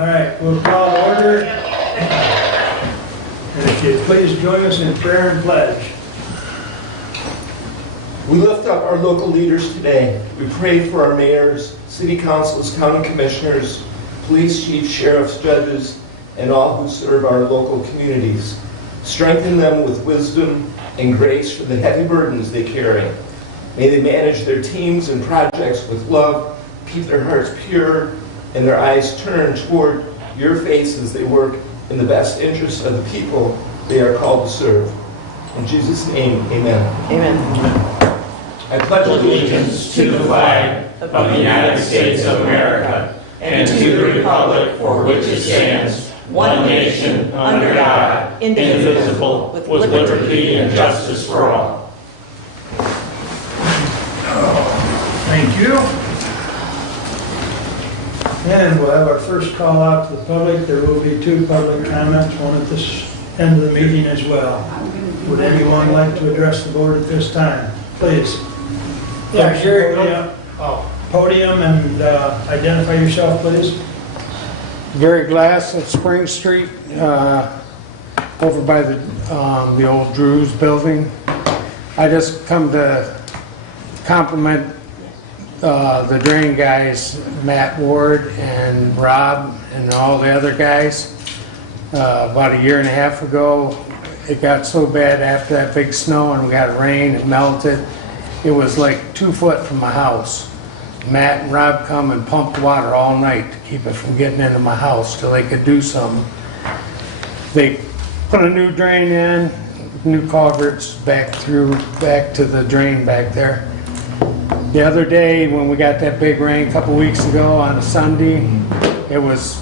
All right, we'll call to order. And if you please join us in prayer and pledge. We lift up our local leaders today. We pray for our mayors, city councils, county commissioners, police chiefs, sheriffs, judges, and all who serve our local communities. Strengthen them with wisdom and grace for the heavy burdens they carry. May they manage their teams and projects with love, keep their hearts pure, and their eyes turned toward your face as they work in the best interest of the people they are called to serve. In Jesus' name, amen. Amen. I pledge allegiance to the flag of the United States of America and to the republic for which it stands, one nation, under God, indivisible, with liberty and justice for all. Thank you. And we'll have our first call out to the public. There will be 2 public comments, one at this end of the meeting as well. Would anyone like to address the board at this time? Please. Yeah, sure. Podium and identify yourself, please. Gary Glass at Spring Street, over by the old Drew's building. I just come to compliment the drain guys, Matt Ward and Rob and all the other guys. About a year and a half ago, it got so bad after that big snow and we got rain, it melted. It was like 2 foot from my house. Matt and Rob come and pumped water all night to keep it from getting into my house till they could do something. They put a new drain in, new culverts back to the drain back there. The other day when we got that big rain a couple weeks ago on a Sunday, it was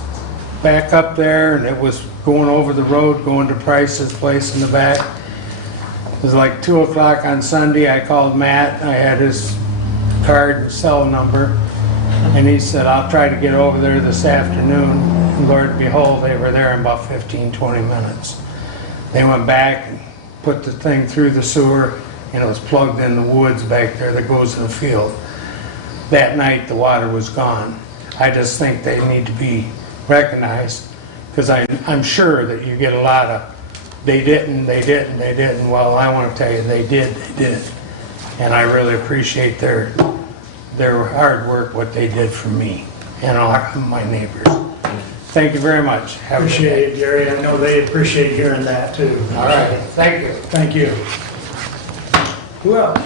back up there and it was going over the road, going to Price's place in the back. It was like 2 o'clock on Sunday. I called Matt. I had his card and cell number, and he said, I'll try to get over there this afternoon. And Lord behold, they were there in about 15-20 minutes. They went back and put the thing through the sewer, and it was plugged in the woods back there that goes to the field. That night the water was gone. I just think they need to be recognized, because I'm sure that you get a lot of they didn't. Well, I want to tell you, they did. And I really appreciate their hard work, what they did for me and all my neighbors. Thank you very much. Appreciate it, Gary. I know they appreciate hearing that too. All right. Thank you. Thank you. Who else?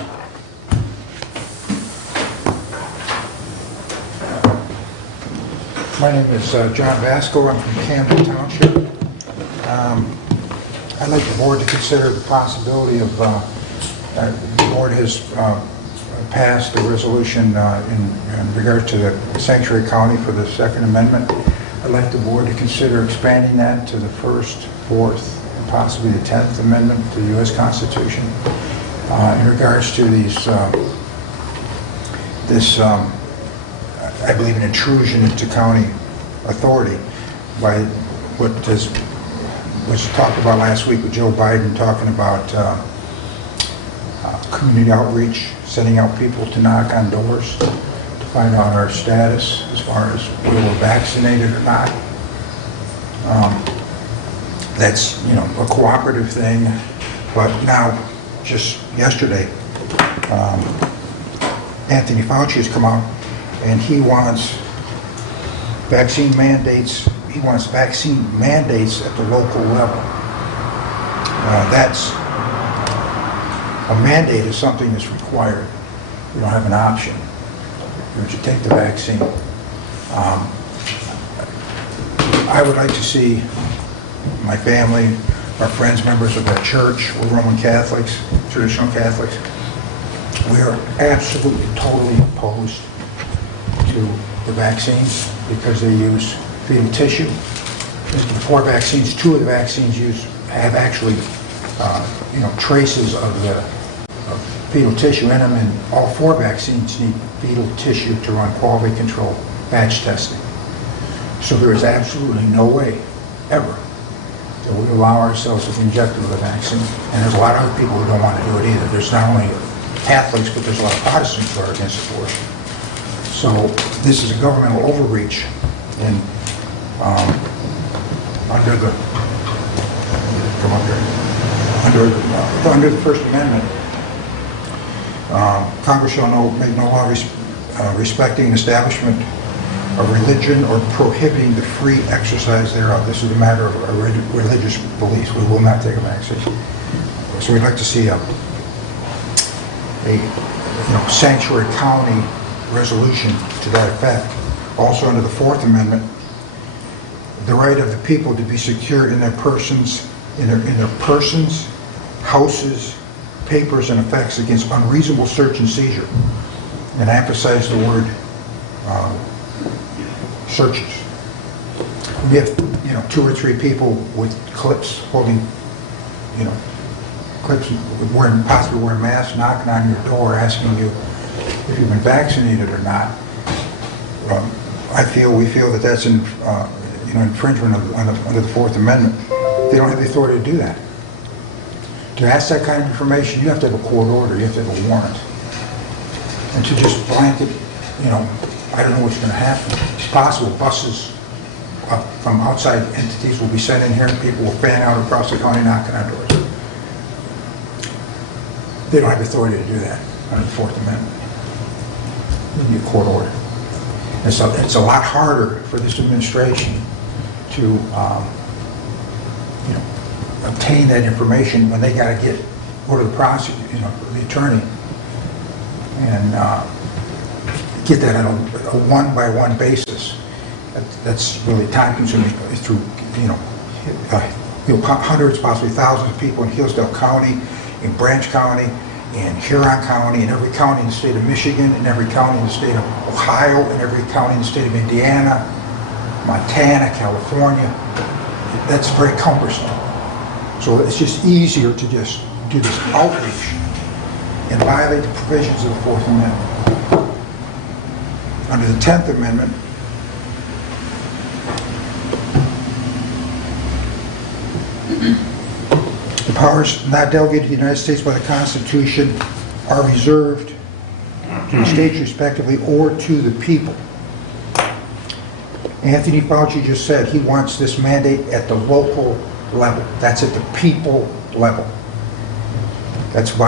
My name is John Vasco. I'm from Camden Township. I'd like the board to consider the possibility of, the board has passed a resolution in regard to the sanctuary county for the Second Amendment. I'd like the board to consider expanding that to the First, Fourth, and possibly the 10th Amendment to the U.S. Constitution in regards to I believe, an intrusion into county authority by what was talked about last week with Joe Biden, talking about community outreach, sending out people to knock on doors to find out our status as far as whether we're vaccinated or not. That's, a cooperative thing. But now, just yesterday, Anthony Fauci has come out and he wants vaccine mandates. He wants vaccine mandates at the local level. That's a mandate is something that's required. You don't have an option. You should take the vaccine. I would like to see my family, our friends, members of our church, we're Roman Catholics, traditional Catholics. We are absolutely, totally opposed to the vaccines because they use fetal tissue. The 4 vaccines, 2 of the vaccines have actually, traces of fetal tissue in them, and all 4 vaccines need fetal tissue to run quality control batch testing. So there is absolutely no way, ever, that we allow ourselves to be injected with a vaccine. And there's a lot of other people who don't want to do it either. There's not only Catholics, but there's a lot of Protestants who are against abortion. So this is a governmental overreach, and under the, come up here, under the First Amendment, Congress shall make no law respecting an establishment of religion or prohibiting the free exercise thereof. This is a matter of religious beliefs. We will not take a back seat. So we'd like to see a sanctuary county resolution to that effect. Also under the Fourth Amendment, the right of the people to be secured in their persons, houses, papers, and effects against unreasonable search and seizure. And I emphasize the word searches. We have, 2 or 3 people with clips holding, clips, possibly wearing masks, knocking on your door, asking you if you've been vaccinated or not. We feel that that's infringement under the Fourth Amendment. They don't have the authority to do that. To ask that kind of information, you have to have a court order, you have to have a warrant. And to just blanket, I don't know what's going to happen. It's possible buses from outside entities will be sent in here and people will fan out across the county knocking on doors. They don't have authority to do that under the Fourth Amendment. They need a court order. And so it's a lot harder for this administration to obtain that information when they got to go to the prosecutor, the attorney, and get that on a one-by-one basis. That's really time-consuming through, hundreds, possibly thousands of people in Hillsdale County, in Branch County, in Huron County, in every county in the state of Michigan, in every county in the state of Ohio, in every county in the state of Indiana, Montana, California. That's very cumbersome. So it's just easier to just do this outreach and violate the provisions of the Fourth Amendment. Under the 10th Amendment, the powers not delegated to the United States by the Constitution are reserved to the states respectively or to the people. Anthony Fauci just said he wants this mandate at the local level. That's at the people level. That's, in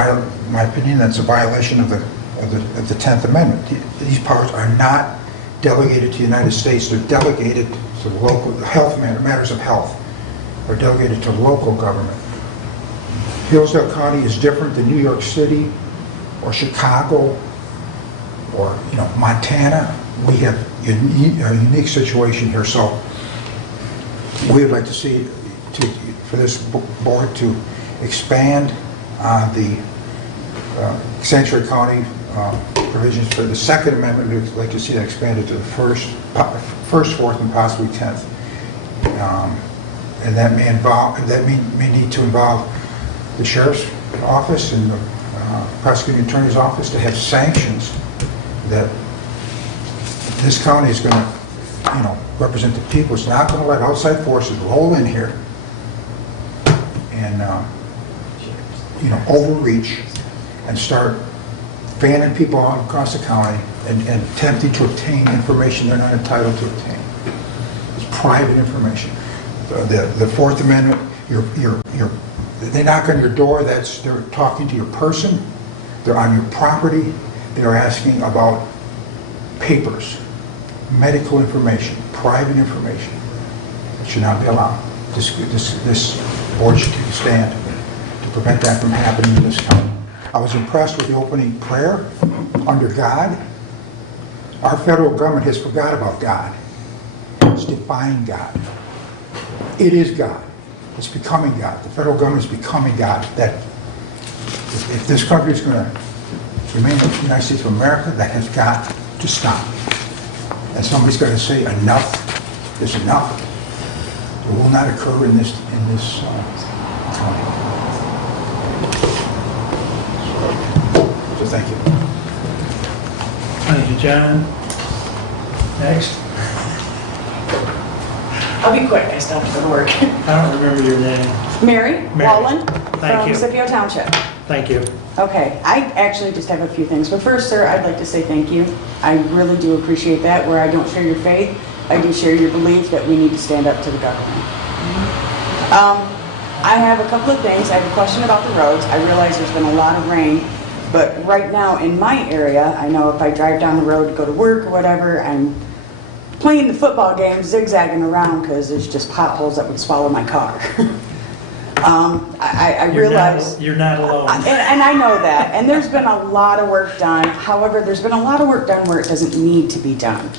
my opinion, that's a violation of the 10th Amendment. These powers are not delegated to the United States. They're delegated to the local matters of health are delegated to local government. Hillsdale County is different than New York City or Chicago or Montana. We have a unique situation here, so we would like to see for this board to expand the sanctuary county provisions for the Second Amendment. We'd like to see that expanded to the first, fourth, and possibly 10th. And that may need to involve the sheriff's office and the prosecuting attorney's office to have sanctions that this county is going to, represent the people. It's not going to let outside forces roll in here and, overreach and start fanning people all across the county and attempting to obtain information they're not entitled to obtain. It's private information. The Fourth Amendment, they knock on your door, they're talking to your person, they're on your property, they're asking about papers, medical information, private information. It should not be allowed. This board should take a stand to prevent that from happening in this county. I was impressed with the opening prayer, under God. Our federal government has forgot about God. It's defying God. It is God. It's becoming God. The federal government is becoming God. That if this country is going to remain the United States of America, that has got to stop. And somebody's got to say enough is enough. It will not occur in this county. So thank you. Thank you, John. Next. I'll be quick, I stopped for work. I don't remember your name. Mary Mary. Wallen Thank from you. Scipio Township. Thank you. Okay, I actually just have a few things. But first, sir, I'd like to say thank you. I really do appreciate that, where I don't share your faith. I do share your belief that we need to stand up to the government. I have a couple of things. I have a question about the roads. I realize there's been a lot of rain, but right now in my area, I know if I drive down the road to go to work or whatever, I'm playing the football game, zigzagging around because there's just potholes that would swallow my car. I realize... You're not alone. And I know that. And there's been a lot of work done. However, there's been a lot of work done where it doesn't need to be done.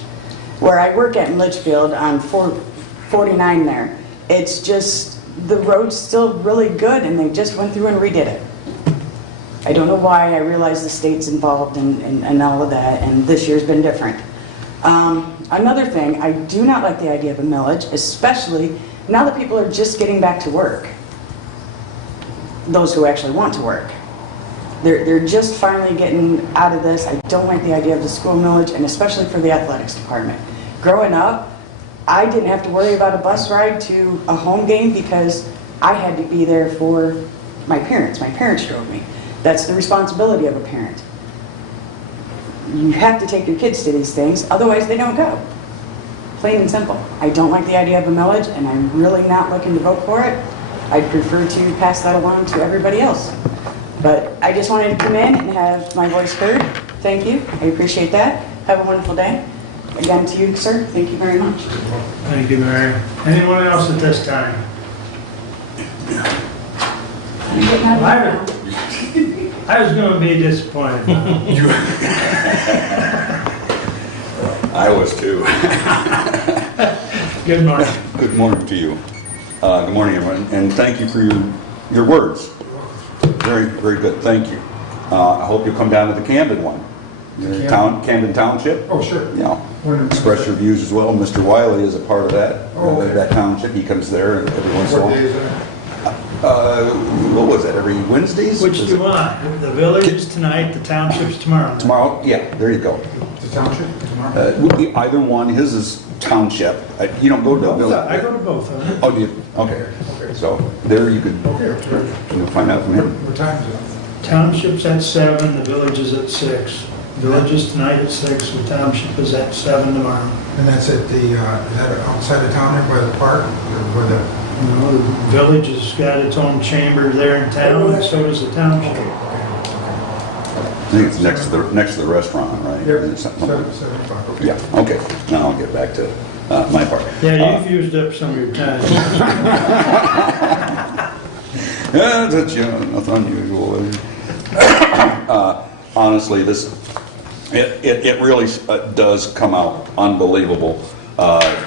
Where I work at in Litchfield on 49 there, it's just, the road's still really good and they just went through and redid it. I don't know why. I realize the state's involved in all of that, and this year's been different. Another thing, I do not like the idea of a millage, especially now that people are just getting back to work. Those who actually want to work. They're just finally getting out of this. I don't like the idea of the school millage, and especially for the athletics department. Growing up, I didn't have to worry about a bus ride to a home game because I had to be there for my parents. My parents drove me. That's the responsibility of a parent. You have to take your kids to these things, otherwise they don't go. Plain and simple. I don't like the idea of a millage, and I'm really not looking to vote for it. I'd prefer to pass that along to everybody else. But I just wanted to come in and have my voice heard. Thank you. I appreciate that. Have a wonderful day. Again to you, sir. Thank you very much. Thank you, Mary. Anyone else at this time? I was going to be disappointed. I was too. Good morning. Good morning to you. Good morning, everyone, and thank you for your words. Very, very good. Thank you. I hope you'll come down to the Camden one. Camden Township. Oh, sure. Yeah. Express your views as well. Mr. Wiley is a part of that. Oh, okay. That township. He comes there every once in a What while. day is that? What was that? Every Wednesdays? Which do you want? The village is tonight, the township's tomorrow. Tomorrow? Yeah. There you go. The township tomorrow? Either one. His is township. You don't go to the village. I go to both of them. Oh, do you? Okay. So there you could you'll find out from him. What time is it? Township's at 7, the village is at 6. Village is tonight at 6, the township is at 7 tomorrow. And that's at the, is that outside of town there by the park? Or where the? You know, the village has got its own chamber there in town, and so does the township. I think it's next to the restaurant, right? Yep. Is it something like- 7 o'clock, okay. Yeah, okay. Now I'll get back to my part. Yeah, you've used up some of your time. Yeah, that's nothing unusual. Honestly, it really does come out unbelievable.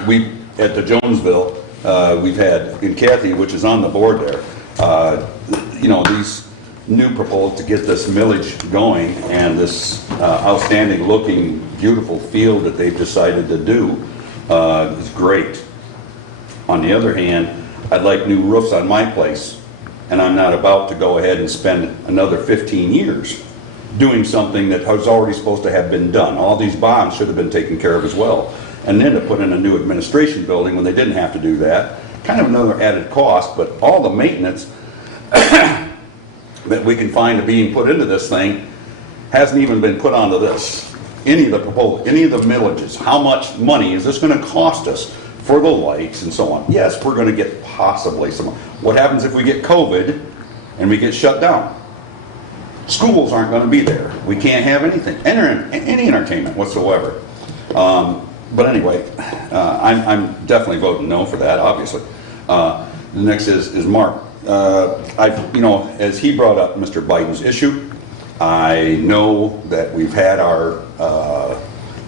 We, at the Jonesville, we've had, in Kathy, which is on the board there, these new proposals to get this millage going and this outstanding looking, beautiful field that they've decided to do is great. On the other hand, I'd like new roofs on my place, and I'm not about to go ahead and spend another 15 years doing something that was already supposed to have been done. All these bonds should have been taken care of as well. And then to put in a new administration building when they didn't have to do that, kind of another added cost, but all the maintenance that we can find being put into this thing hasn't even been put onto this. Any of the proposals, any of the millages, how much money is this going to cost us for the lights and so on? Yes, we're going to get possibly some. What happens if we get COVID and we get shut down? Schools aren't going to be there. We can't have anything, any entertainment whatsoever. But anyway, I'm definitely voting no for that, obviously. The next is Mark. As he brought up Mr. Biden's issue, I know that we've had our,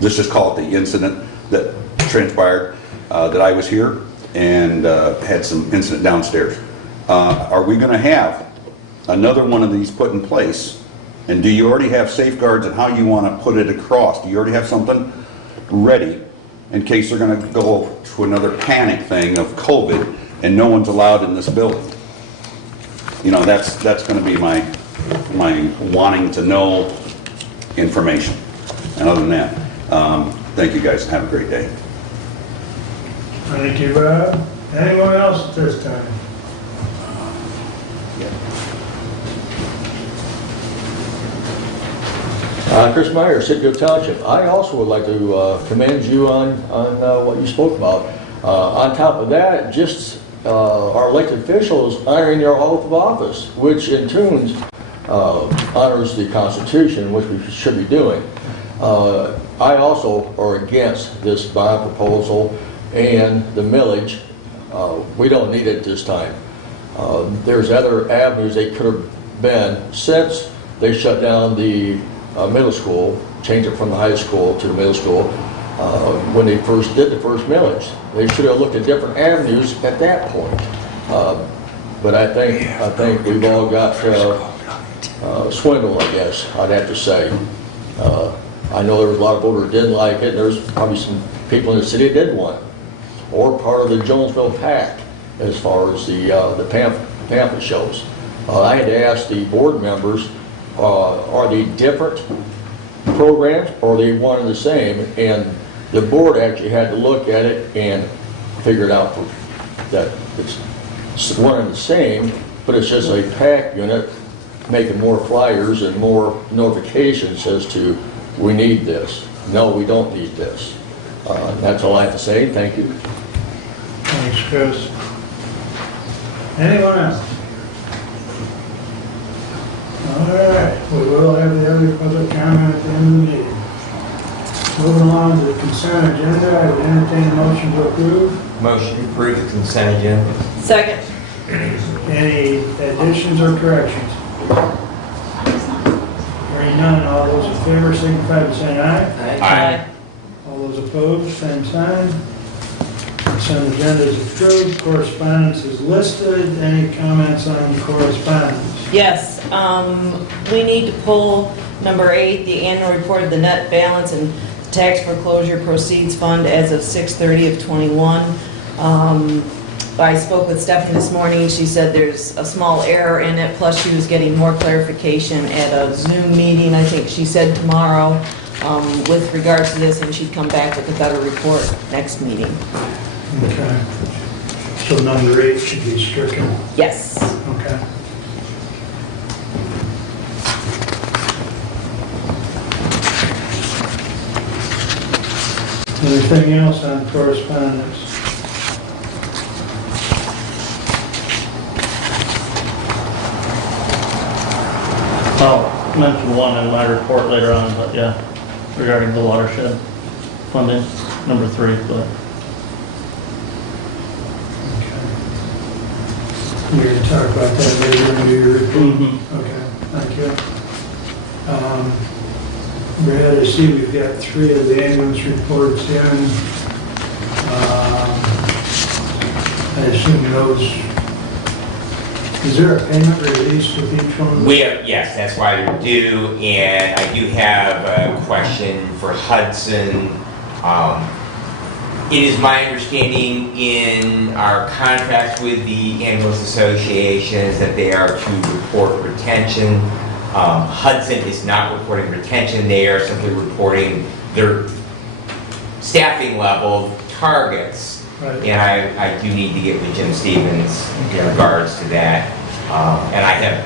let's just call it the incident that transpired, that I was here and had some incident downstairs. Are we going to have another one of these put in place? And do you already have safeguards on how you want to put it across? Do you already have something ready in case they're going to go to another panic thing of COVID and no one's allowed in this building? That's going to be my wanting to know information. And other than that, thank you guys and have a great day. Thank you, Rob. Anyone else at this time? Chris Meyer, Sitka Township. I also would like to commend you on what you spoke about. On top of that, just our elected officials honoring their oath of office, which in turn honors the Constitution, which we should be doing. I also are against this bond proposal and the millage. We don't need it this time. There's other avenues they could have been since they shut down the middle school, changed it from the high school to the middle school, when they first did the first millage. They should have looked at different avenues at that point. But I think we've all got swindled, I guess, I'd have to say. I know there was a lot of voters who didn't like it. There's probably some people in the city that did want it, or part of the Jonesville PAC, as far as the pamphlet shows. I had to ask the board members, are they different programs or are they one and the same? And the board actually had to look at it and figure it out that it's one and the same, but it's just a PAC unit making more flyers and more notifications as to we need this. No, we don't need this. That's all I have to say. Thank you. Thanks, Chris. Anyone else? All right, we will have the other public comment at the end of the meeting. Moving along to the consent agenda, I would entertain a motion to approve. Motion to approve the consent agenda. Second. Any additions or corrections? Hearing none, all those in favor signify by saying aye. Aye. All those opposed, same sign. Consent agenda is approved. Correspondence is listed. Any comments on correspondence? Yes, we need to pull number 8, the annual report of the net balance and tax foreclosure proceeds fund as of 6/30 of '21. I spoke with Stephanie this morning. She said there's a small error in it, plus she was getting more clarification at a Zoom meeting, I think she said tomorrow, with regards to this, and she'd come back with a better report next meeting. Okay. So number 8 should be stricken. Yes. Okay. Anything else on correspondence? I'll mention one in my report later on, but yeah, regarding the watershed funding, number 3, but. You're going to talk about that later in your report? Mm-hmm. Okay, thank you. Brad, I see we've got 3 of the ambulance reports in. I assume those, is there a payment released with each one? Yes, that's why they're due, and I do have a question for Hudson. It is my understanding in our contracts with the ambulance associations that they are to report retention. Hudson is not reporting retention, they are simply reporting their staffing level targets. Right. And I do need to get with Jim Stevens in regards to that. And I had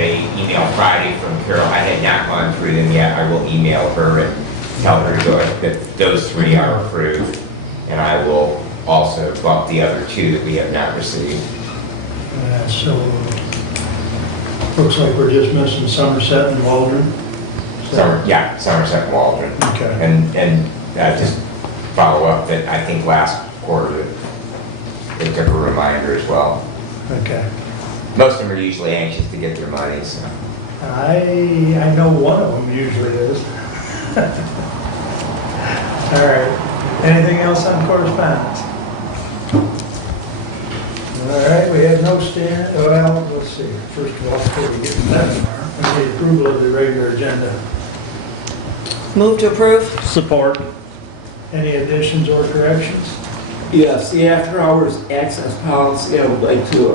an email Friday from Carol. I had not gone through them yet. I will email her and tell her to go ahead, that those 3 are approved. And I will also bump the other 2 that we have not received. So, looks like we're just missing Somerset and Waldron. Somerset and Waldron. Okay. And just follow up that I think last quarter they took a reminder as well. Okay. Most of them are usually anxious to get their money, so. I know one of them usually is. All right. Anything else on correspondence? All right, we have no stand, well, let's see. First of all, before we get to that tomorrow, the approval of the regular agenda. Move to approve? Support. Any additions or corrections? Yes, the after-hours access policy, I would like to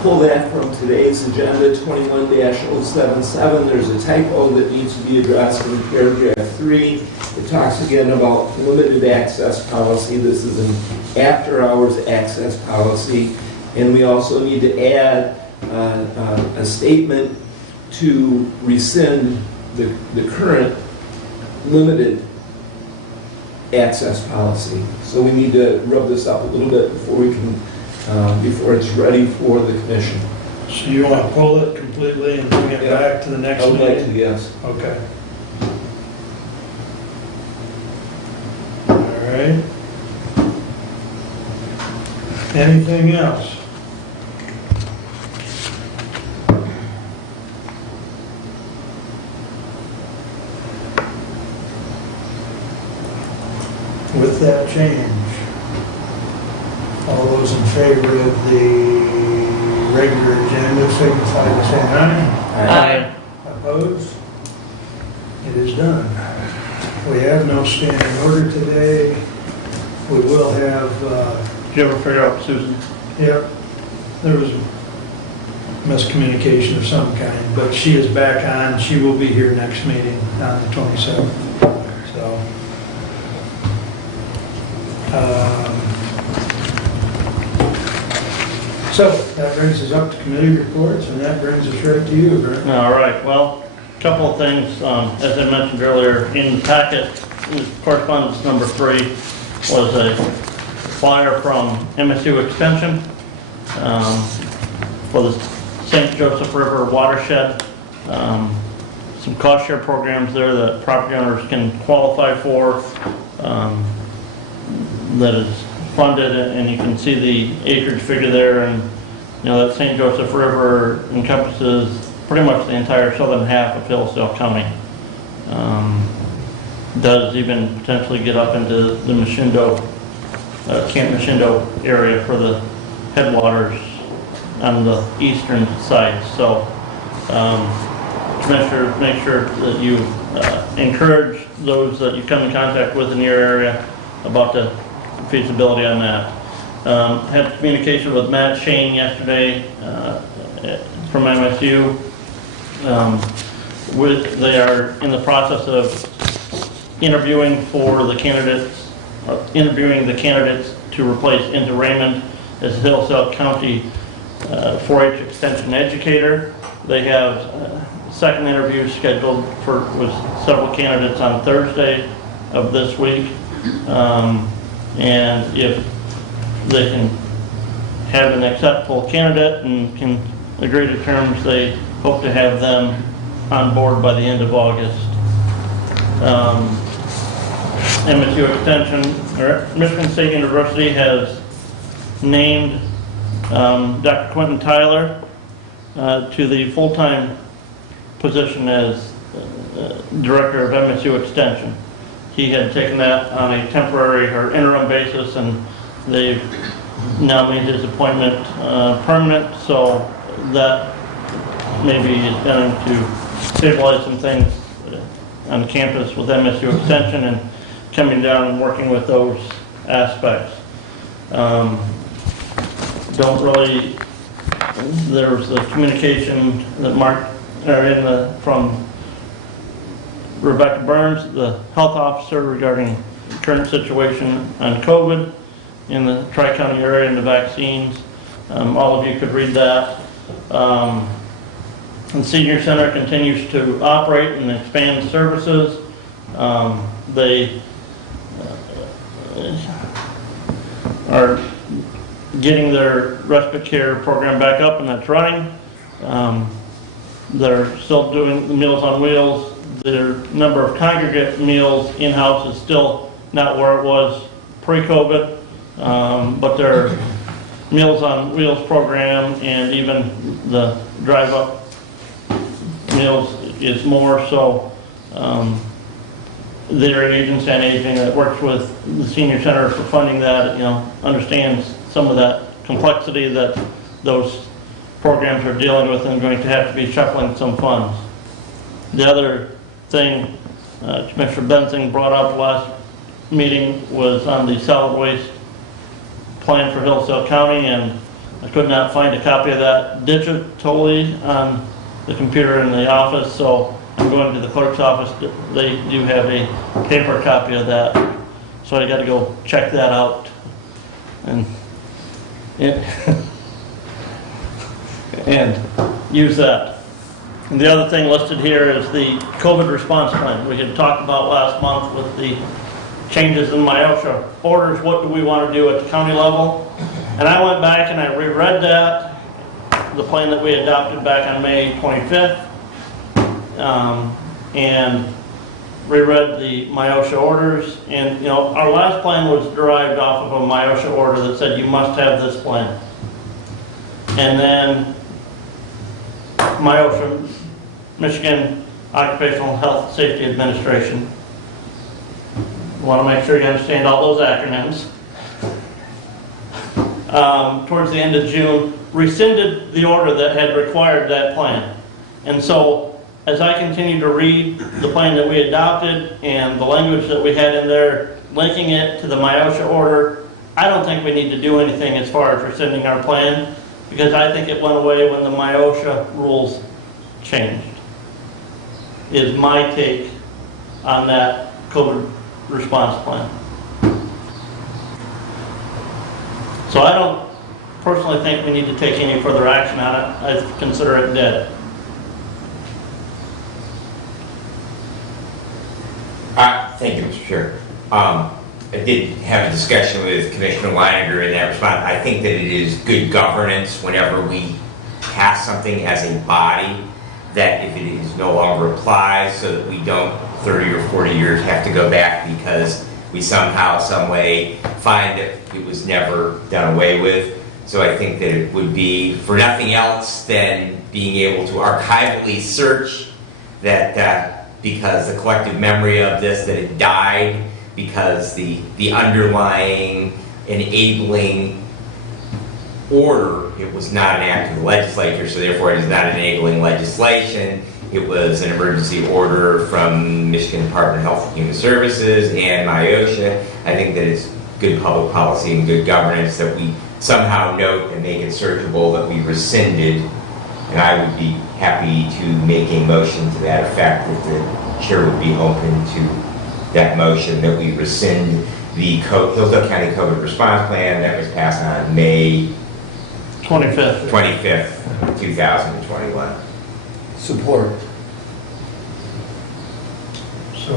pull that from today's agenda, 21-077. There's a typo that needs to be addressed in paragraph 3. It talks again about limited access policy. This is an after-hours access policy. And we also need to add a statement to rescind the current limited access policy. So we need to rub this up a little bit before we can, before it's ready for the commission. So you want to pull it completely and bring it Yeah. back to the next I would like meeting? to, yes. Okay. All right. Anything else? With that change, all those in favor of the regular agenda signify by saying aye. Opposed? It is done. We have no standing order today. We will have, Did you ever figure out Susan? yep, there was a miscommunication of some kind, but she is back on. She will be here next meeting on the 27th. So, so that brings us up to committee reports, and that brings us right to you, Brent. All right, well, a couple of things. As I mentioned earlier, in the packet, correspondence number 3 was a flyer from MSU Extension for the St. Joseph River watershed. Some cost share programs there that property owners can qualify for, that is funded, and you can see the acreage figure there. And you know that St. Joseph River encompasses pretty much the entire southern half of Hillsdale County. Does even potentially get up into the Machindo, Camp Machindo area for the headwaters on the eastern side. So, Commissioners, make sure that you encourage those that you come in contact with in your area about the feasibility on that. Had communication with Matt Shane yesterday from MSU. They are in the process of interviewing the candidates to replace Into Raymond as Hillsdale County 4-H Extension Educator. They have a second interview scheduled with several candidates on Thursday of this week. And if they can have an acceptable candidate and can agree to terms, they hope to have them on board by the end of August. MSU Extension, or Michigan State University has named Dr. Quentin Tyler to the full-time position as director of MSU Extension. He had taken that on a temporary or interim basis, and they've now made his appointment permanent, so that maybe is going to stabilize some things on campus with MSU Extension and coming down and working with those aspects. There was the communication that from Rebecca Burns, the health officer, regarding the current situation on COVID in the Tri-County area and the vaccines. All of you could read that. The Senior Center continues to operate and expand services. They are getting their respite care program back up, and that's running. They're still doing the Meals on Wheels. Their number of congregate meals in-house is still not where it was pre-COVID, but their Meals on Wheels program and even the drive-up meals is more. So they're an agency on aging that works with the Senior Center for funding that, understands some of that complexity that those programs are dealing with and going to have to be shuffling some funds. The other thing Commissioner Bensing brought up last meeting was on the solid waste plan for Hillsdale County, and I could not find a copy of that digitally on the computer in the office, so I'm going to the clerk's office. They do have a paper copy of that, so I got to go check that out and and use that. And the other thing listed here is the COVID response plan. We had talked about last month with the changes in MIOSHA orders, what do we want to do at the county level? And I went back and I reread that, the plan that we adopted back on May 25th, and reread the MIOSHA orders. And, you know, our last plan was derived off of a MIOSHA order that said you must have this plan. And then MIOSHA, Michigan Occupational Health Safety Administration. Want to make sure you understand all those acronyms. Towards the end of June, rescinded the order that had required that plan. And so, as I continue to read the plan that we adopted and the language that we had in there, linking it to the MIOSHA order, I don't think we need to do anything as far as rescinding our plan, because I think it went away when the MIOSHA rules changed, is my take on that COVID response plan. So I don't personally think we need to take any further action on it. I consider it dead. Thank you, Mr. Chair. I did have a discussion with Commissioner Leininger in that response. I think that it is good governance whenever we pass something as a body, that if it is no longer applies, so that we don't 30 or 40 years have to go back because we somehow, some way find that it was never done away with. So I think that it would be, for nothing else than being able to archivally search that, because the collective memory of this, that it died because the underlying enabling order, it was not an act of the legislature, so therefore it is not enabling legislation. It was an emergency order from Michigan Department of Health and Human Services and MIOSHA. I think that it's good public policy and good governance that we somehow note and make it searchable that we rescinded. And I would be happy to make a motion to that effect if the chair would be open to that motion, that we rescind the Hillsdale County COVID response plan that was passed on May 25th. 2021. Support. So,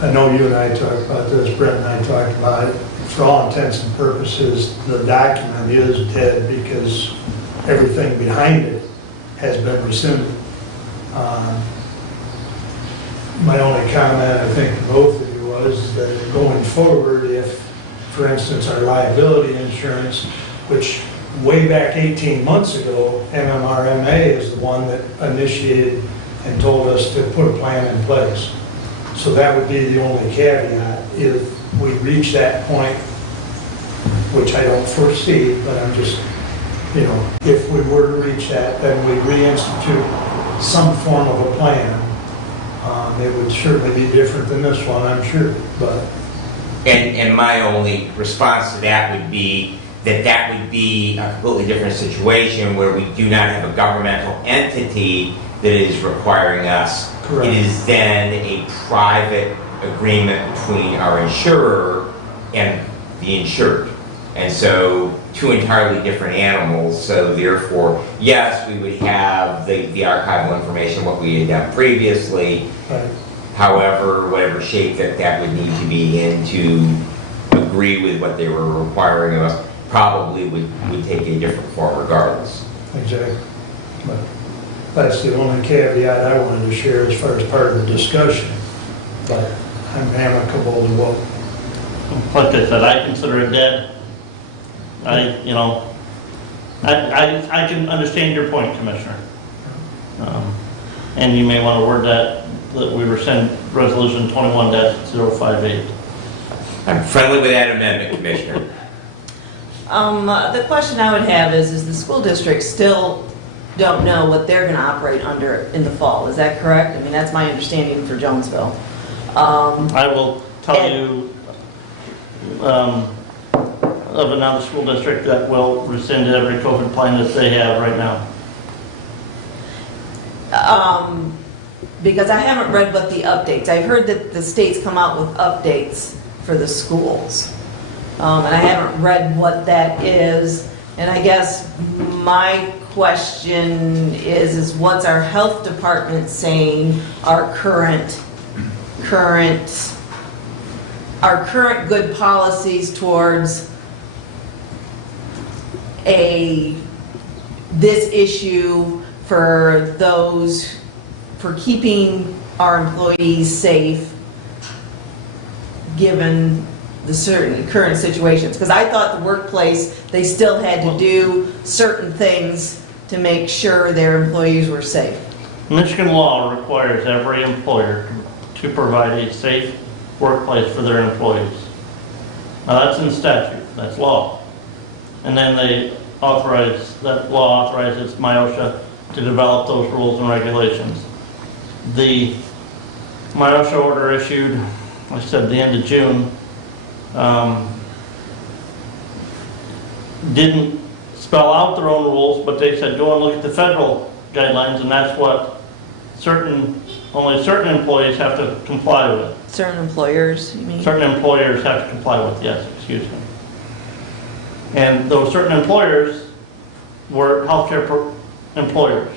I know you and I talked about this, Brett and I talked about it. For all intents and purposes, the document is dead because everything behind it has been rescinded. My only comment, I think, to both of you was that going forward, if, for instance, our liability insurance, which way back 18 months ago, MMRMA is the one that initiated and told us to put a plan in place. So that would be the only caveat. If we reach that point, which I don't foresee, but I'm just, you know, if we were to reach that, then we reinstitute some form of a plan. It would certainly be different than this one, I'm sure, but. And my only response to that would be that that would be a completely different situation where we do not have a governmental entity that is requiring us. Correct. It is then a private agreement between our insurer and the insured. And so two entirely different animals. So therefore, yes, we would have the archival information, what we had done previously. Right. However, whatever shape that would need to be in to agree with what they were requiring of us probably would take a different form regardless. Exactly. But that's the only caveat I wanted to share as far as part of the discussion. But I'm amicable to what. Like I said, I consider it dead. I can understand your point, Commissioner. And you may want to word that we rescind resolution 21-058. I'm friendly with that amendment, Commissioner. The question I would have is the school district still don't know what they're going to operate under in the fall? Is that correct? I mean, that's my understanding for Jonesville. I will tell you of another school district that will rescind every COVID plan that they have right now. Because I haven't read what the updates. I've heard that the states come out with updates for the schools. And I haven't read what that is. And I guess my question is what's our health department saying our current good policies towards this issue for keeping our employees safe, given the certain current situations? Because I thought the workplace, they still had to do certain things to make sure their employees were safe. Michigan law requires every employer to provide a safe workplace for their employees. Now that's in statute, that's law. And then that law authorizes MIOSHA to develop those rules and regulations. The MIOSHA order issued, I said, the end of June, didn't spell out their own rules, but they said go and look at the federal guidelines, and that's what only certain employees have to comply with. Certain employers, you mean? Certain employers have to comply with, yes, excuse me. And those certain employers were healthcare employers.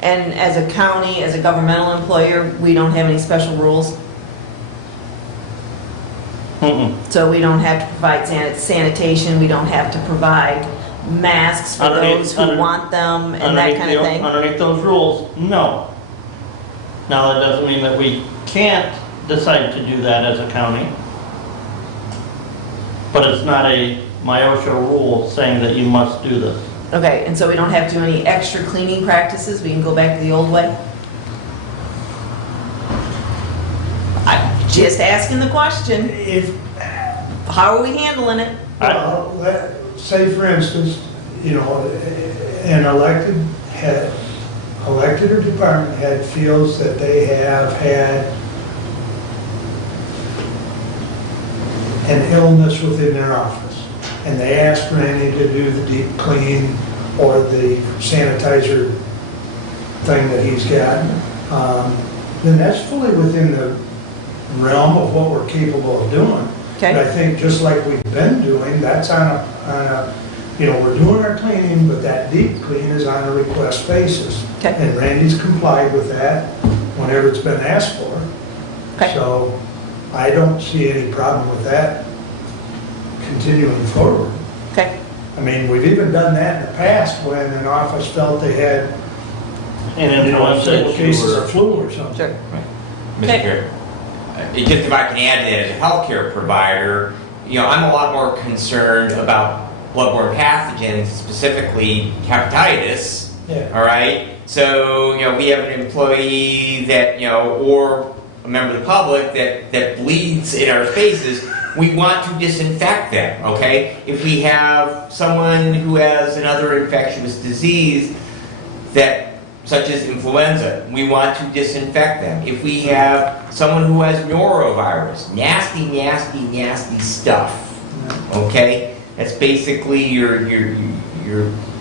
And as a county, as a governmental employer, we don't have any special rules? So we don't have to provide sanitation, we don't have to provide masks for those who want them and that kind of thing? Underneath those rules, no. Now, that doesn't mean that we can't decide to do that as a county, but it's not a MIOSHA rule saying that you must do this. Okay, and so we don't have to do any extra cleaning practices? We can go back to the old way? I'm just asking the question. How are we handling it? Well, say for instance, an elected or department head feels that they have had an illness within their office, and they ask Randy to do the deep clean or the sanitizer thing that he's got, then that's fully within the realm of what we're capable of doing. Okay. But I think just like we've been doing, that's on a we're doing our cleaning, but that deep clean is on a request basis. Okay. And Randy's complied with that whenever it's been asked for. Okay. So I don't see any problem with that continuing forward. Okay. I mean, we've even done that in the past when an office felt they had, And influenza several cases or of flu or something. Sure. Mr. Chair, just if I can add to that, as a healthcare provider, I'm a lot more concerned about bloodborne pathogens, specifically hepatitis. Yeah. All right. So we have an employee that or a member of the public that bleeds in our spaces. We want to disinfect them. Okay. If we have someone who has another infectious disease such as influenza, we want to disinfect them. If we have someone who has norovirus, nasty stuff, okay? That's basically your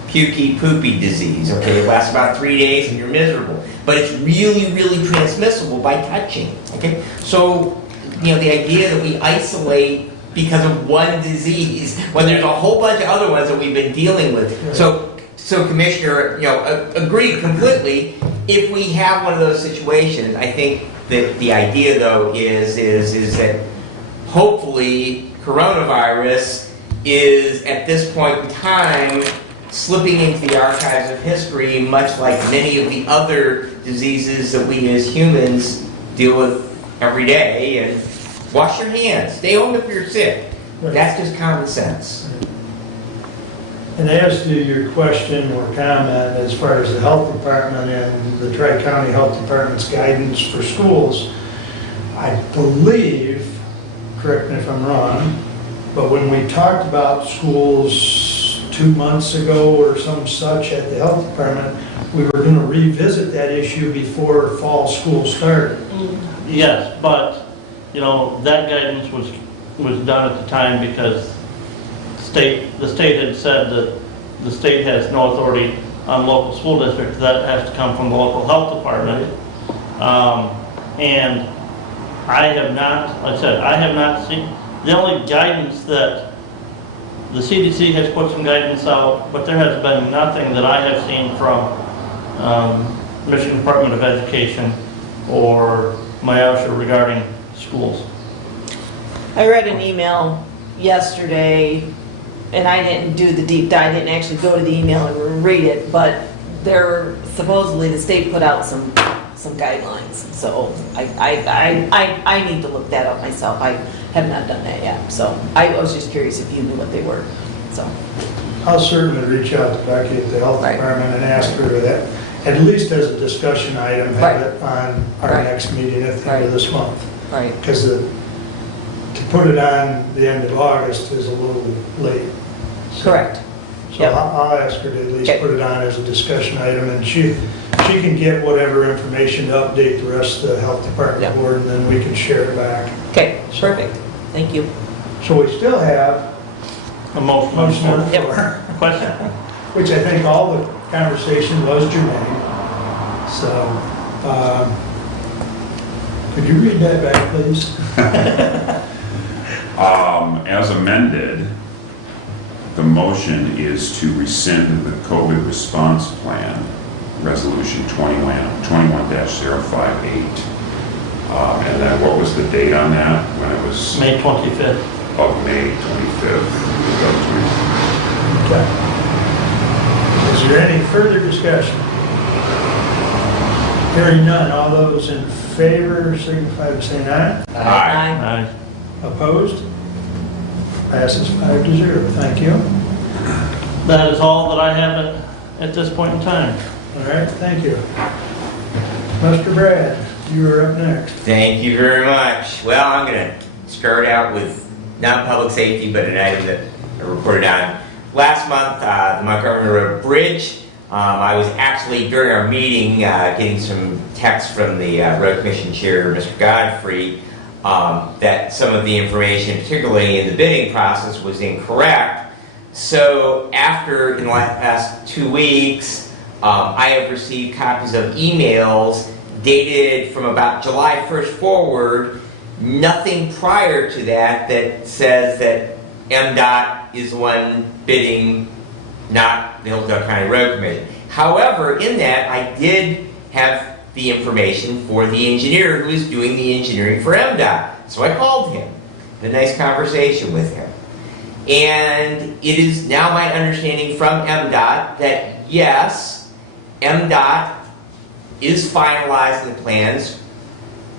pukey, poopy disease, okay? It lasts about 3 days and you're miserable. But it's really transmissible by touching, okay? So, the idea that we isolate because of one disease, when there's a whole bunch of other ones that we've been dealing with. So Commissioner, agreed completely. If we have one of those situations, I think that the idea, though, is that hopefully coronavirus is, at this point in time, slipping into the archives of history, much like many of the other diseases that we as humans deal with every day. And wash your hands. Stay home if you're sick. That's just common sense. And as to your question or comment, as far as the health department and the Tri-County Health Department's guidance for schools, I believe, correct me if I'm wrong, but when we talked about schools 2 months ago or some such at the health department, we were going to revisit that issue before fall school started. Yes, but, that guidance was done at the time because the state had said that the state has no authority on local school districts. That has to come from the local health department. And I have not, like I said, I have not seen, the only guidance that the CDC has put some guidance out, but there has been nothing that I have seen from Michigan Department of Education or MIASHA regarding schools. I read an email yesterday, and I didn't do the deep dive, I didn't actually go to the email and read it, but there, supposedly the state put out some guidelines, so I need to look that up myself. I have not done that yet, so I was just curious if you knew what they were, so. I'll certainly reach out to Becky at the health Right. department and ask her that, at least as a discussion item, have Right. it on our Right. next meeting at the end of Right. this month. Right. Because to put it on the end of August is a little late. Correct. So Yep. I'll ask her to at least Okay. put it on as a discussion item, and she can get whatever information to update the rest of the health department Yep. board, and then we can share it back. Okay, perfect, thank you. So we still have A motion. motion on the Yep. floor, Question? which I think all the conversation was germane. So, could you read that back, please? As amended, the motion is to rescind the COVID response plan, resolution 21-058. And then what was the date on that? When it was May 25th. of May 25th. Okay. Is there any further discussion? Hearing none, all those in favor signify by saying aye. Aye. Aye. Opposed? Passes 5-0. Thank you. That is all that I have at this point in time. All right, thank you. Mr. Brad, you are up next. Thank you very much. Well, I'm going to start out with not public safety, but an item that I reported on last month, the Montgomery Road Bridge. I was actually, during our meeting, getting some text from the Road Commission Chair, Mr. Godfrey, that some of the information, particularly in the bidding process, was incorrect. So after, in the last 2 weeks, I have received copies of emails dated from about July 1st forward, nothing prior to that that says that MDOT is the one bidding, not the Hillsdale County Road Commission. However, in that, I did have the information for the engineer who is doing the engineering for MDOT. So I called him, had a nice conversation with him. And it is now my understanding from MDOT that yes, MDOT is finalizing the plans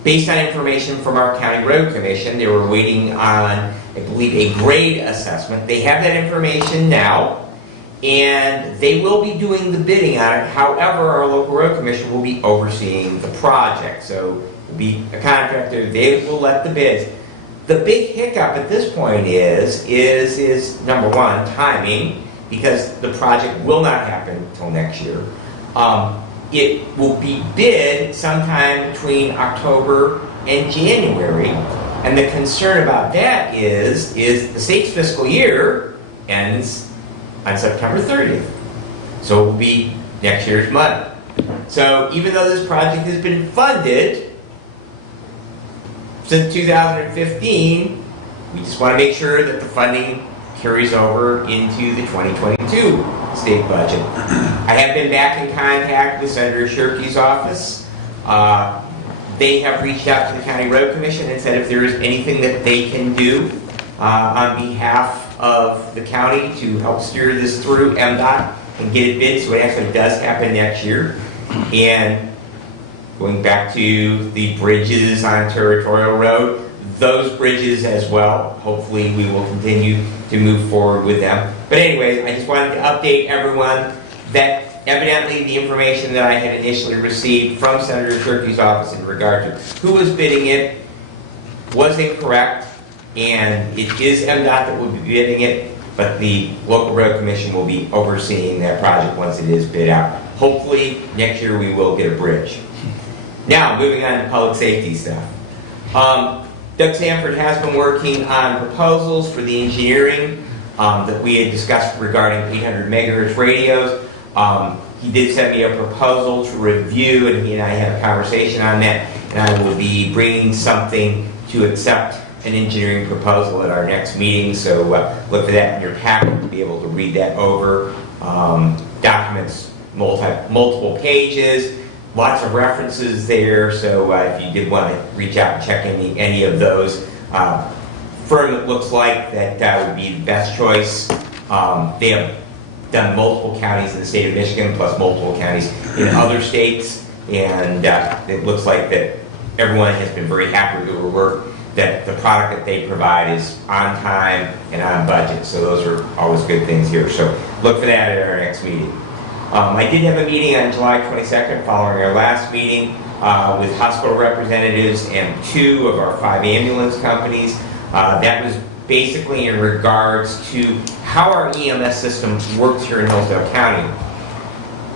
based on information from our County Road Commission. They were waiting on, I believe, a grade assessment. They have that information now, and they will be doing the bidding on it. However, our local road commission will be overseeing the project. So it will be a contractor, they will let the bids. The big hiccup at this point is number one, timing, because the project will not happen until next year. It will be bid sometime between October and January, and the concern about that is the state's fiscal year ends on September 30th. So it will be next year's money. So even though this project has been funded since 2015, we just want to make sure that the funding carries over into the 2022 state budget. I have been back in contact with Senator Shirkey's office. They have reached out to the County Road Commission and said if there is anything that they can do on behalf of the county to help steer this through MDOT and get it bid so it actually does happen next year. And going back to the bridges on Territorial Road, those bridges as well, hopefully we will continue to move forward with them. But anyways, I just wanted to update everyone that evidently the information that I had initially received from Senator Shirkey's office in regard to who was bidding it was incorrect, and it is MDOT that will be bidding it, but the local road commission will be overseeing that project once it is bid out. Hopefully next year we will get a bridge. Now, moving on to public safety stuff. Doug Sanford has been working on proposals for the engineering that we had discussed regarding 800 megahertz radios. He did send me a proposal to review, and he and I had a conversation on that, and I will be bringing something to accept an engineering proposal at our next meeting, so look for that in your packet to be able to read that over. Documents, multiple pages, lots of references there, so if you did want to reach out and check any of those. Firm that looks like that would be the best choice. They have done multiple counties in the state of Michigan, plus multiple counties in other states, and it looks like that everyone has been very happy with their work, that the product that they provide is on time and on budget, so those are always good things here. So look for that at our next meeting. I did have a meeting on July 22nd following our last meeting with hospital representatives and 2 of our 5 ambulance companies. That was basically in regards to how our EMS system works here in Hillsdale County.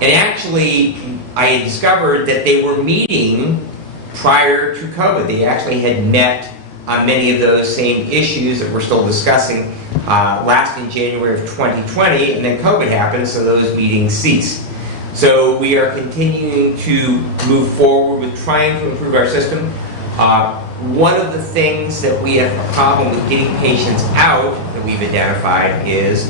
And actually, I had discovered that they were meeting prior to COVID. They actually had met on many of those same issues that we're still discussing last in January of 2020, and then COVID happened, so those meetings ceased. So we are continuing to move forward with trying to improve our system. One of the things that we have a problem with getting patients out that we've identified is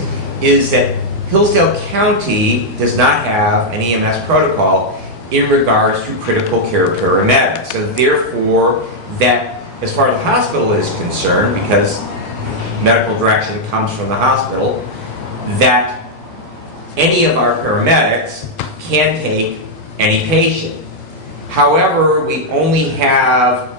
that Hillsdale County does not have an EMS protocol in regards to critical care paramedics. So therefore, that as far as the hospital is concerned, because medical direction comes from the hospital, that any of our paramedics can take any patient. However, we only have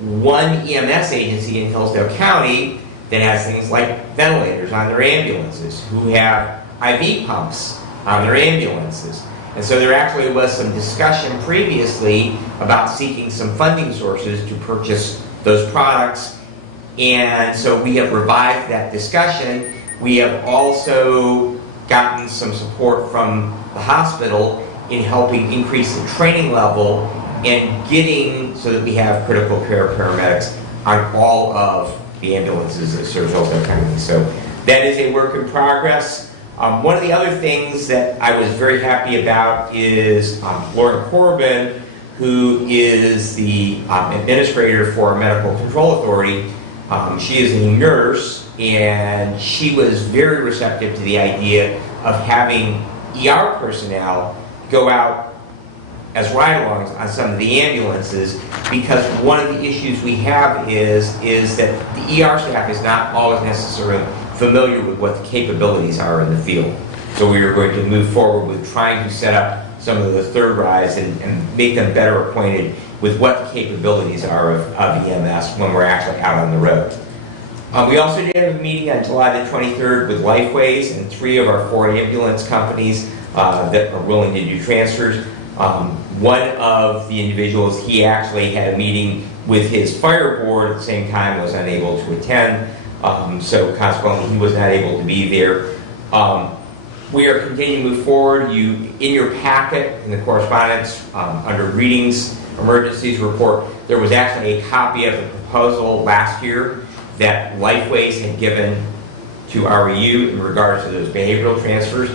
one EMS agency in Hillsdale County that has things like ventilators on their ambulances, who have IV pumps on their ambulances. And so there actually was some discussion previously about seeking some funding sources to purchase those products. And so we have revived that discussion. We have also gotten some support from the hospital in helping increase the training level and getting so that we have critical care paramedics on all of the ambulances that serve Hillsdale County. So that is a work in progress. One of the other things that I was very happy about is Lauren Corbin, who is the administrator for our Medical Control Authority. She is a nurse, and she was very receptive to the idea of having ER personnel go out as ride-alongs on some of the ambulances, because one of the issues we have is that the ER staff is not always necessarily familiar with what the capabilities are in the field. So we are going to move forward with trying to set up some of the third rides and make them better acquainted with what the capabilities are of EMS when we're actually out on the road. We also did have a meeting on July the 23rd with Lifeways and 3 of our 4 ambulance companies that are willing to do transfers. One of the individuals, he actually had a meeting with his fire board at the same time, was unable to attend, so consequently he was not able to be there. We are continuing to move forward. In your packet, in the correspondence, under readings, emergencies report, there was actually a copy of the proposal last year that Lifeways had given to REU in regards to those behavioral transfers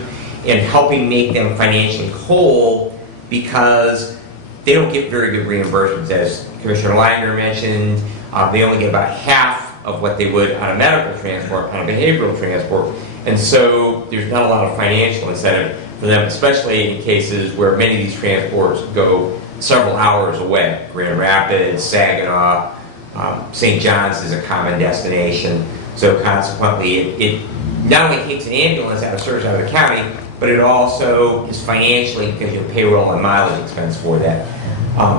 and helping make them financially whole, because they don't get very good reimbursements. As Commissioner Langer mentioned, they only get about half of what they would on a medical transport, on a behavioral transport. And so there's not a lot of financial incentive for them, especially in cases where many of these transports go several hours away. Grand Rapids, Saginaw, St. John's is a common destination. So consequently, it not only takes an ambulance out of service out of the county, but it also is financially, because you have payroll and mileage expense for that.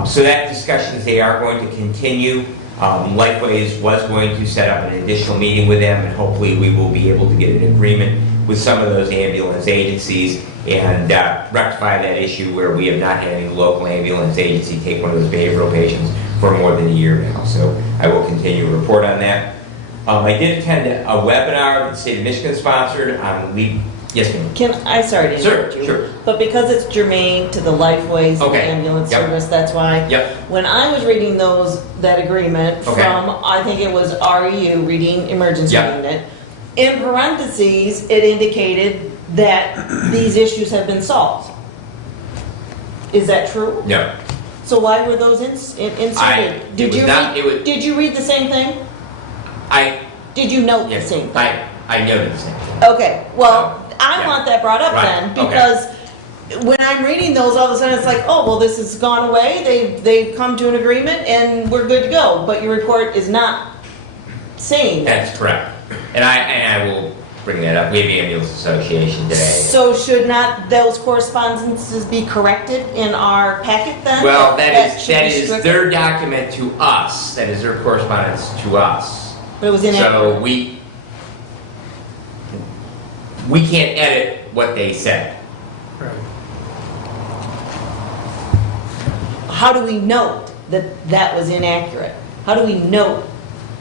So that discussions, they are going to continue. Lifeways was going to set up an additional meeting with them, and hopefully we will be able to get an agreement with some of those ambulance agencies and rectify that issue where we have not had any local ambulance agency take one of those behavioral patients for more than a year now. So I will continue to report on that. I did attend a webinar that the state of Michigan sponsored on lead. Yes, ma'am. Sorry to interrupt you. Sure. But because it's germane to the Lifeways ambulance service, that's why. Yep. When I was reading that agreement from, I think it was REU, Reading Emergency Unit, in parentheses, it indicated that these issues have been solved. Is that true? No. So why were those inserted? Did you read the same thing? Did you note the Yes, same thing? I noted the same thing. Okay, well, I Yeah. want that brought up Right, then, okay. because when I'm reading those, all of a sudden it's like, oh, well, this has gone away, they've come to an agreement, and we're good to go, but your report is not saying that. That's correct. And I will bring that up. We have ambulance association today. So should not those correspondences be corrected in our packet then? Well, that should be is stricken? their document to us. That is their correspondence to us. But it was inaccurate. So we can't edit what they said. Right. How do we note that that was inaccurate? How do we note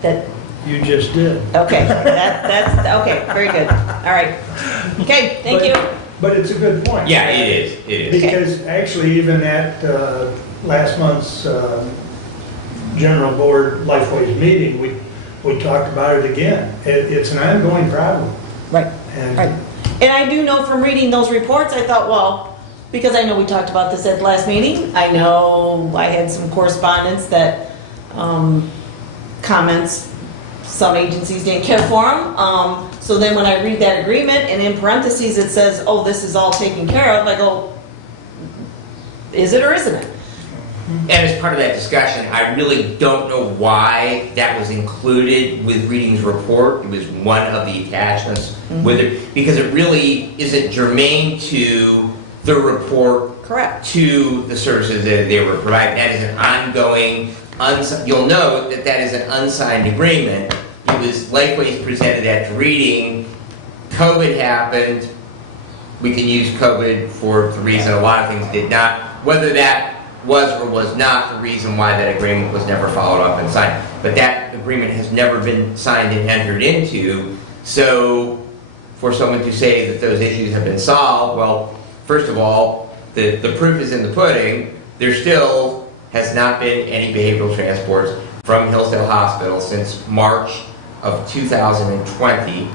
that, You just did. okay, that's, okay, very good. All right. Okay, thank you. But it's a good point. Yeah, it is. It is. Because actually, even at last month's general board Lifeways meeting, we talked about it again. It's an ongoing problem. Right, And right. And I do know from reading those reports, I thought, well, because I know we talked about this at the last meeting, I know I had some correspondence that, comments, some agencies didn't care for them. So then when I read that agreement and in parentheses it says, oh, this is all taken care of, I go, is it or isn't it? And as part of that discussion, I really don't know why that was included with Reading's report. It was one of the attachments with it, because it really isn't germane to the report, Correct. to the services that they were providing. That is an ongoing, you'll note that that is an unsigned agreement. It was Lifeways presented that to Reading. COVID happened. We can use COVID for the reason a lot of things did not. Whether that was or was not the reason why that agreement was never followed up and signed. But that agreement has never been signed and entered into. So for someone to say that those issues have been solved, well, first of all, the proof is in the pudding. There still has not been any behavioral transports from Hillsdale Hospital since March of 2020.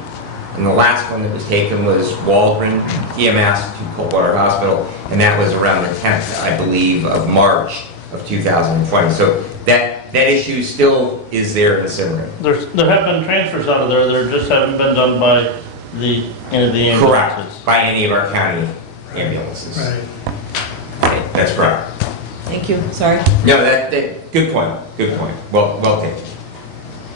And the last one that was taken was Waldron EMS to Coldwater Hospital, and that was around the 10th, I believe, of March of 2020. So that issue still is there and simmering. There have been transfers out of there just haven't been done by the ambulances. Correct, by any of our county ambulances. right. That's correct. Thank you, sorry. No, good point, good point. Well taken.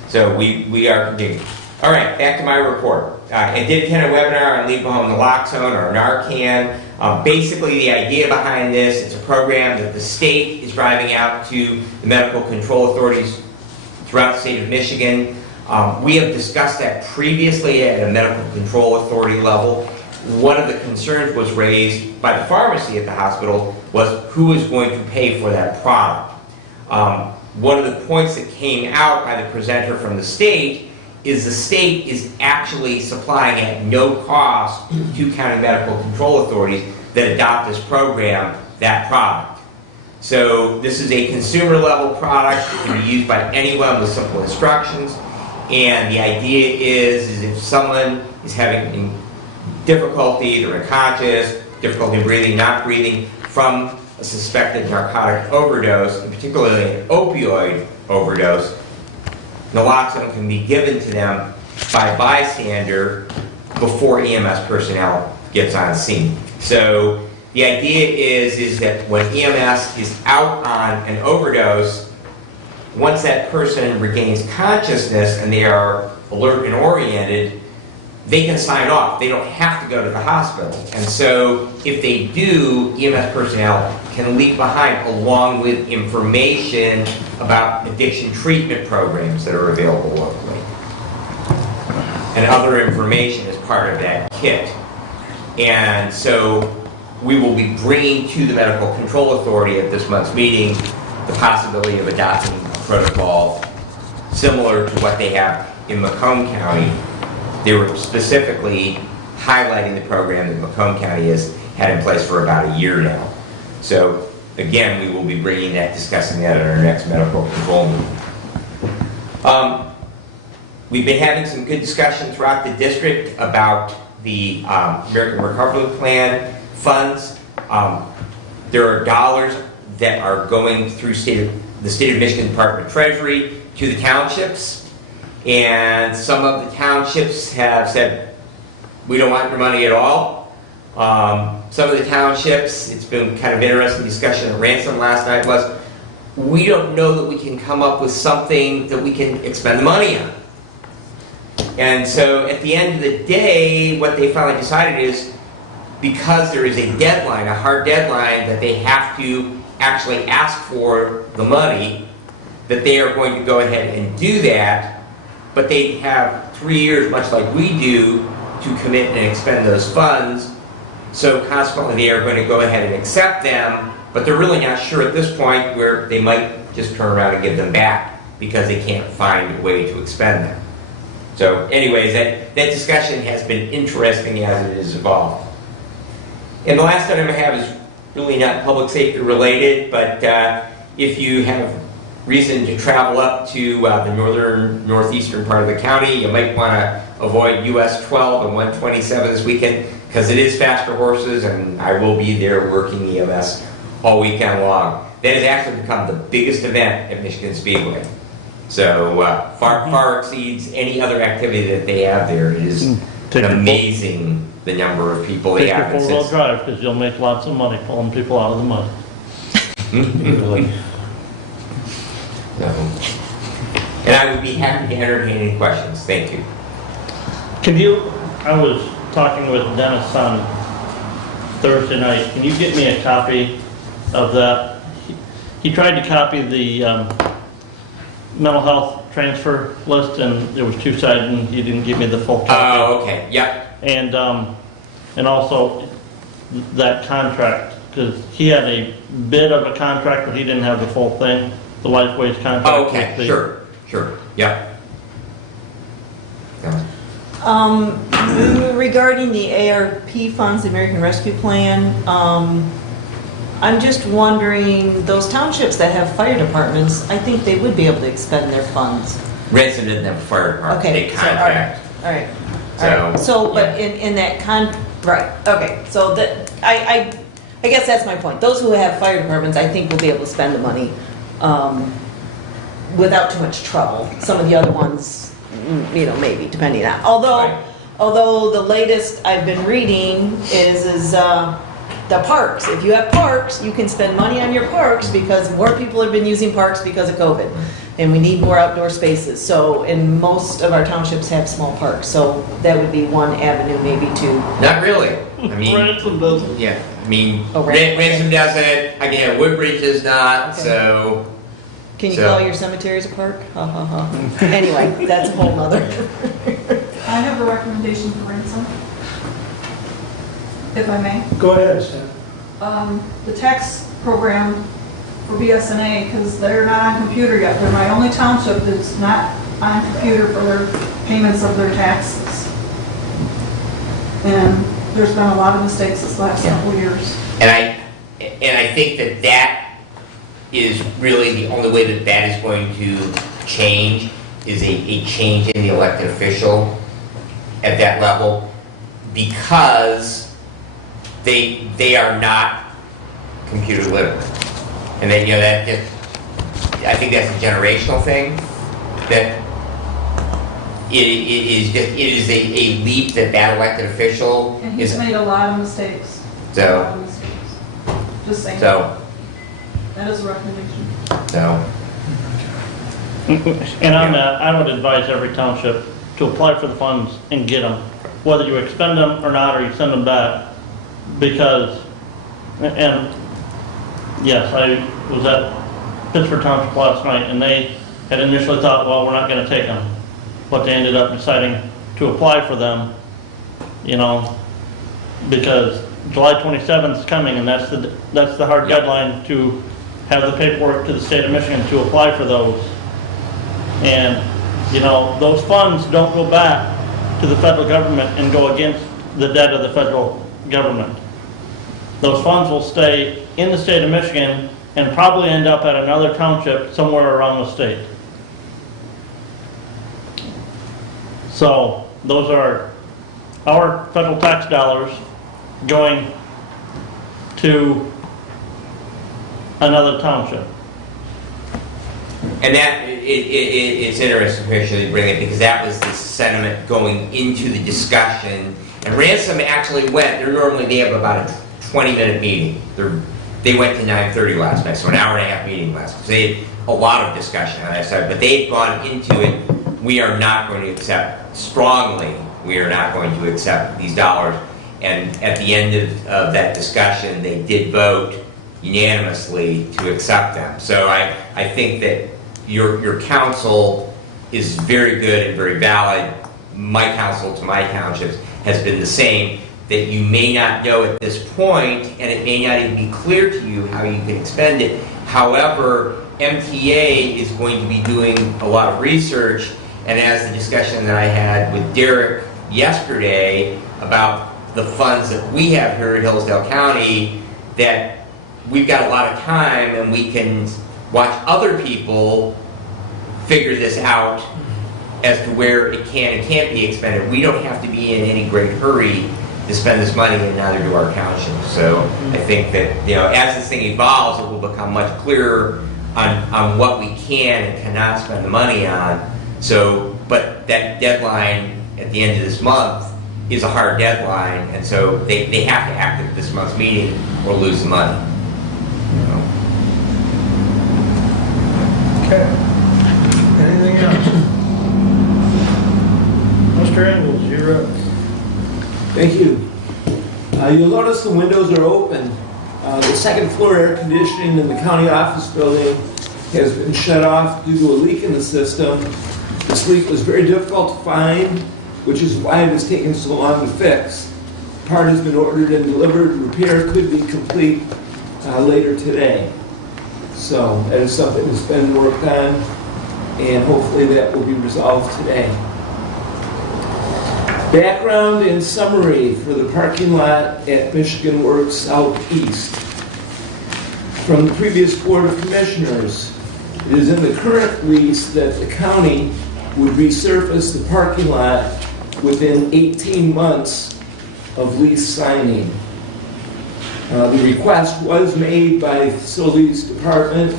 So we are continuing. All right, back to my report. I did attend a webinar on leave behind naloxone or Narcan. Basically, the idea behind this, it's a program that the state is driving out to the medical control authorities throughout the state of Michigan. We have discussed that previously at a medical control authority level. One of the concerns was raised by the pharmacy at the hospital was who is going to pay for that product. One of the points that came out by the presenter from the state is the state is actually supplying at no cost to county medical control authorities that adopt this program that product. So this is a consumer level product. It can be used by anyone with simple instructions. And the idea is if someone is having difficulty, they're unconscious, difficulty breathing, not breathing, from a suspected narcotic overdose, and particularly an opioid overdose, naloxone can be given to them by a bystander before EMS personnel gets on scene. So the idea is that when EMS is out on an overdose, once that person regains consciousness and they are alert and oriented, they can sign off. They don't have to go to the hospital. And so if they do, EMS personnel can leave behind along with information about addiction treatment programs that are available locally. And other information is part of that kit. And so we will be bringing to the Medical Control Authority at this month's meeting the possibility of adopting a protocol similar to what they have in Macomb County. They were specifically highlighting the program that Macomb County has had in place for about a year now. So again, we will be bringing that, discussing that at our next medical control meeting. We've been having some good discussion throughout the district about the American Recovery Plan funds. There are dollars that are going through the State of Michigan Department of Treasury to the townships. And some of the townships have said, we don't want your money at all. Some of the townships, it's been kind of interesting discussion at Ransom last night, was we don't know that we can come up with something that we can expend the money on. And so at the end of the day, what they finally decided is, because there is a deadline, a hard deadline, that they have to actually ask for the money, that they are going to go ahead and do that, but they have 3 years, much like we do, to commit and expend those funds. So consequently, they are going to go ahead and accept them, but they're really not sure at this point, where they might just turn around and give them back because they can't find a way to expend them. So anyways, that discussion has been interesting as it has evolved. And the last item I have is really not public safety related, but if you have reason to travel up to the northeastern part of the county, you might want to avoid US 12 and 127 this weekend, because it is Faster Horses, and I will be there working EMS all weekend long. That has actually become the biggest event at Michigan Speedway. So far exceeds any other activity that they have there. It is amazing the number of people they have. Take your four-wheel drive, because you'll make lots of money pulling people out of the mud. And I would be happy to entertain any questions. Thank you. I was talking with Dennis on Thursday night. Can you get me a copy of that? He tried to copy the mental health transfer list, and it was two-sided, and he didn't give me the full copy. Oh, okay. Yep. And also that contract, because he had a bit of a contract, but he didn't have the full thing, the Lifeways contract. Oh, okay. Sure. Yep. Regarding the ARP funds, the American Rescue Plan, I'm just wondering, those townships that have fire departments, I think they would be able to expend their funds. Ransom didn't have a fire department. Okay, They so, all contract. right. So, So, but in that right, okay, so that, I guess that's my point. Those who have fire departments, I think will be able to spend the money without too much trouble. Some of the other ones, maybe, depending on. Right. Although the latest I've been reading is the parks. If you have parks, you can spend money on your parks, because more people have been using parks because of COVID. And we need more outdoor spaces. So, and most of our townships have small parks. So that would be one avenue maybe to. not really. I mean, Ransom doesn't. yeah. I mean, Oh, Ransom. Ransom doesn't. Again, Woodbridge does not. Okay. So. Can you So- call your cemeteries a park? Ha ha ha. Anyway, that's a whole nother. I have a recommendation for Ransom, if I may. Go ahead, Sam. The tax program for BSNA, because they're not on computer yet. They're my only township that's not on computer for their payments of their taxes. And there's been a lot of mistakes this last couple of years. And I think that is really the only way that is going to change, is a change in the elected official at that level, because they are not computer literate. And then, that just, I think that's a generational thing, that it is a leap that elected official And is. he's made a lot of mistakes. So- A lot of mistakes. Just saying. So, That is a recommendation. And on that, I would advise every township to apply for the funds and get them, whether you expend them or not, or you send them back. Because, and yes, I was at Pittsburgh Township last night, and they had initially thought, well, we're not going to take them. But they ended up deciding to apply for them, because July 27th is coming, and that's the hard deadline to have the paperwork to the state of Michigan to apply for those. And, those funds don't go back to the federal government and go against the debt of the federal government. Those funds will stay in the state of Michigan and probably end up at another township somewhere around the state. So those are our federal tax dollars going to another township. And that, it's interesting, especially bring it, because that was the sentiment going into the discussion. And Ransom actually went, they have about a 20-minute meeting. They went to 9:30 last night, so an hour and a half meeting last night. So they had a lot of discussion on that side, but they've gone into it, we are not going to accept, strongly, we are not going to accept these dollars. And at the end of that discussion, they did vote unanimously to accept them. So I think that your counsel is very good and very valid. My counsel to my townships has been the same, that you may not know at this point, and it may not even be clear to you how you can expend it. However, MTA is going to be doing a lot of research, and as the discussion that I had with Derek yesterday about the funds that we have here at Hillsdale County, that we've got a lot of time and we can watch other people figure this out as to where it can and can't be expended. We don't have to be in any great hurry to spend this money, and neither do our townships. So I think that, as this thing evolves, it will become much clearer on what we can and cannot spend the money on. So, but that deadline at the end of this month is a hard deadline, and so they have to act at this month's meeting or lose the money. Okay. Anything else? Mr. Engels, you're up. Thank you. You'll notice the windows are open. The second floor air conditioning in the county office building has been shut off due to a leak in the system. This leak was very difficult to find, which is why it has taken so long to fix. The part has been ordered and delivered. Repair could be complete later today. So that is something that's been worked on, and hopefully that will be resolved today. Background and summary for the parking lot at Michigan Works Southeast. From the previous Board of Commissioners, it is in the current lease that the county would resurface the parking lot within 18 months of lease signing. The request was made by the Facilities Department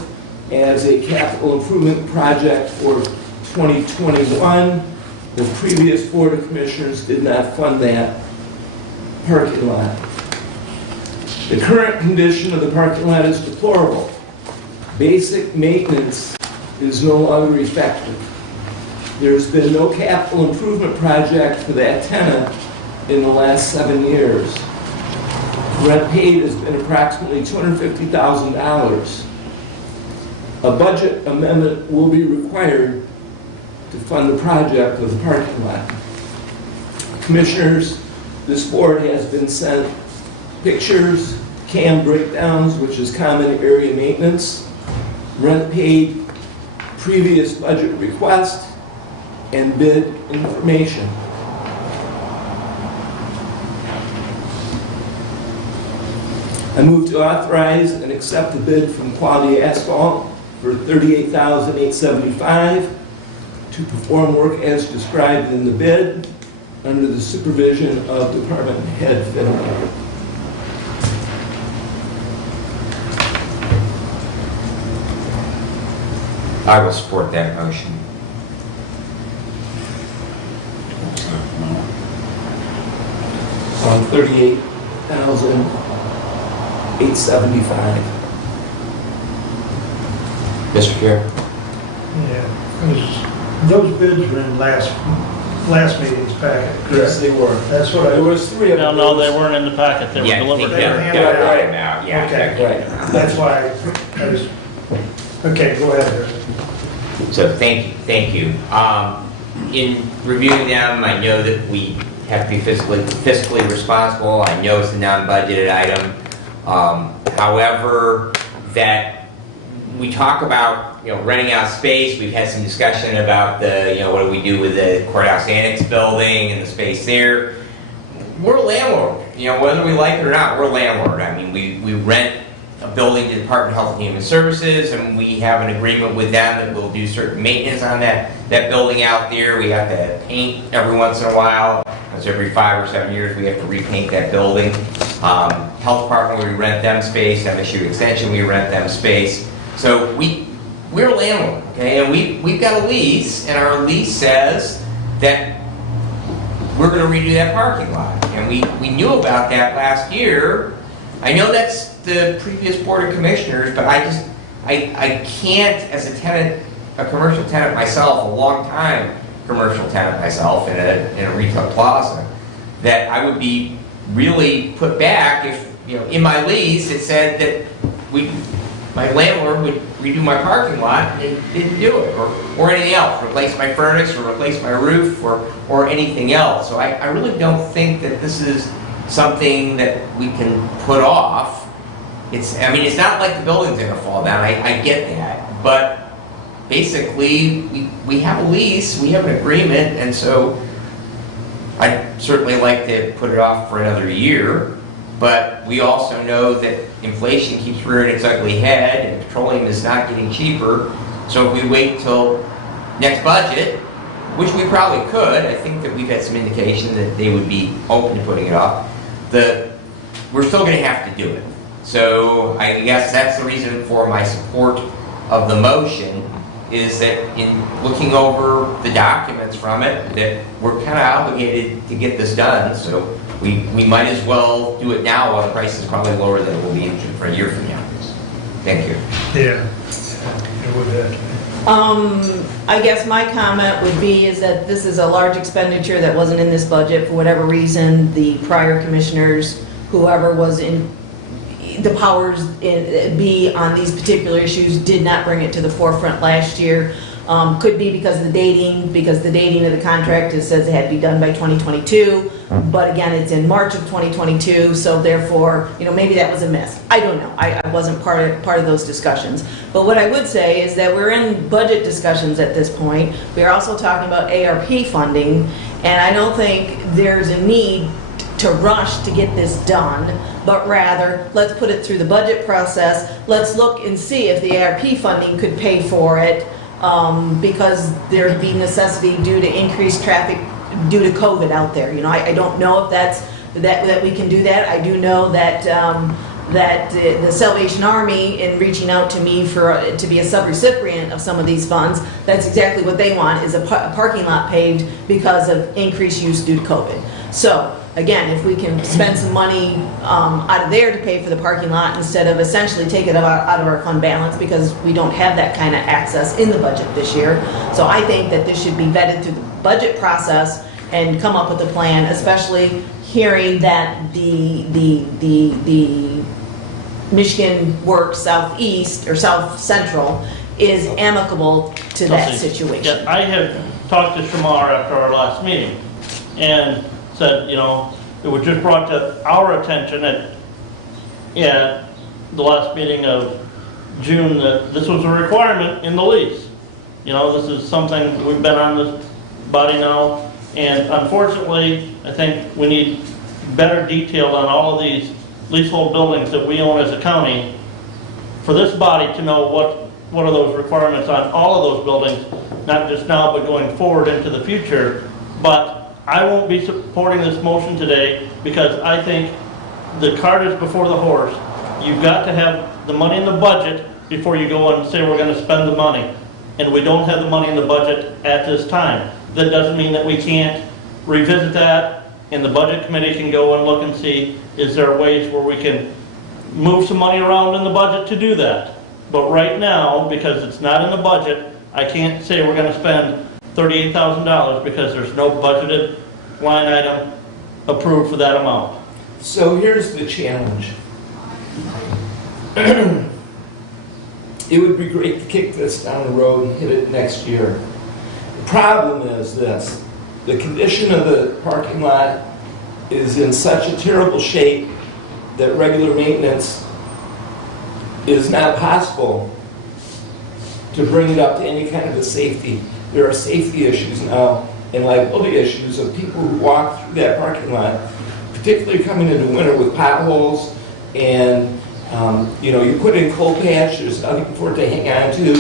as a capital improvement project for 2021. The previous Board of Commissioners did not fund that parking lot. The current condition of the parking lot is deplorable. Basic maintenance is no longer effective. There's been no capital improvement project for that tenant in the last 7 years. Rent paid has been approximately $250,000. A budget amendment will be required to fund the project of the parking lot. Commissioners, this board has been sent pictures, CAM breakdowns, which is common area maintenance, rent paid, previous budget request, and bid information. I move to authorize and accept the bid from Quality Asphalt for $38,875 to perform work as described in the bid under the supervision of Department Head Finley. I will support that motion. On $38,875. Mr. Chair? Yeah, those bids were in last meeting's packet. Yes, they were. That's what There I, was three of them. No, they weren't in the packet, they were Yeah, delivered they were here. handed out. Right now, yeah. Okay. Right. That's why I was, okay, go ahead. So thank you. In reviewing them, I know that we have to be fiscally responsible. I know it's a non-budgeted item. However, that we talk about, renting out space. We've had some discussion about what do we do with the courthouse annex building and the space there. We're a landlord, whether we like it or not, we're a landlord. I mean, we rent a building to the Department of Health and Human Services, and we have an agreement with them that we'll do certain maintenance on that building out there. We have to paint every once in a while. That's every 5 or 7 years we have to repaint that building. Health Department, we rent them space. MSU Extension, we rent them space. So we we're a landlord, okay, and we've got a lease, and our lease says that we're gonna redo that parking lot. And we knew about that last year. I know that's the previous Board of Commissioners, but I can't, as a tenant, a commercial tenant myself, a long time commercial tenant myself in a retail plaza, that I would be really put back if, you know, in my lease, it said that my landlord would redo my parking lot, and they didn't do it, or anything else, replace my furnace, or replace my roof, or anything else. So I really don't think that this is something that we can put off. I mean, it's not like the building's gonna fall down, I get that, but basically, we have a lease, we have an agreement, and so I'd certainly like to put it off for another year. But we also know that inflation keeps rearing its ugly head, and petroleum is not getting cheaper. So if we wait till next budget, which we probably could, I think that we've had some indication that they would be open to putting it off, we're still going to have to do it. So I guess that's the reason for my support of the motion, is that in looking over the documents from it, that we're kind of obligated to get this done. So we might as well do it now while the price is probably lower than it will be for a year from now. Thank you. Yeah, it would have. I guess my comment would be is that this is a large expenditure that wasn't in this budget for whatever reason. The prior commissioners, whoever was in the powers be on these particular issues, did not bring it to the forefront last year. Could be because of the dating of the contract, it says it had to be done by 2022, but again, it's in March of 2022, so therefore, you know, maybe that was a miss. I don't know, I wasn't part of those discussions. But what I would say is that we're in budget discussions at this point. We are also talking about ARP funding, and I don't think there's a need to rush to get this done, but rather, let's put it through the budget process. Let's look and see if the ARP funding could pay for it, because there'd be necessity due to increased traffic due to COVID out there. You know, I don't know if that we can do that. I do know that the Salvation Army, in reaching out to me to be a subrecipient of some of these funds, that's exactly what they want, is a parking lot paved because of increased use due to COVID. So again, if we can spend some money out of there to pay for the parking lot instead of essentially take it out of our fund balance, because we don't have that kind of access in the budget this year. So I think that this should be vetted through the budget process and come up with a plan, especially hearing that the Michigan Works Southeast or South Central is amicable to that situation. Yeah, I had talked to Shamar after our last meeting and said, you know, it was just brought to our attention at the last meeting of June that this was a requirement in the lease. You know, this is something, we've been on this body now, and unfortunately, I think we need better detail on all of these leasehold buildings that we own as a county, for this body to know what are those requirements on all of those buildings, not just now, but going forward into the future. But I won't be supporting this motion today, because I think the cart is before the horse. You've got to have the money in the budget before you go and say we're going to spend the money. And we don't have the money in the budget at this time. That doesn't mean that we can't revisit that, and the budget committee can go and look and see, is there ways where we can move some money around in the budget to do that. But right now, because it's not in the budget, I can't say we're going to spend $38,000 because there's no budgeted line item approved for that amount. So here's the challenge. It would be great to kick this down the road and hit it next year. The problem is this: the condition of the parking lot is in such a terrible shape that regular maintenance is not possible to bring it up to any kind of a safety. There are safety issues now and liability issues of people who walk through that parking lot, particularly coming into winter with potholes, and you know, you put in coal patch, there's nothing for it to hang on to.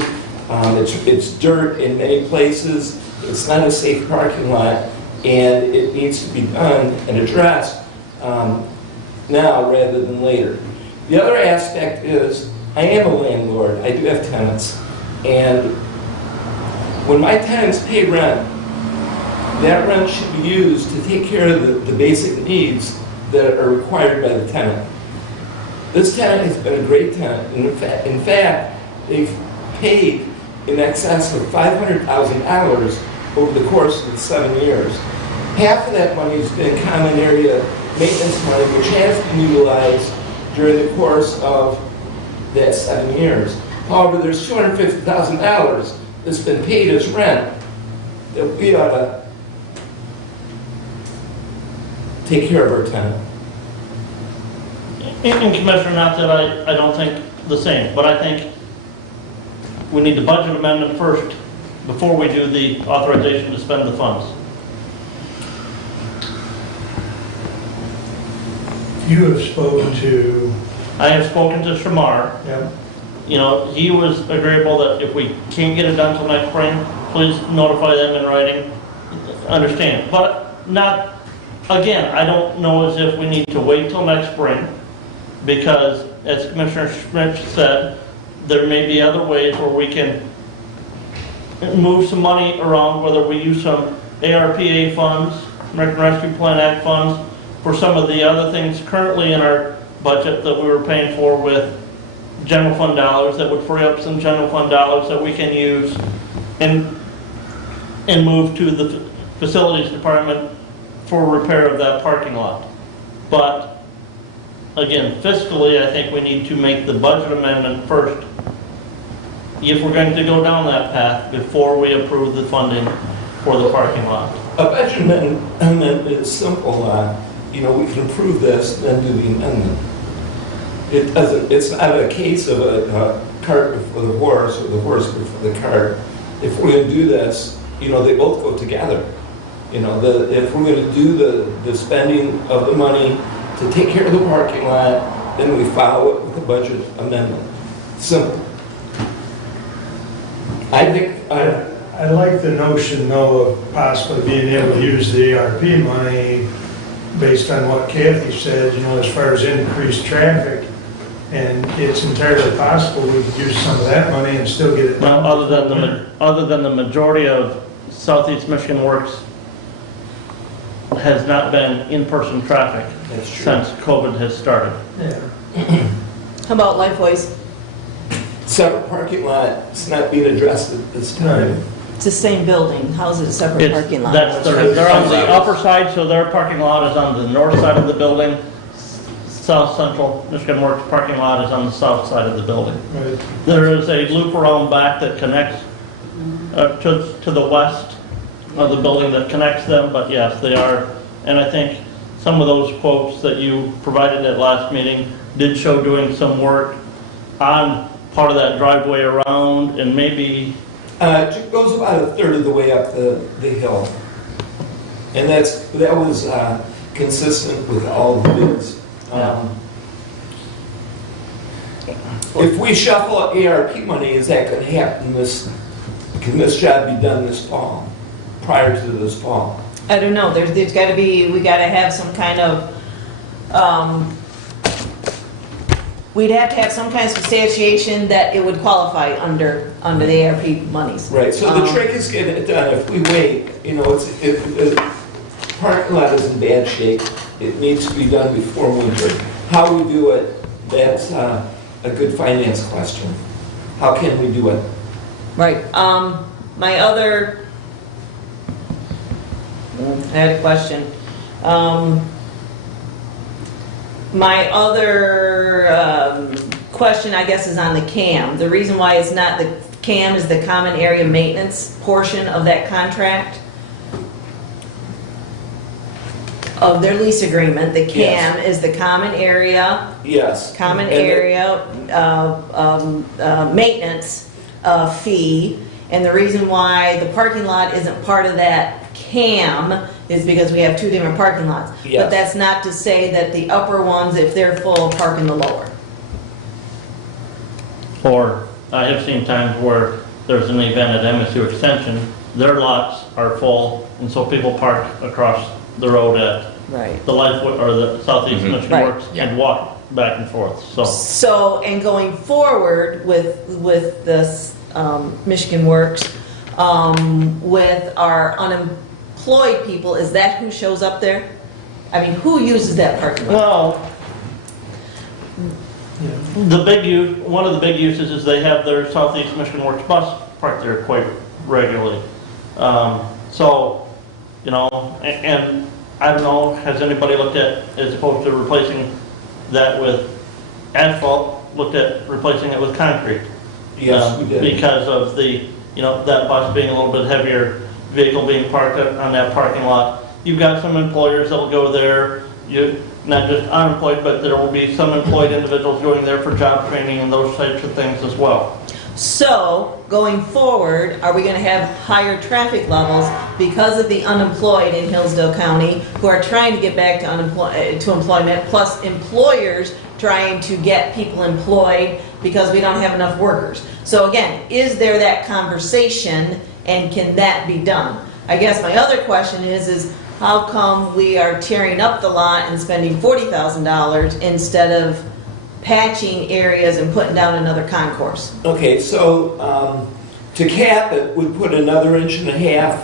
It's dirt in many places. It's not a safe parking lot, and it needs to be done and addressed now rather than later. The other aspect is, I am a landlord. I do have tenants. And when my tenants pay rent, that rent should be used to take care of the basic needs that are required by the tenant. This tenant has been a great tenant. In fact, they've paid in excess of $500,000 over the course of the 7 years. Half of that money has been common area maintenance money, which has been utilized during the course of that 7 years. However, there's $250,000 that's been paid as rent that we ought to take care of our tenant. And Commissioner, not that I don't think the same, but I think we need the budget amendment first before we do the authorization to spend the funds. You have spoken to, I have spoken to Shamar. yeah, You know, he was agreeable that if we can't get it done till next spring, please notify them in writing. Understand, but not, again, I don't know as if we need to wait till next spring, because as Commissioner Schmidt said, there may be other ways where we can move some money around, whether we use some ARPA funds, American Rescue Plan Act funds, for some of the other things currently in our budget that we were paying for with general fund dollars, that would free up some general fund dollars that we can use and move to the facilities department for repair of that parking lot. But again, fiscally, I think we need to make the budget amendment first, if we're going to go down that path, before we approve the funding for the parking lot. A budget amendment is simple. We can approve this, then do the amendment. It's not a case of a cart before the horse or the horse before the cart. If we're going to do this, they both go together. If we're going to do the spending of the money to take care of the parking lot, then we follow it with a budget amendment. Simple. I think I like the notion, though, of possibly being able to use the ARP money based on what Kathy said, as far as increased traffic. And it's entirely possible we could use some of that money and still get it done. Now, other than the majority of Southeast Michigan Works has not been in-person traffic That's true. since COVID has started. Yeah. How about Lifeways? separate parking lot, it's not being addressed at this time. It's the same building. How is it a separate parking lot? They're on the upper side, so their parking lot is on the north side of the building. South Central Michigan Works parking lot is on the south side of the building. Right. There is a loop around back that connects to the west of the building that connects them, but yes, they are. And I think some of those quotes that you provided at last meeting did show doing some work on part of that driveway around, and maybe... It goes about a third of the way up the hill. And that was consistent with all the bids. If we shuffle ARP money, is that going to happen can this job be done this fall, prior to this fall? I don't know. There's got to be, we got to have some kind of, we'd have to have some kind of substantiation that it would qualify under the ARP monies. Right, so the trick is getting it done. If we wait, if the parking lot is in bad shape, it needs to be done before winter. How we do it, that's a good finance question. How can we do it? Right. My other, I had a question. My other question, I guess, is on the CAM. The reason why it's not the CAM is the common area maintenance portion of that contract of their lease agreement. The CAM is the common area. Yes. Common area maintenance fee. And the reason why the parking lot isn't part of that CAM is because we have two different parking lots. Yes. But that's not to say that the upper ones, if they're full, park in the lower. Or I have seen times where there's an event at MSU Extension, their lots are full, and so people park across the road at Right. the Lifeway or the Southeast Michigan Right. Works and walk back and forth. So So, and going forward with Michigan Works, with our unemployed people, is that who shows up there? I mean, who uses that parking lot? Well, one of the big uses is they have their Southeast Michigan Works bus parked there quite regularly. So, you know, and I don't know, has anybody looked at, as opposed to replacing that with asphalt, looked at replacing it with concrete? Yes, we did. Because of the, you know, that bus being a little bit heavier, vehicle being parked on that parking lot. You've got some employers that'll go there, not just unemployed, but there will be some employed individuals going there for job training and those types of things as well. So, going forward, are we going to have higher traffic levels because of the unemployed in Hillsdale County who are trying to get back to employment, plus employers trying to get people employed because we don't have enough workers? So again, is there that conversation, and can that be done? I guess my other question is how come we are tearing up the lot and spending $40,000 instead of patching areas and putting down another concourse? Okay, so to cap it, we put another 1.5 inches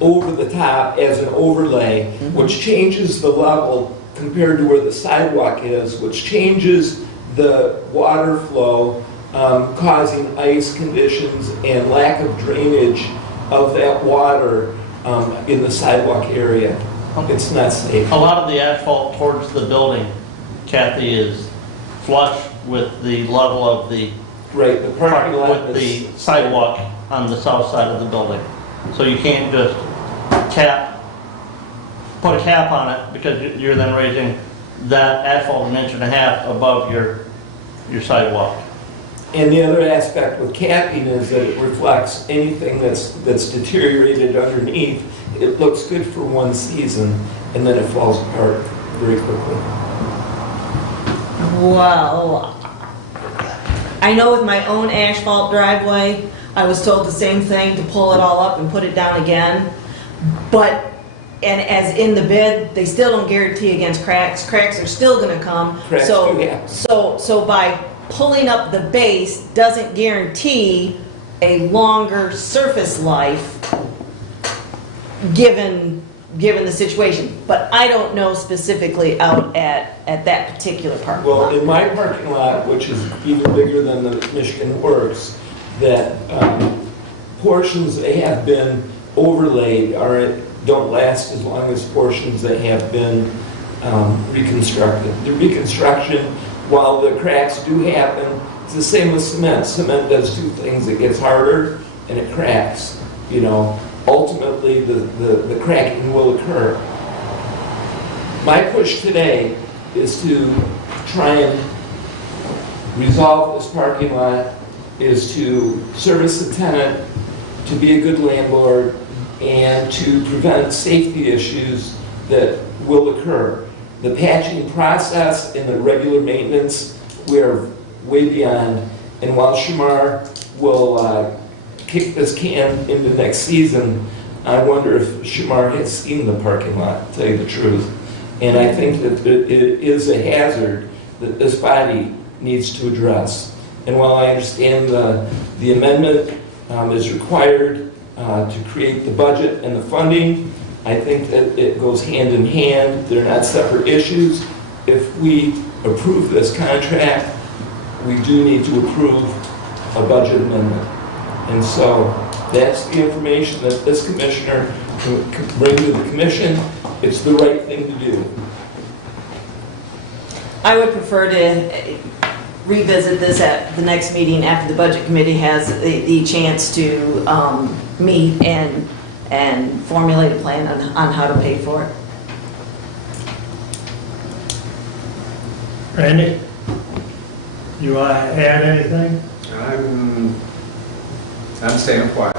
over the top as an overlay, which changes the level compared to where the sidewalk is, which changes the water flow, causing ice conditions and lack of drainage of that water in the sidewalk area. It's not safe. A lot of the asphalt towards the building, Kathy, is flush with the level of the Right, the parking lot with is... the sidewalk on the south side of the building. So you can't just put a cap on it, because you're then raising that asphalt 1.5 inches above your sidewalk. And the other aspect with capping is that it reflects anything that's deteriorated underneath. It looks good for one season, and then it falls apart very quickly. Well, I know with my own asphalt driveway, I was told the same thing, to pull it all up and put it down again. But, and as in the bid, they still don't guarantee against cracks. Cracks are still gonna come. Cracks do happen. So by pulling up the base doesn't guarantee a longer surface life given the situation. But I don't know specifically out at that particular parking lot. Well, in my parking lot, which is even bigger than the Michigan Works, that portions that have been overlaid don't last as long as portions that have been reconstructed. The reconstruction, while the cracks do happen, it's the same with cement. Cement does two things: it gets harder and it cracks. You know, ultimately the cracking will occur. My push today is to try and resolve this parking lot, is to service the tenant, to be a good landlord, and to prevent safety issues that will occur. The patching process and the regular maintenance, we are way beyond. And while Shamar will kick this can into next season, I wonder if Shamar has seen the parking lot, to tell you the truth. And I think that it is a hazard that this body needs to address. And while I understand the amendment is required to create the budget and the funding, I think that it goes hand in hand. They're not separate issues. If we approve this contract, we do need to approve a budget amendment. And so that's the information that this commissioner can bring to the commission. It's the right thing to do. I would prefer to revisit this at the next meeting after the budget committee has the chance to meet and formulate a plan on how to pay for it. Randy, you want to add anything? I'm staying quiet.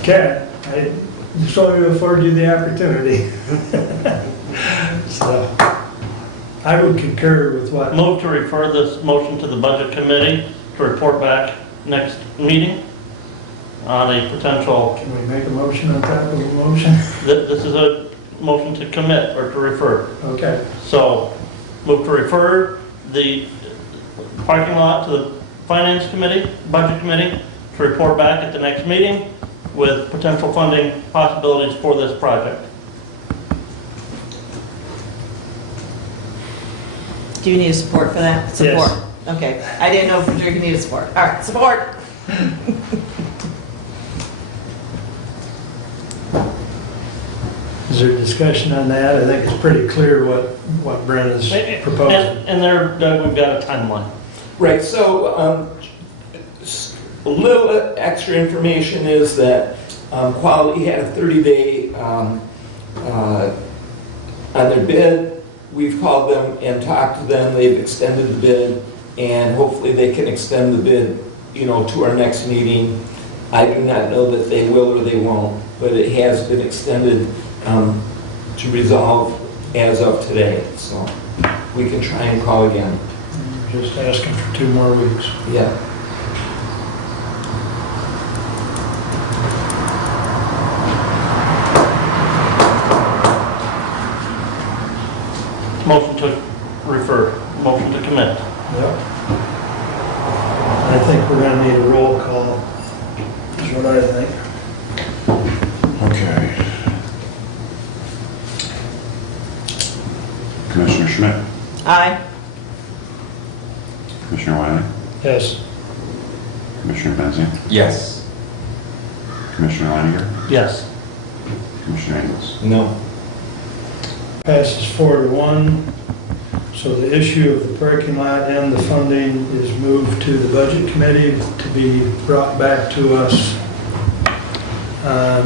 Okay, I just wanted to afford you the opportunity. So, I would concur with what... Move to refer this motion to the budget committee to report back next meeting on a potential... Can we make a motion on top of a motion? This is a motion to commit or to refer. Okay. So, move to refer the parking lot to the Finance Committee, Budget Committee, to report back at the next meeting with potential funding possibilities for this project. Do you need support for that? Yes. Support. Okay, I didn't know for sure you needed support. All right, support. Is there discussion on that? I think it's pretty clear what Brent is proposing. And there, we've got a timeline. Right, so a little extra information is that Quality had a 30-day on their bid. We've called them and talked to them. They've extended the bid, and hopefully they can extend the bid, to our next meeting. I do not know that they will or they won't, but it has been extended to resolve as of today. So we can try and call again. Just asking for 2 more weeks. Yeah. Motion to refer, motion to commit. Yep. I think we're gonna need a roll call, is what I think. Okay. Commissioner Schmidt, Aye. Commissioner Wiley, Yes. Commissioner Benzian, Yes. Commissioner Leininger, Yes. Commissioner Engels. No. Passes 4-1. So the issue of the parking lot and the funding is moved to the Budget Committee to be brought back to us on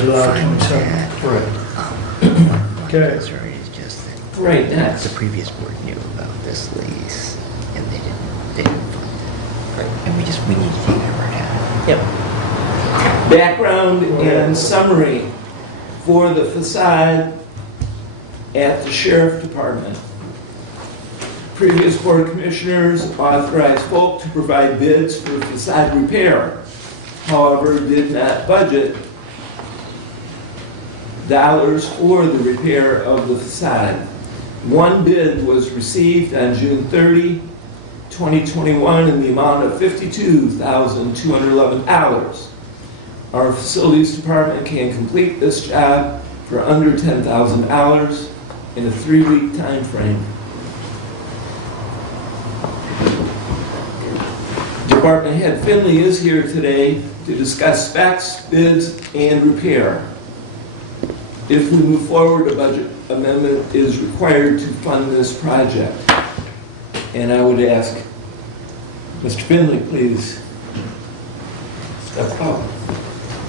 July 22nd. Correct. Okay. Sorry, it's just that Right, next. the previous board knew about this lease, and they didn't fund it. Right. And we need to take it right out. Yep. Background and summary for the facade at the Sheriff Department. Previous Board of Commissioners authorized Folk to provide bids for facade repair. However, did not budget dollars for the repair of the facade. One bid was received on June 30, 2021 in the amount of $52,211. Our Facilities Department can complete this job for under $10,000 in a 3-week time frame. Department Head Finley is here today to discuss specs, bids, and repair. If we move forward, a budget amendment is required to fund this project. And I would ask Mr. Finley, please step up.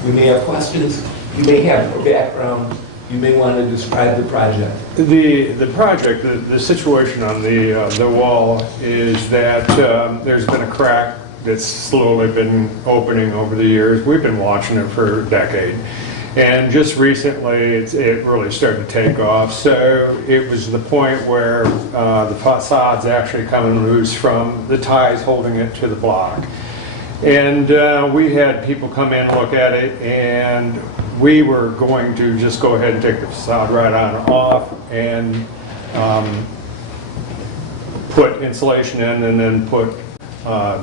We may have questions. You may have more background. You may want to describe the project. The project, the situation on the wall is that there's been a crack that's slowly been opening over the years. We've been watching it for a decade. And just recently, it really started to take off. So it was the point where the facade's actually coming loose from the ties holding it to the block. And we had people come in, look at it, and we were going to just go ahead and take the facade right on and off and put insulation in and then put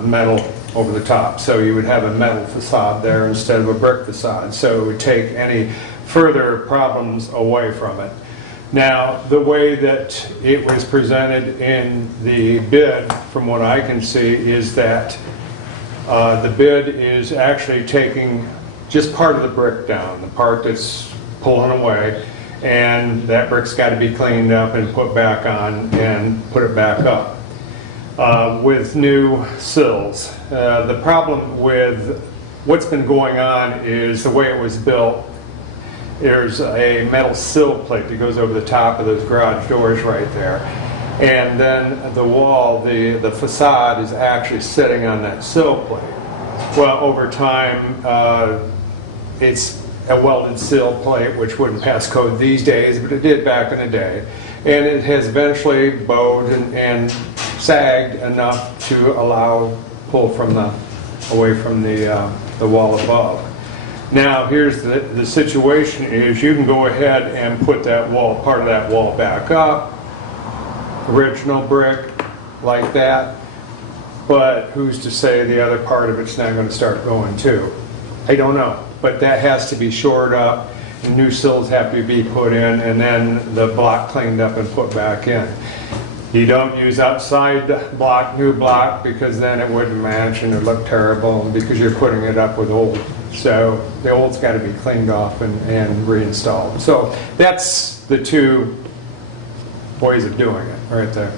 metal over the top. So you would have a metal facade there instead of a brick facade. So it would take any further problems away from it. Now, the way that it was presented in the bid, from what I can see, is that the bid is actually taking just part of the brick down, the part that's pulling away, and that brick's got to be cleaned up and put back on and put it back up with new sills. The problem with what's been going on is the way it was built. There's a metal sill plate that goes over the top of those garage doors right there. And then the wall, the facade is actually sitting on that sill plate. Well, over time, it's a welded sill plate, which wouldn't pass code these days, but it did back in the day. And it has eventually bowed and sagged enough to allow pull from away from the wall above. Now, here's the situation is you can go ahead and put that wall, part of that wall back up, original brick, like that. but who's to say the other part of it's not going to start going too? I don't know, but that has to be shored up, and new sills have to be put in, and then the block cleaned up and put back in. You don't use outside block, new block, because then it wouldn't match and it'd look terrible, because you're putting it up with old. So the old's got to be cleaned off and reinstalled. So that's the two ways of doing it right there.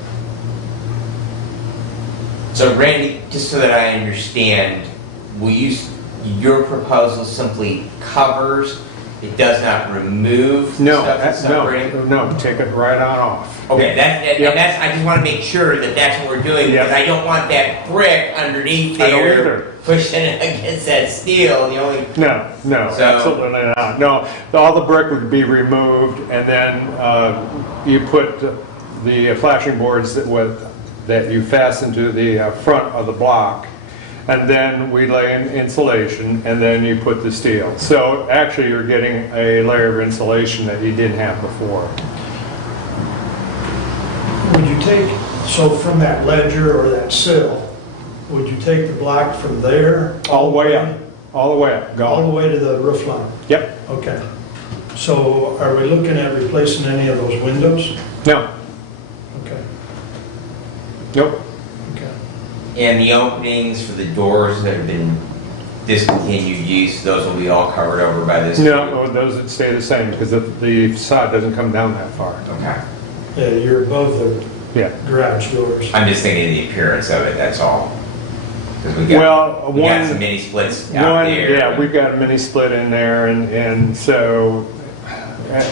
So Randy, just so that I understand, your proposal simply covers, it does not remove stuff that's separating? No, take it right on off. Okay, that's, I just want to make sure that that's what we're doing, because I don't want that brick underneath I don't there either. pushing it against that steel, the only... No, So- absolutely not. No, all the brick would be removed, and then you put the flashing boards that you fasten to the front of the block, and then we lay in insulation, and then you put the steel. So actually, you're getting a layer of insulation that you didn't have before. Would you take, so from that ledger or that sill, would you take the block from there? All the way up. All the way up. All the Gone. way to the roof line? Yep. Okay. So are we looking at replacing any of those windows? No. Okay. Nope. Okay. And the openings for the doors that have been discontinued use, those will be all covered over by this? No, those would stay the same, because the facade doesn't come down that far. Okay. Yeah, you're above the Yeah. garage doors. I'm just thinking of the appearance of it, that's all. Because we Well, got some mini splits out there. Yeah, we've got a mini split in there, and so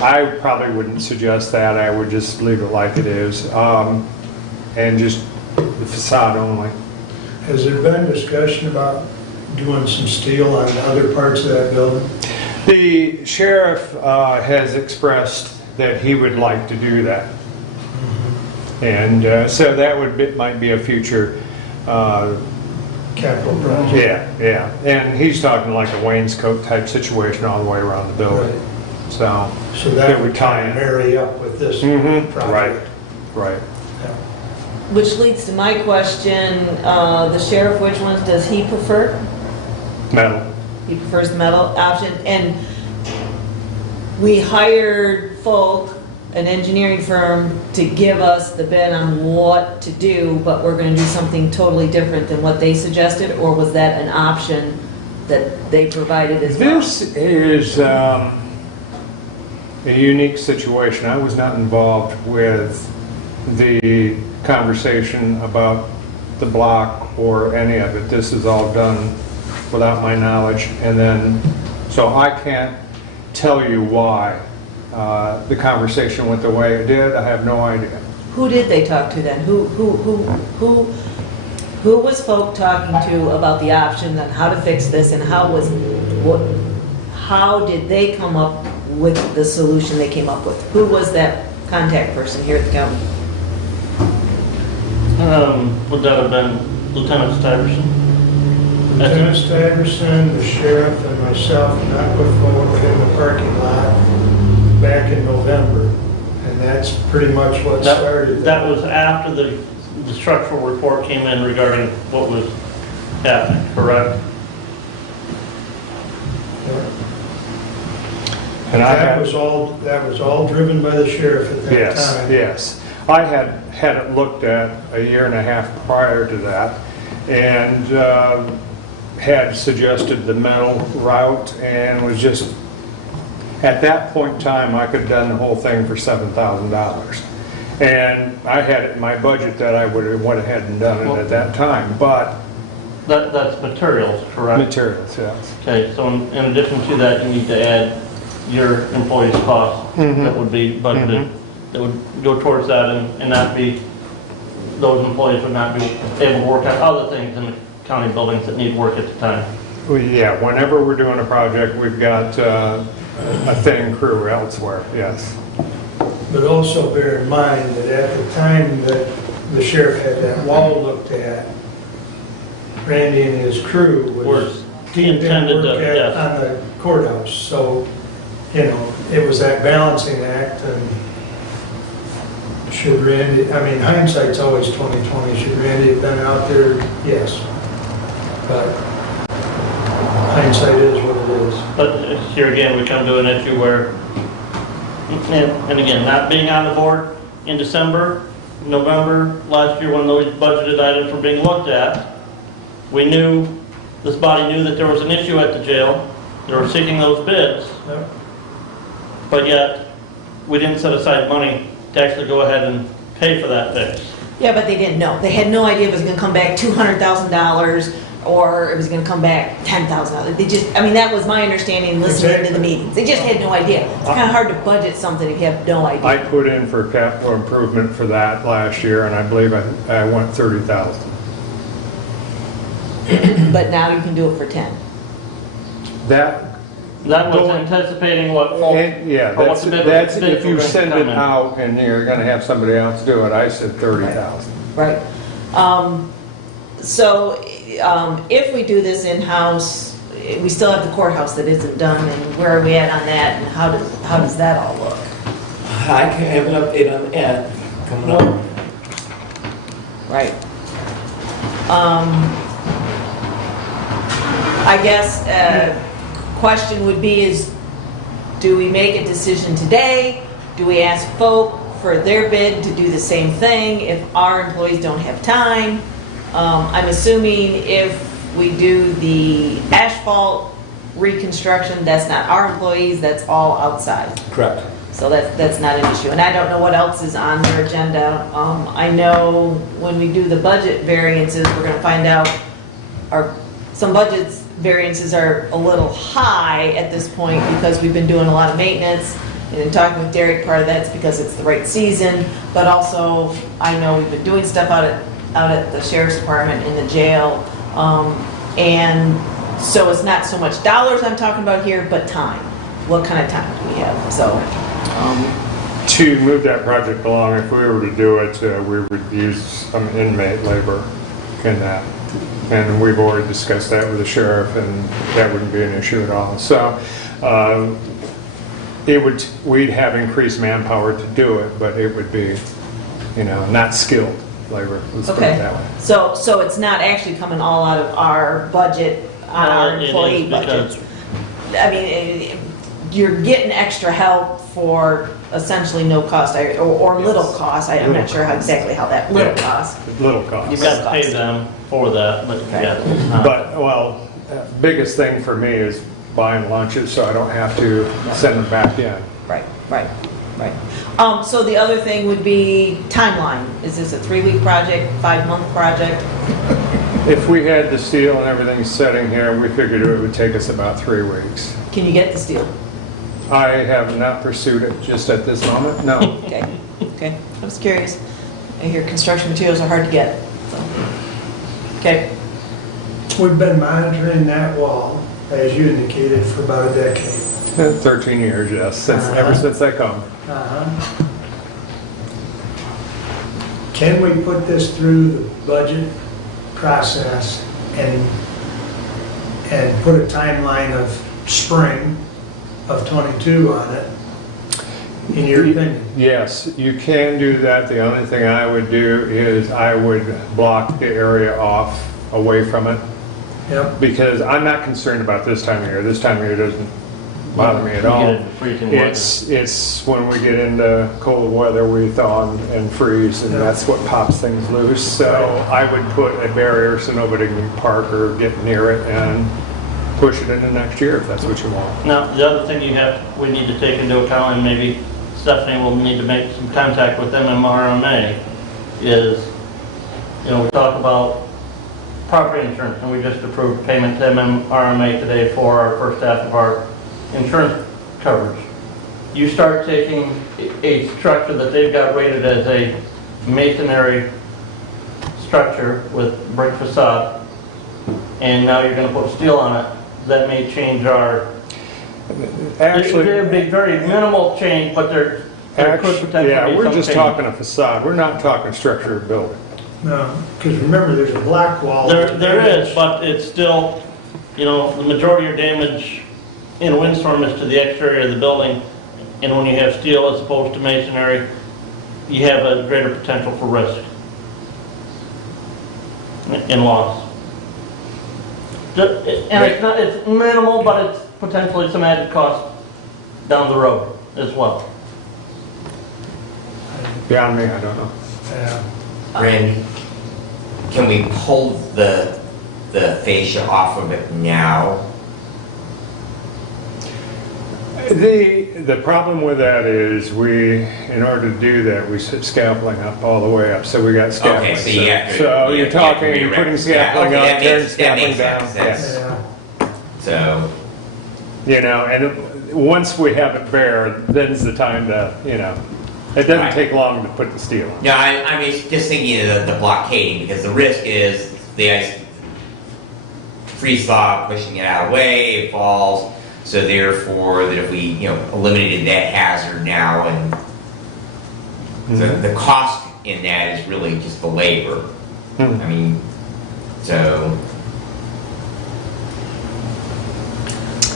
I probably wouldn't suggest that. I would just leave it like it is, and just the facade only. Has there been discussion about doing some steel on other parts of that building? The sheriff has expressed that he would like to do that. And so that might be a future, Capital project? yeah. And he's talking like a wainscot type situation all the way around the building. Right. So So that it would kind of marry up with this project? Right. Yeah. Which leads to my question, the sheriff, which ones does he prefer? Metal. He prefers the metal option, and we hired folk, an engineering firm, to give us the bid on what to do, but we're gonna do something totally different than what they suggested, or was that an option that they provided as well? This is a unique situation. I was not involved with the conversation about the block or any of it. This is all done without my knowledge, and then, so I can't tell you why the conversation went the way it did. I have no idea. Who did they talk to then? Who was folk talking to about the option and how to fix this, and how did they come up with the solution they came up with? Who was that contact person here at the county? Would that have been Lieutenant Stuyvesant? Lieutenant Stuyvesant, the sheriff, and myself met with folk in the parking lot back in November, and that's pretty much what started That was after the structural report came in regarding what was happening, correct? And That was all driven by the sheriff at that time. Yes. I had it looked at a year and a half prior to that, and had suggested the metal route, and was just, at that point in time, I could have done the whole thing for $7,000. And I had it in my budget that I would have went ahead and done it at that time, but That's materials, correct? materials, yes. Okay, so in addition to that, you need to add your employees' costs that would be budgeted, that would go towards that, and not be, those employees would not be able to work on other things in the county buildings that need work at the time. Well, yeah, whenever we're doing a project, we've got a thin crew elsewhere, yes. But also bear in mind that at the time that the sheriff had that wall looked at, Randy and his crew was He intended to, work yes. on the courthouse. So, you know, it was that balancing act, and Should Randy, I mean, hindsight's always 20/20. Should Randy have been out there? Yes. But hindsight is what it is. But here again, we come to an issue where, and again, not being on the board in December, November, last year when those budgeted items were being looked at, we knew, this body knew that there was an issue at the jail. They were seeking those bids, Yep. but yet we didn't set aside money to actually go ahead and pay for that fix. Yeah, but they didn't know. They had no idea it was gonna come back $200,000 or it was gonna come back $10,000. They just, I mean, that was my understanding listening to the meetings. They just had no idea. It's kinda hard to budget something if you have no I idea. put in for capital improvement for that last year, and I believe I went 30,000. But now you can do it for 10. That, That was anticipating what, and, yeah, or what that's, the bid that's bids if were you going to send come it in. out and you're gonna have somebody else do it, I said 30,000. Right. So, if we do this in-house, we still have the courthouse that isn't done, and where are we at on that, and how does that all look? I can have an update on that coming up. Right. I guess, question would be is, do we make a decision today? Do we ask folk for their bid to do the same thing if our employees don't have time? I'm assuming if we do the asphalt reconstruction, that's not our employees, that's all outside. Correct. So that's not an issue. And I don't know what else is on their agenda. I know when we do the budget variances, we're gonna find out some budgets variances are a little high at this point because we've been doing a lot of maintenance. And in talking with Derek, part of that's because it's the right season, but also I know we've been doing stuff out at the sheriff's department in the jail. And so it's not so much dollars I'm talking about here, but time. What kind of time do we have? So, To move that project along, if we were to do it, we would use some inmate labor in that. And we've already discussed that with the sheriff, and that wouldn't be an issue at all. So, we'd have increased manpower to do it, but it would be, not skilled labor, let's put it okay. that way. So it's not actually coming all out of our budget, on our It is employee because- budget. I mean, you're getting extra help for essentially no cost, or little cost. I'm not sure exactly how that little Yeah. cost. Little cost. You've got to pay them for that, but yeah, it's not. But, biggest thing for me is buying lunches, so I don't have to send them back in. Right. So the other thing would be timeline. Is this a 3-week project, 5-month project? If we had the steel and everything setting here, we figured it would take us about 3 weeks. Can you get the steel? I have not pursued it just at this moment, no. Okay. I was curious. I hear construction materials are hard to get, so. Okay. We've been monitoring that wall, as you indicated, for about a decade. 13 years, yes, ever since I come. Can we put this through the budget process and put a timeline of spring of '22 on it, in your opinion? Yes, you can do that. The only thing I would do is I would block the area off away from it. Yep. Because I'm not concerned about this time of year. This time of year doesn't bother me at You all. get into freezing weather. It's when we get into cold weather, we thaw and freeze, and Yeah. that's what pops things loose. So I would put a barrier so nobody can park or get near it and push it into next year if that's what you want. Now, the other thing we need to take into account, and maybe Stephanie will need to make some contact with MMRMA, is, we talk about property insurance, and we just approved payment to MMRMA today for our first half of our insurance coverage. You start taking a structure that they've got rated as a masonry structure with brick facade, and now you're going to put steel on it, that may change our... Actually, There'd be very minimal change, but there could potentially be yeah, we're some just change. talking a facade. We're not talking structure of building. No, because remember, there's a black wall. There is, but it's still, the majority of damage in a windstorm is to the exterior of the building, and when you have steel as opposed to masonry, you have a greater potential for risk and loss. And it's minimal, but it's potentially some added cost down the road as well. Beyond me, I don't know. Randy, can we pull the fascia off of it now? The problem with that is in order to do that, we set scaffolding up all the way up, so we got scaffolding. Okay, so you have to. So you you're have talking, to you're re-erect. putting scaffolding Yeah, up, okay, then that scaffolding makes down. sense. So, You know, and once we have it bare, then's the time to, you know, it doesn't Right. take long to put the steel on. no, I mean, just thinking of the blockading, because the risk is the ice freeze thaw, pushing it out of the way, it falls. So therefore, that if we, you know, eliminated that hazard now, and the cost in that is really just the labor. I mean, so.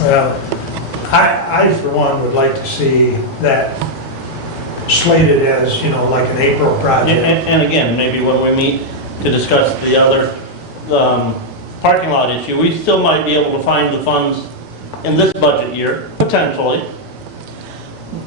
Well, I for one would like to see that slated as, you know, like an April project. And again, maybe when we meet to discuss the other parking lot issue, we still might be able to find the funds in this budget year, potentially.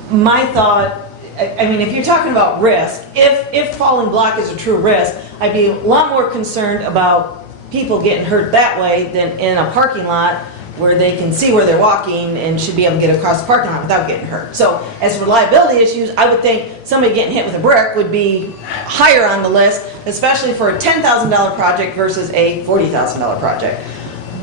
My thought, I mean, if you're talking about risk, if falling block is a true risk, I'd be a lot more concerned about people getting hurt that way than in a parking lot where they can see where they're walking and should be able to get across the parking lot without getting hurt. So as reliability issues, I would think somebody getting hit with a brick would be higher on the list, especially for a $10,000 project versus a $40,000 project.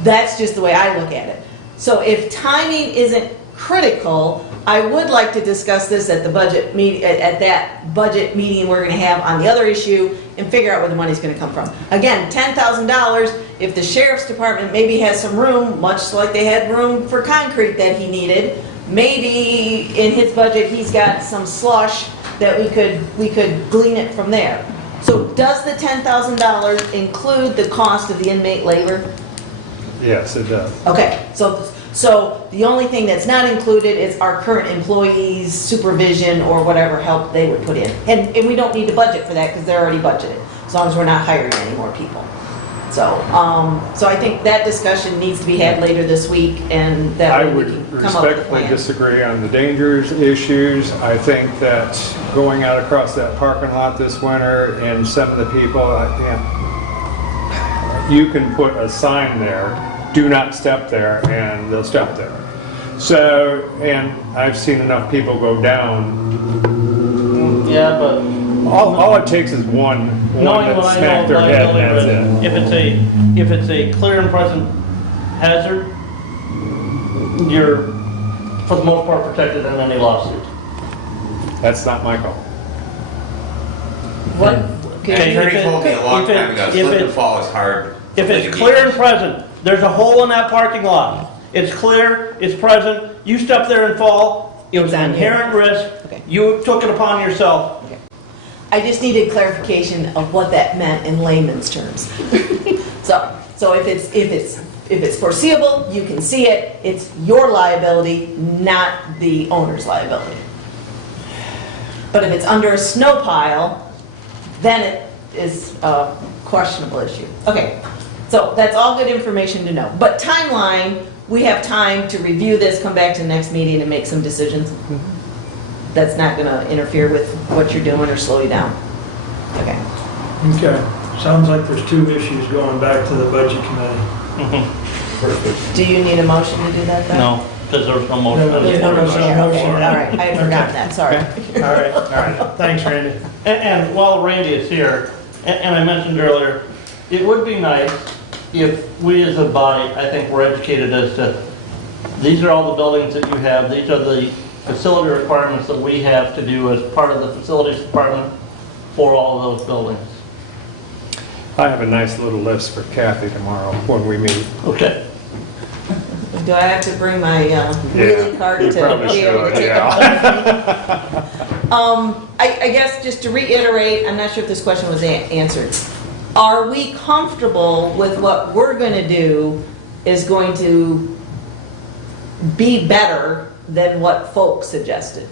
That's just the way I look at it. So if timing isn't critical, I would like to discuss this at the budget meet, at that budget meeting we're going to have on the other issue and figure out where the money's going to come from. Again, $10,000, if the sheriff's department maybe has some room, much like they had room for concrete that he needed, maybe in his budget he's got some slush that we could glean it from there. So does the $10,000 include the cost of the inmate labor? Yes, it does. Okay, so the only thing that's not included is our current employees' supervision or whatever help they would put in. And we don't need to budget for that because they're already budgeted, as long as we're not hiring any more people. So I think that discussion needs to be had later this week, and that I way we would can come up with a respectfully plan. disagree on the dangers issues. I think that going out across that parking lot this winter and some of the people, you can put a sign there, do not step there, and they'll step there. So, and I've seen enough people go down. Yeah, but All it takes is one knowing that what I know smacked of their head, liability and risk, that's it. if it's a clear and present hazard, you're for the most part protected in any lawsuit. That's not my call. What? An attorney told me a long time ago, slip and fall is hard. If it's clear and present, there's a hole in that parking lot. It's clear, it's present, you step there and fall, it was an inherent risk, Okay. you took it upon yourself. I just needed clarification of what that meant in layman's terms. So if it's foreseeable, you can see it, it's your liability, not the owner's liability. But if it's under a snow pile, then it is a questionable issue. Okay, so that's all good information to know. But timeline, we have time to review this, come back to the next meeting and make some decisions. That's not gonna interfere with what you're doing or slow you down. Okay. Okay, sounds like there's two issues going back to the budget committee. Do you need a motion to do that then? No, because there was no motion. No, There's no motion, Yeah, okay, okay. all right, I had forgotten that, sorry. All right, thanks, Randy. And while Randy is here, and I mentioned earlier, it would be nice if we as a body, I think we're educated as to, these are all the buildings that you have, these are the facility requirements that we have to do as part of the facilities department for all of those buildings. I have a nice little list for Kathy tomorrow when we meet. Okay. Do I have to bring my wheelie cart you to probably be able to should, take yeah. up? I guess just to reiterate, I'm not sure if this question was answered. Are we comfortable with what we're going to do is going to be better than what folks suggested?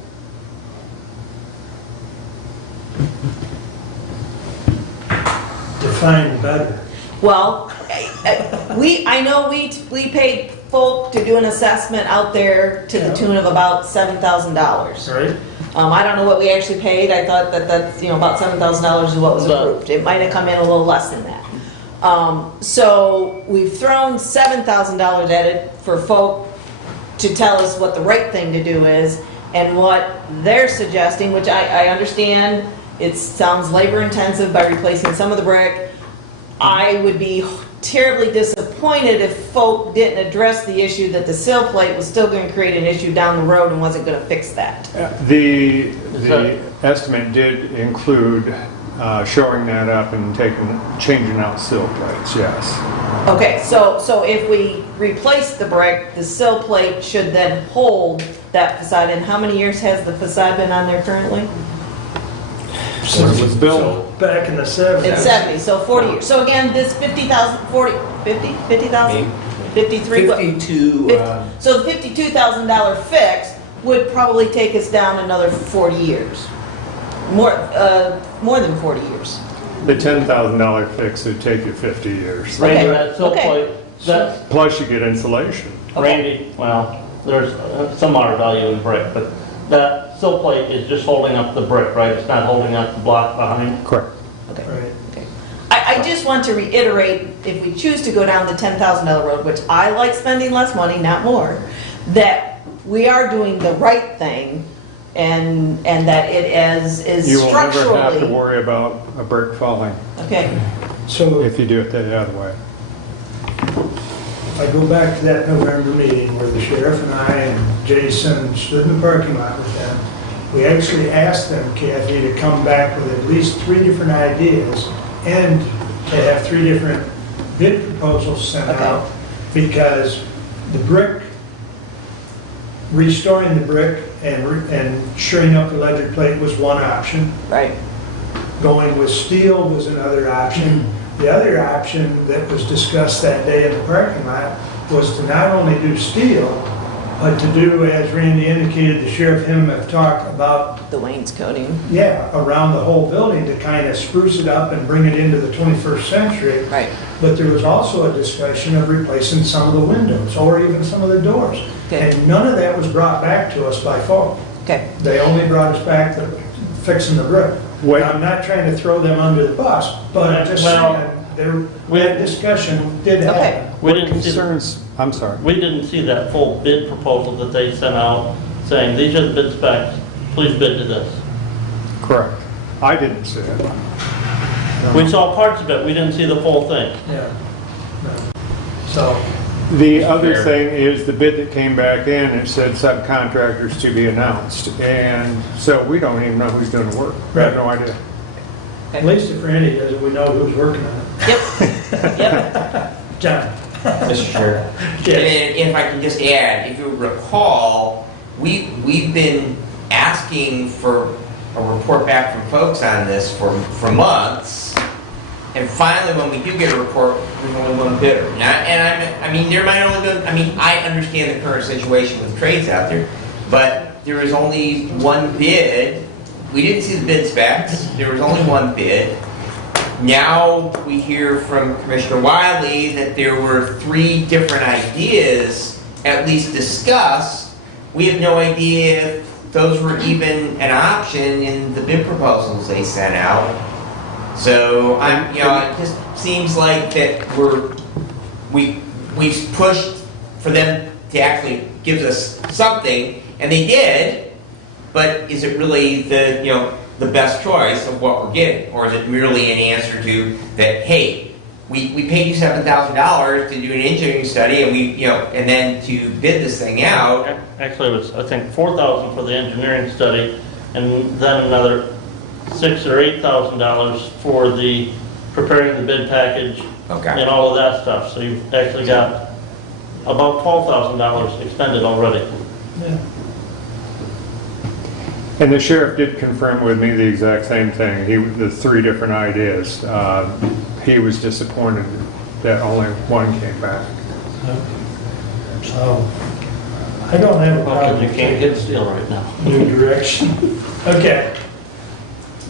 Define better. Well, I know we paid folk to do an assessment out there to the tune of about $7,000. Right. I don't know what we actually paid. I thought that that's, about $7,000 is what was approved. It might have come in a little less than that. So we've thrown $7,000 at it for folk to tell us what the right thing to do is, and what they're suggesting, which I understand, it sounds labor intensive by replacing some of the brick. I would be terribly disappointed if folk didn't address the issue that the sill plate was still going to create an issue down the road and wasn't going to fix that. The estimate did include showing that up and changing out sill plates, yes. Okay, so if we replace the brick, the sill plate should then hold that facade. And how many years has the facade been on there currently? When it was built. Back in the 70s. It's 70, so 40 years. So again, this 50,000, 50,000? 53? what? 52, So the $52,000 fix would probably take us down another 40 years. More than 40 years. The $10,000 fix would take you 50 years. Okay. Randy, that sill Okay. plate, that, Plus you get insulation. Randy, well, there's some other value in brick, but that sill plate is just holding up the brick, right? It's not holding up the block behind? Correct. Okay. Right. Okay. I just want to reiterate, if we choose to go down the $10,000 road, which I like spending less money, not more, that we are doing the right thing, and that it is You will never have to structurally. worry about a brick falling Okay, So if you do it the other way. if I go back to that November meeting where the sheriff and I and Jason stood in the parking lot with them, we actually asked them, Kathy, to come back with at least 3 different ideas and to have 3 different bid proposals sent Okay. out, because the brick, restoring the brick and shoring up the electric plate was one option. right. Going with steel was another option. The other option that was discussed that day in the parking lot was to not only do steel, but to do, as Randy indicated, the sheriff and him have talked about, The wainscoting, around the whole building to kind of spruce it up and bring it into the 21st century. right. But there was also a discussion of replacing some of the windows or even some of the doors. Okay. And none of that was brought back to us by folk. Okay, They only brought us back to fixing the brick. Wait. I'm not trying to throw them under the bus, but I'm just Well, saying, that discussion did happen. okay. We What didn't see, concerns, I'm sorry. we didn't see that full bid proposal that they sent out saying, these are the bid specs, please bid to this. Correct. I didn't see it. We saw parts of it, we didn't see the full thing. Yeah. No. So, The other thing is the bid that came back in, it said subcontractors to be announced. And so we don't even know who's doing the work. We have no idea. at least if Randy does it, we know who's working on it. Yep. John? Mr. Chair. Yes. And if I can just add, if you recall, we've been asking for a report back from folks on this for months. And finally, when we do get a report, there's only one bidder. I mean, there might only be, I understand the current situation with trades out there, but there is only one bid. We didn't see the bid specs. There was only one bid. Now we hear from Commissioner Wiley that there were 3 different ideas at least discussed. We have no idea if those were even an option in the bid proposals they sent out. So it just seems like that we've pushed for them to actually give us something, and they did. But is it really the best choice of what we're getting, or is it merely an answer to that? Hey, we paid you $7,000 to do an engineering study, and and then to bid this thing out. Actually, it was, I think, $4,000 for the engineering study, and then another $6,000 or $8,000 for the preparing the bid package Okay. and all of that stuff. So you've actually got about $12,000 expended already. Yeah. And the sheriff did confirm with me the exact same thing. The 3 different ideas. He was disappointed that only one came back. So, I don't have a Because problem. you can't get steel right now. New direction. Okay.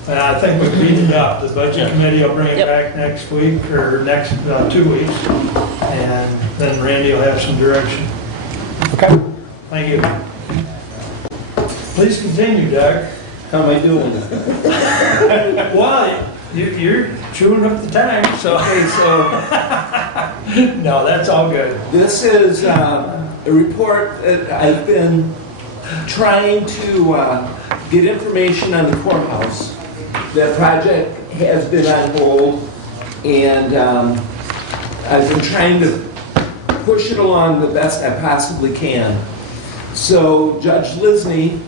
And I think we beat it up. The budget committee will bring it Yep. back next week or next 2 weeks. And then Randy will have some direction. Okay. Thank you. Please continue, Doug. How am I doing? Well, you're chewing up the time, so. Okay, so No, that's all good. this is a report that I've been trying to get information on the courthouse. That project has been on hold, and I've been trying to push it along the best I possibly can. So Judge Lisney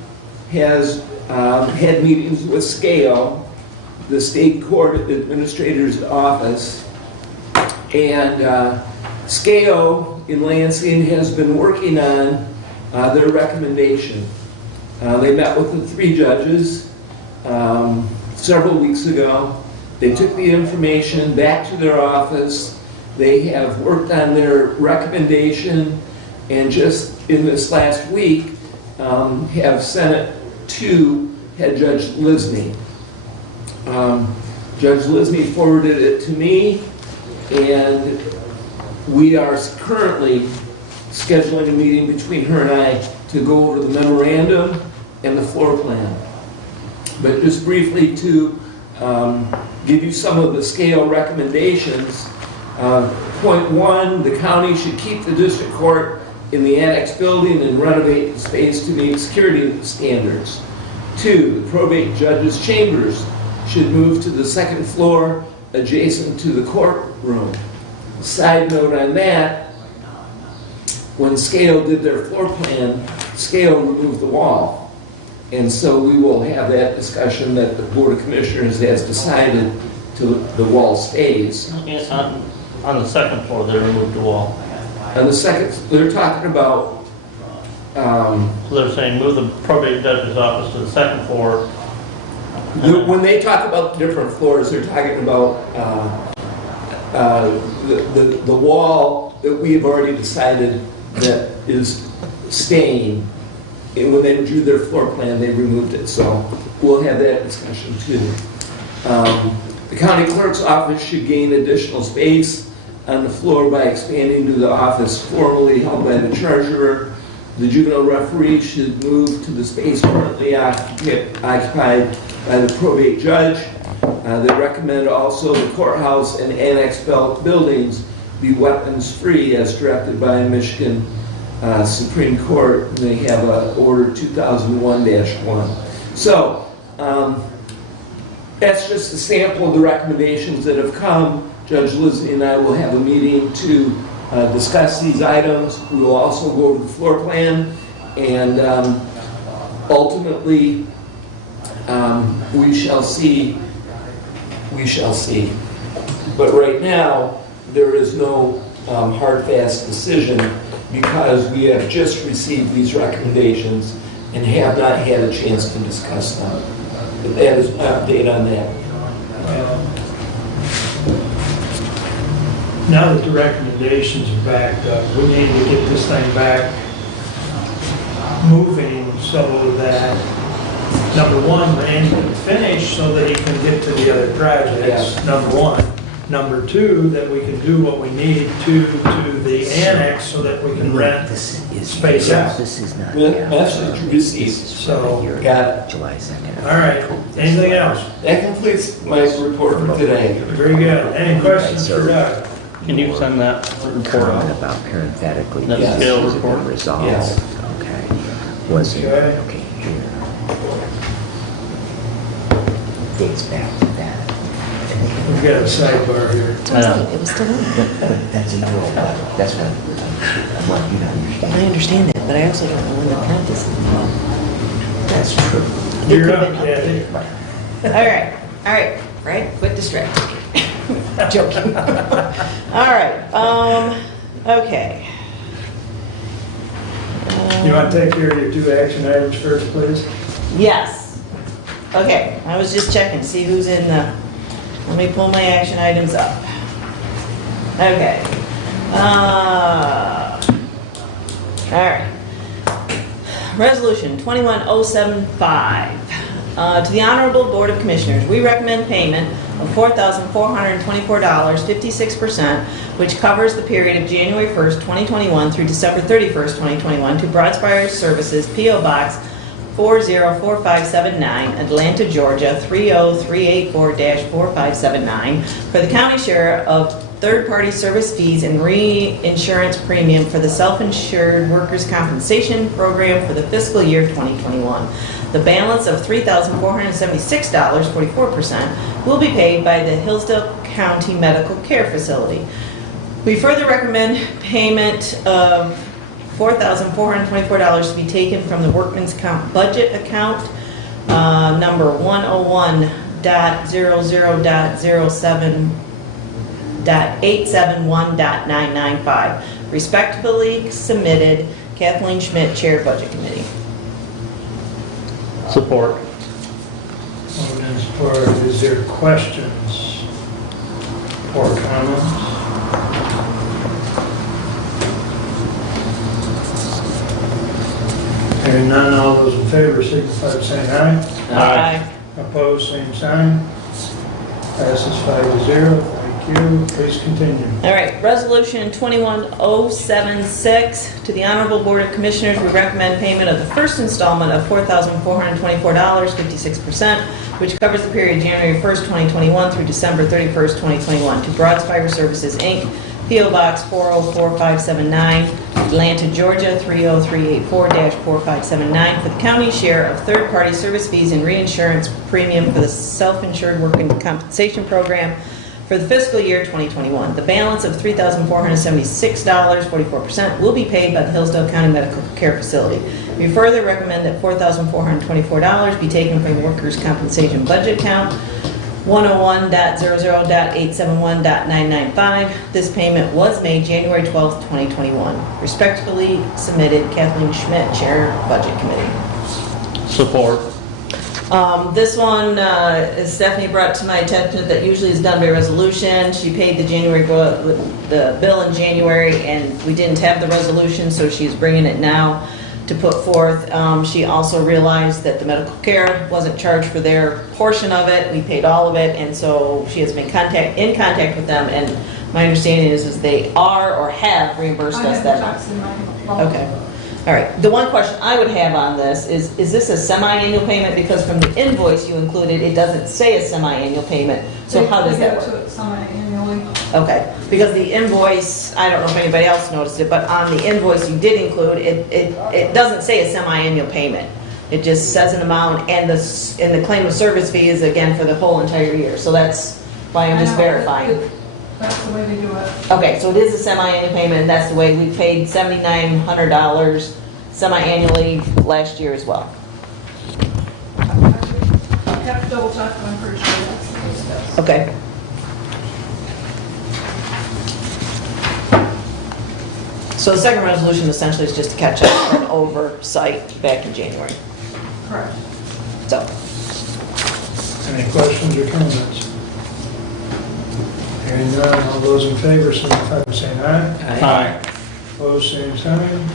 has had meetings with SCAO, the State Court Administrator's Office, and SCAO in Lansing has been working on their recommendation. They met with the 3 judges several weeks ago. They took the information back to their office. They have worked on their recommendation, and just in this last week have sent it to Head Judge Lisney. Judge Lisney forwarded it to me, and we are currently scheduling a meeting between her and I to go over the memorandum and the floor plan. But just briefly to give you some of the SCAO recommendations. Point 1, the county should keep the district court in the annex building and renovate the space to meet security standards. 2, the probate judge's chambers should move to the 2nd floor adjacent to the courtroom. Side note on that, when SCAO did their floor plan, SCAO removed the wall. And so we will have that discussion that the Board of Commissioners has decided to the wall stays. Yes, on the second floor, they removed the wall. On the second, they're talking about, So they're saying move the probate judge's office to the second floor. when they talk about different floors, they're talking about the wall that we've already decided that is staying. And when they drew their floor plan, they removed it. So we'll have that discussion too. The county clerk's office should gain additional space on the floor by expanding to the office formerly held by the treasurer. The juvenile referee should move to the space currently occupied by the probate judge. They recommend also the courthouse and annex buildings be weapons-free as directed by Michigan Supreme Court. They have Order 2001-1. So that's just a sample of the recommendations that have come. Judge Lizzie and I will have a meeting to discuss these items. We will also go over the floor plan, and ultimately we shall see. We shall see. But right now, there is no hard, fast decision because we have just received these recommendations and have not had a chance to discuss them. But that is an update on that. Now that the recommendations are backed up, we need to get this thing back moving so that, number one, Randy can finish so that he can get to the other projects, Yeah. number one. Number two, that we can do what we need to the annex so that we can rent space out. This is not. Message received. So, Got it. July 2nd. all right, anything else? That completes my report for today. Very good. Any questions for Doug? Can you send that report Comment out? about parenthetically. That Yes. scale Has it been report? resolved? Yes. Okay. Was it, Okay. okay, here. Dates back to that. We've got a sidebar here. It was still on. But that's a your letter. That's what I want you to understand. I understand that, but I also don't know when the print is. That's true. You're up, Kathy. All right, right, quit distracting me. Joking. All right, okay. You want to take care of your 2 action items first, please? Yes. Okay, I was just checking, see who's in the, let me pull my action items up. Okay. All right. Resolution 21075. To the Honorable Board of Commissioners, we recommend payment of $4,424, 56%, which covers the period of January 1st, 2021 through December 31st, 2021 to Broadspire Services, P.O. Box 404579, Atlanta, Georgia 30384-4579, for the county share of third-party service fees and reinsurance premium for the self-insured workers' compensation program for the fiscal year 2021. The balance of $3,476, 44%, will be paid by the Hillsdale County Medical Care Facility. We further recommend payment of $4,424 to be taken from the Workman's Comp budget account, number 101.00.07.871.995. Respectfully submitted, Kathleen Schmidt, Chair, Budget Committee. Support. Moved and supported. Is there questions or comments? Hearing none, all those in favor signify by saying aye. Aye. Opposed, same sign. Passes 5-0. Thank you. Please continue. All right, Resolution 21076, to the Honorable Board of Commissioners, we recommend payment of the first installment of $4,424, 56%, which covers the period January 1st, 2021 through December 31st, 2021, to Broadspire Services, Inc., P.O. Box 404579, Atlanta, Georgia 30384-4579, for the county share of third-party service fees and reinsurance premium for the self-insured working compensation program for the fiscal year 2021. The balance of $3,476, 44%, will be paid by the Hillsdale County Medical Care Facility. We further recommend that $4,424 be taken from the workers' compensation budget account, 101.00.871.995. This payment was made January 12th, 2021. Respectfully submitted, Kathleen Schmidt, Chair, Budget Committee. Support. This one, Stephanie brought to my attention that usually is done by resolution. She paid the bill in January, and we didn't have the resolution, so she's bringing it now to put forth. She also realized that the medical care wasn't charged for their portion of it. We paid all of it, and so she has been in contact with them, and my understanding is they are or have reimbursed us that much. Okay. All right. The one question I would have on this is this a semi-annual payment? Because from the invoice you included, it doesn't say a semi-annual payment. So how does that work? Semi-annually. Okay. Because the invoice, I don't know if anybody else noticed it, but on the invoice you did include, it doesn't say a semi-annual payment. It just says an amount, and the claim of service fee is again for the whole entire year. So that's why I'm just verifying. That's the way they do it. Okay, so it is a semi-annual payment, and that's the way we paid $7,900 semi-annually last year as well. I have to double check, but I'm pretty sure that's the steps. Okay. So the second resolution essentially is just to catch up for an oversight back in January. Correct. So, Any questions or comments? Hearing none, all those in favor signify by saying aye. Aye. Opposed, same sign.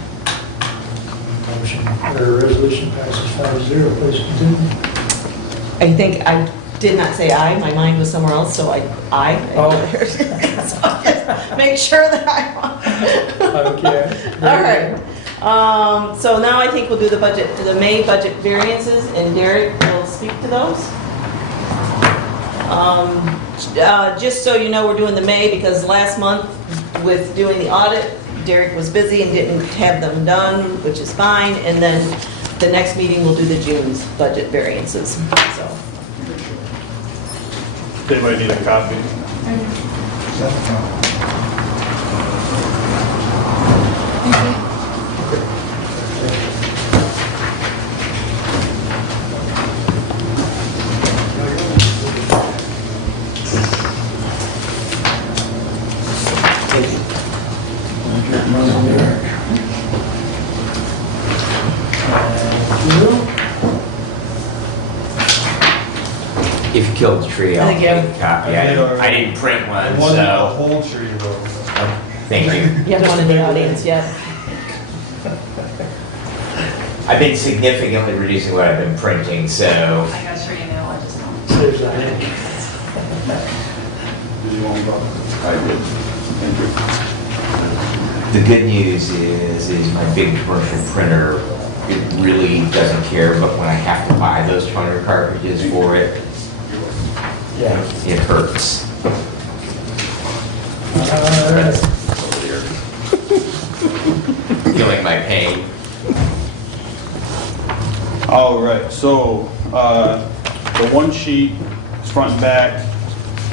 Resolution passes 5-0. Please continue. I think I did not say aye, my mind was somewhere else, so aye. Oh. So just make sure that Okay. All right. So now I think we'll do the May budget variances, and Derek will speak to those. Just so you know, we're doing the May because last month with doing the audit, Derek was busy and didn't have them done, which is fine. And then the next meeting we'll do the June's budget variances. So. They might need a copy. If you killed the tree, I'll Thank you. take a copy. I didn't print one, so. whole tree though. Thank you. You have one in the audience yet? I've been significantly reducing what I've been printing, so There's a hand. I did. Thank you. The good news is my big commercial printer, it really doesn't care, but when I have to buy those toner cartridges for it, it hurts. Feeling my pain. All right, so the one sheet is front and back.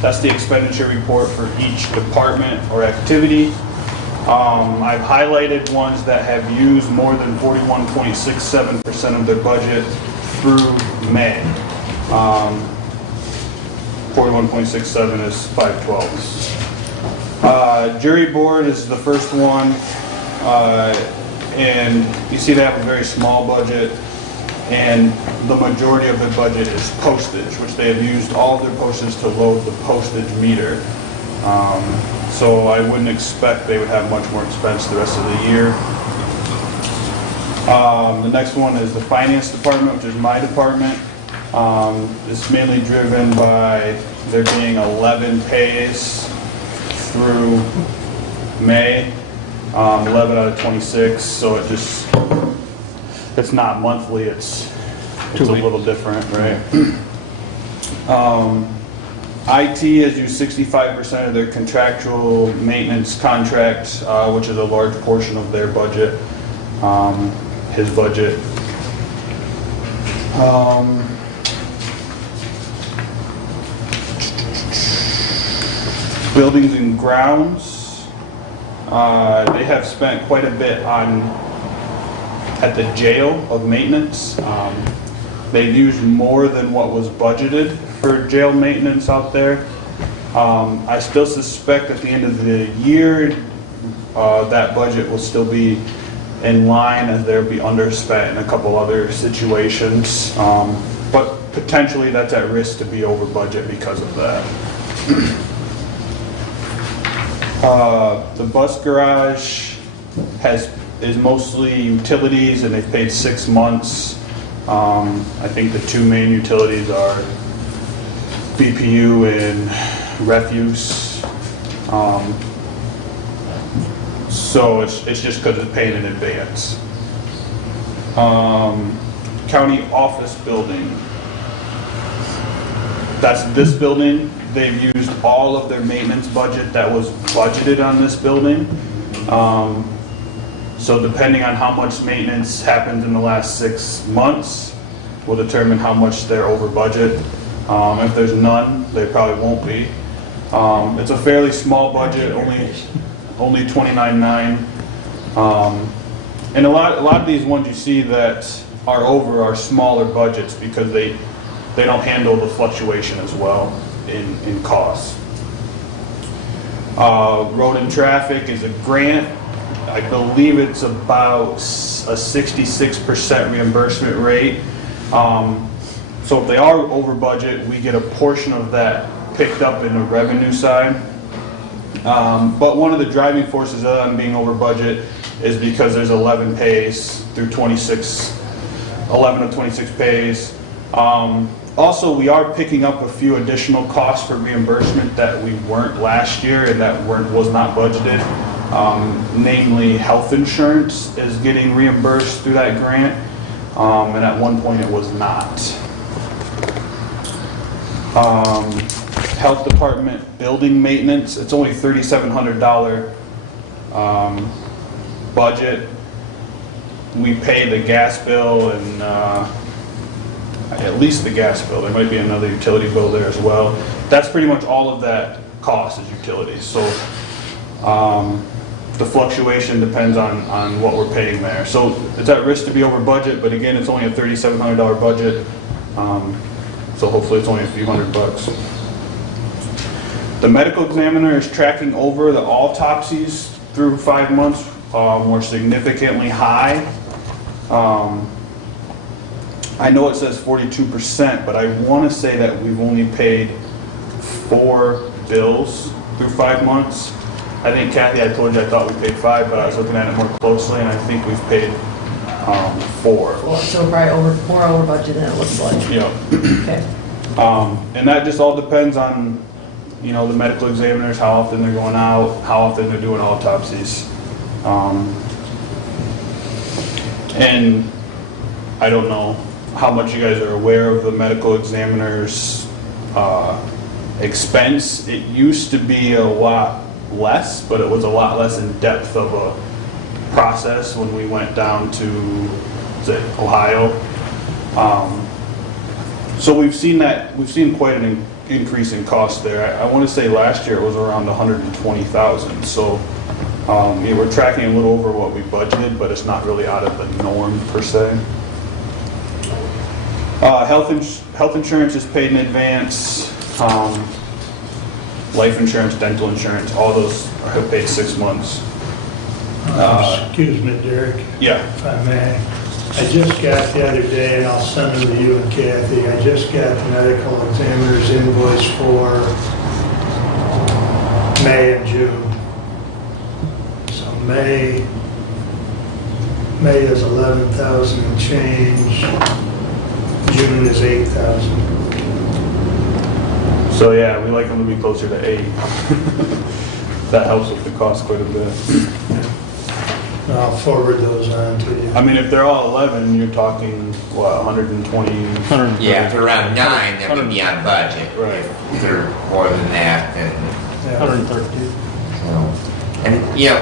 That's the expenditure report for each department or activity. I've highlighted ones that have used more than 41.67% of their budget through May. 41.67 is 5/12. Jury board is the first one, and you see they have a very small budget, and the majority of their budget is postage, which they have used all of their postage to load the postage meter. So I wouldn't expect they would have much more expense the rest of the year. The next one is the finance department, which is my department. It's mainly driven by there being 11 pays through May, 11 out of 26, so it's not monthly, it's a little different, right? IT has used 65% of their contractual maintenance contract, which is a large portion of their budget, his budget. Buildings and grounds, they have spent quite a bit at the jail of maintenance. They've used more than what was budgeted for jail maintenance out there. I still suspect at the end of the year that budget will still be in line, as they'll be underspent in a couple other situations. But potentially that's at risk to be over budget because of that. The bus garage is mostly utilities, and they've paid 6 months. I think the two main utilities are BPU and refuse. So it's just because it's paying in advance. County office building. That's this building. They've used all of their maintenance budget that was budgeted on this building. So depending on how much maintenance happens in the last 6 months will determine how much they're over budget. If there's none, they probably won't be. It's a fairly small budget, only $29,900. And a lot of these ones you see that are over are smaller budgets because they don't handle the fluctuation as well in costs. Road and traffic is a grant. I believe it's about a 66% reimbursement rate. So if they are over budget, we get a portion of that picked up in the revenue side. But one of the driving forces on being over budget is because there's 11 pays through 11 of 26 pays. Also, we are picking up a few additional costs for reimbursement that we weren't last year and that was not budgeted. Namely, health insurance is getting reimbursed through that grant, and at one point it was not. Health department building maintenance, it's only $3,700 budget. We pay the gas bill and at least the gas bill. There might be another utility bill there as well. That's pretty much all of that cost is utilities. So the fluctuation depends on what we're paying there. So it's at risk to be over budget, but again, it's only a $3,700 budget. So hopefully it's only a few $100. The medical examiner is tracking over the autopsies through 5 months. Were significantly high. I know it says 42%, but I want to say that we've only paid 4 bills through 5 months. I think, Kathy, I told you I thought we paid 5, but I was looking at it more closely, and I think we've paid 4. So probably more over budget than it looks like. Yeah. Okay. And that just all depends on, you know, the medical examiners, how often they're going out, how often they're doing autopsies. And I don't know how much you guys are aware of the medical examiner's expense. It used to be a lot less, but it was a lot less in depth of a process when we went down to, is it Ohio? So we've seen quite an increase in cost there. I want to say last year it was around 120,000. So yeah, we're tracking a little over what we budgeted, but it's not really out of the norm per se. Health insurance is paid in advance. Life insurance, dental insurance, all those are paid 6 months. Excuse me, Derek, Yeah. if I may. I just got the other day, and I'll send them to you and Kathy, I just got the medical examiner's invoice for May and June. So May is 11,000 and change, June is 8,000. So yeah, we like them to be closer to 8. That helps with the cost quite a bit. I'll forward those on to you. I mean, if they're all 11, you're talking, what, 120? Yeah, if they're around 9, that would be on budget. Right. If they're more than that, then. 130. So, and, you know,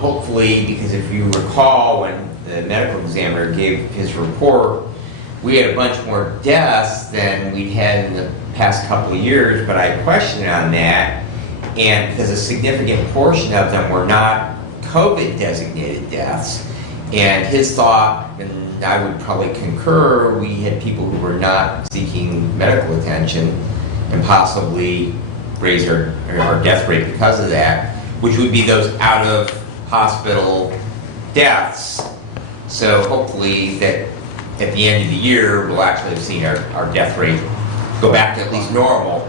hopefully, because if you recall, when the medical examiner gave his report, we had a bunch more deaths than we'd had in the past couple of years, but I questioned on that, and because a significant portion of them were not COVID designated deaths, and his thought, and I would probably concur, we had people who were not seeking medical attention and possibly raise our death rate because of that, which would be those out of hospital deaths. So hopefully that at the end of the year, we'll actually have seen our death rate go back to at least normal,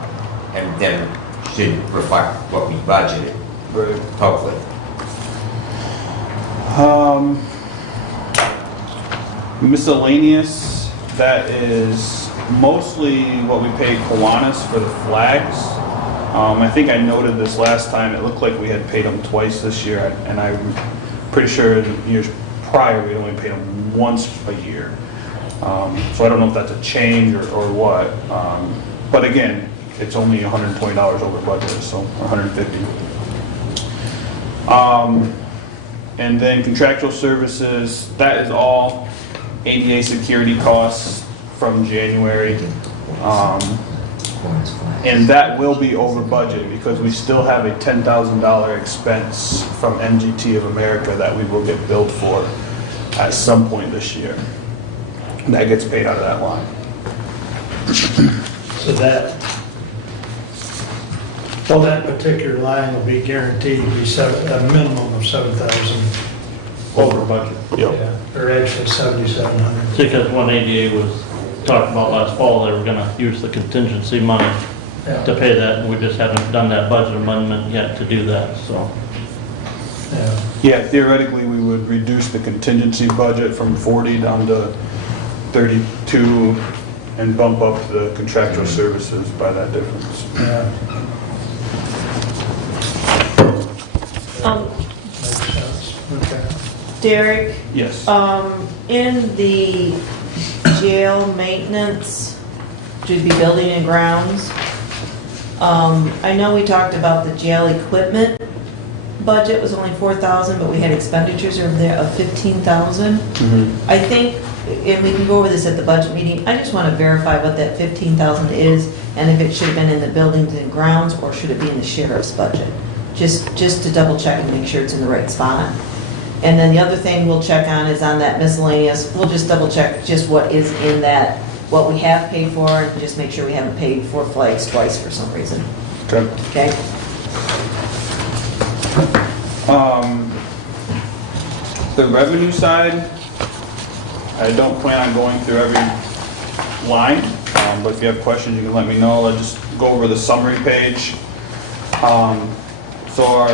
and then should reflect what we budgeted, Right. hopefully. Miscellaneous, that is mostly what we pay Kiwanis for the flags. I think I noted this last time, it looked like we had paid them twice this year, and I'm pretty sure in years prior we'd only paid them once a year. So I don't know if that's a change or what, but again, it's only $120 over budget, so $150. And then contractual services, that is all ADA security costs from January. And that will be over budget because we still have a $10,000 expense from MGT of America that we will get billed for at some point this year. And that gets paid out of that line. So that particular line will be guaranteed to be a minimum of 7,000. Over budget. Yep. Yeah, or actually 7,700. Because when ADA was talking about last fall, they were gonna use the contingency money Yeah. to pay that, and we just haven't done that budget amendment yet to do that, so. Yeah. Yeah, theoretically, we would reduce the contingency budget from 40 down to 32 and bump up the contractual services by that difference. Yeah. Makes sense. Okay. Derek, Yes. in the jail maintenance, should be building and grounds. I know we talked about the jail equipment budget was only 4,000, but we had expenditures over there of 15,000. I think, and we can go over this at the budget meeting, I just want to verify what that 15,000 is, and if it should have been in the buildings and grounds, or should it be in the sheriff's budget? Just to double check and make sure it's in the right spot. And then the other thing we'll check on is on that miscellaneous, we'll just double check just what is in that, what we have paid for, and just make sure we haven't paid for flags twice for some reason. Okay. Okay? The revenue side, I don't plan on going through every line, but if you have questions, you can let me know. I'll just go over the summary page. So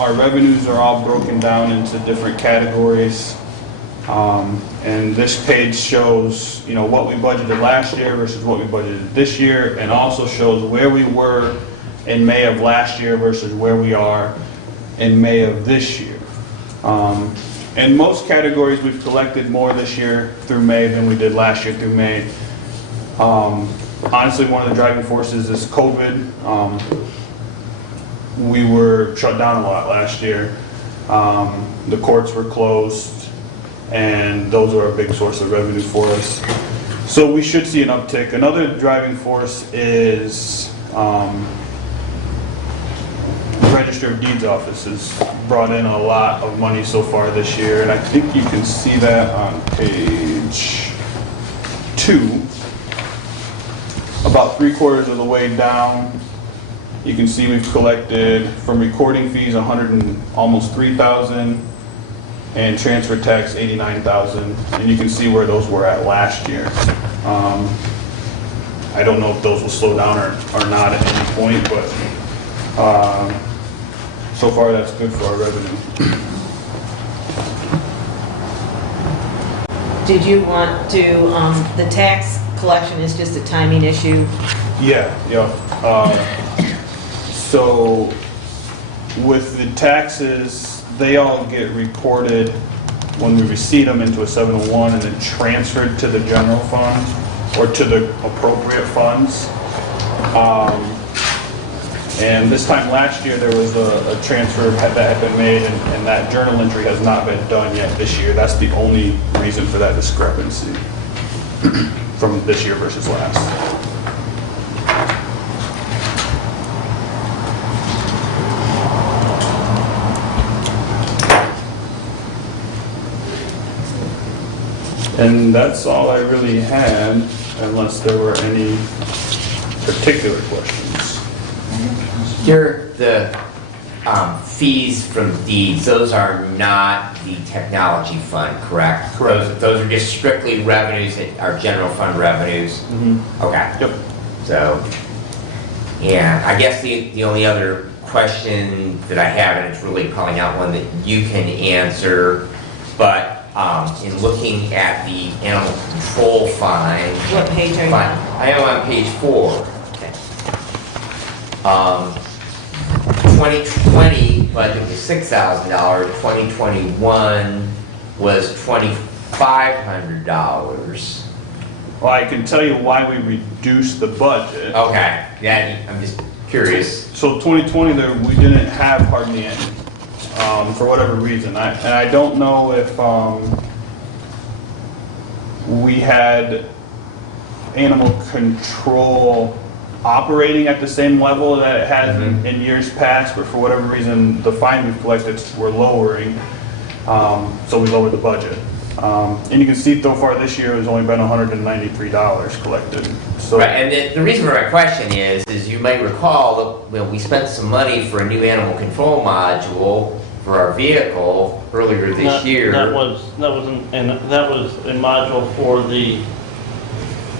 our revenues are all broken down into different categories. And this page shows, what we budgeted last year versus what we budgeted this year, and also shows where we were in May of last year versus where we are in May of this year. In most categories, we've collected more this year through May than we did last year through May. Honestly, one of the driving forces is COVID. We were shut down a lot last year. The courts were closed, and those are a big source of revenue for us. So we should see an uptick. Another driving force is the Register of Deeds office has brought in a lot of money so far this year, and I think you can see that on page 2. About 3/4 of the way down, you can see we've collected from recording fees almost 3,000 and transfer tax 89,000, and you can see where those were at last year. I don't know if those will slow down or not at any point, but so far that's good for our revenue. Did you want to, the tax collection is just a timing issue? Yeah. So with the taxes, they all get recorded when we receipt them into a 701 and then transferred to the general fund or to the appropriate funds. And this time last year, there was a transfer that had been made, and that journal entry has not been done yet this year. That's the only reason for that discrepancy from this year versus last. And that's all I really had, unless there were any particular questions. The fees from deeds, those are not the technology fund, correct? Correct. Those are just strictly revenues that are general fund revenues? Okay. Yep. So, yeah, I guess the only other question that I have, and it's really probably not one that you can answer, but in looking at the animal control fine. What page are you on? I am on page 4. 2020 budget was $6,000, 2021 was $2,500. Well, I can tell you why we reduced the budget. Okay, yeah, I'm just curious. So 2020, we didn't have hardly any, for whatever reason. And I don't know if we had animal control operating at the same level that it has in years past, but for whatever reason, the fine we've collected were lowering, so we lowered the budget. And you can see so far this year has only been $193 collected. So, Right, and the reason for my question is you might recall that we spent some money for a new animal control module for our vehicle earlier this year. That was a module for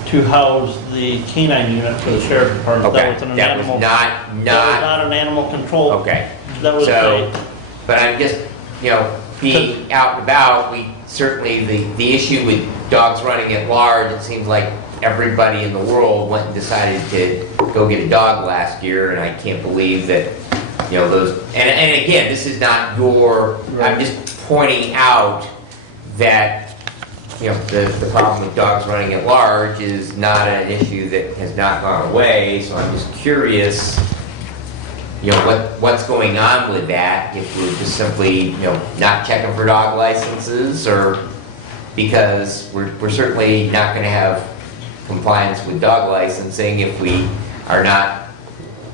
to house the canine unit for the sheriff's department. Okay, That was that animal. was That was not an animal control. Okay. That was So, but I'm just, being out and about, we certainly, the issue with dogs running at large, it seems like everybody in the world went and decided to go get a dog last year, and I can't believe that, those, and again, this is not your, I'm just pointing out that, the problem with dogs running at large is not an issue that has not gone away, so I'm just curious, what's going on with that, if we're just simply, not checking for dog licenses, or because we're certainly not gonna have compliance with dog licensing if we are not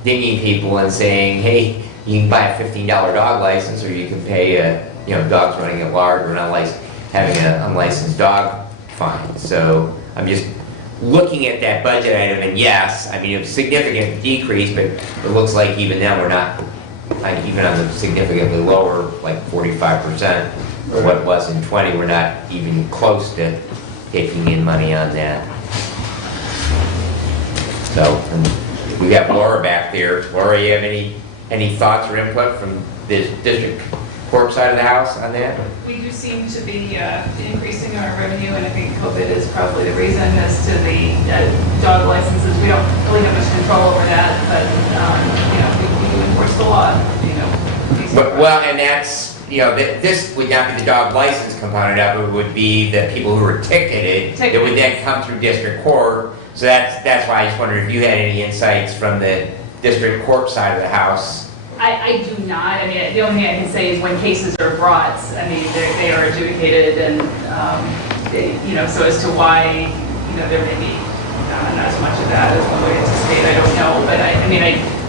dinging people and saying, hey, you can buy a $15 dog license, or you can pay dogs running at large, or having an unlicensed dog fine. So I'm just looking at that budget item, and yes, I mean, it was a significant decrease, but it looks like even now we're not, even on the significantly lower, like 45%, what it was in 20, we're not even close to taking in money on that. So, and we got Laura back there. Laura, you have any thoughts or input from this district court side of the house on that? We do seem to be increasing our revenue, and I think COVID is probably the reason as to the dog licenses. We don't really have much control over that, but, we do enforce the law, But, well, and that's, this would not be the dog license component of it, would be the people who were ticketed, that would then come through district court. So that's why I just wondered if you had any insights from the district court side of the house. I do not. I mean, the only thing I can say is when cases are brought, I mean, they are adjudicated, and, so as to why, there may be not as much of that as one would anticipate, I don't know. But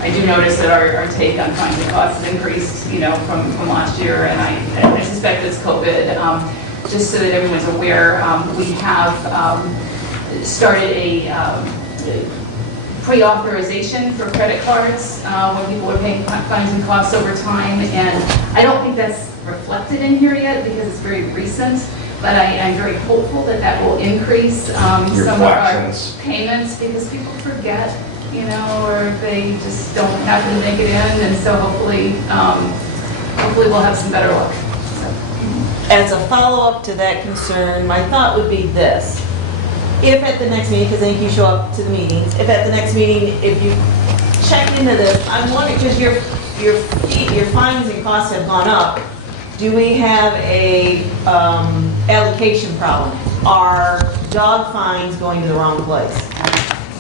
I do notice that our take on fines and costs has increased, from last year, and I suspect it's COVID. Just so that everyone's aware, we have started a pre-authorization for credit cards when people are paying fines and costs over time, and I don't think that's reflected in here yet because it's very recent, but I'm very hopeful that that will increase some of our payments because people forget, or they just don't happen to make it in, and so hopefully we'll have some better luck. As a follow-up to that concern, my thought would be this. If at the next meeting, because I think you show up to the meetings, if at the next meeting, if you check into this, I'm wondering, because your fines and costs have gone up, do we have a allocation problem? Are dog fines going to the wrong place?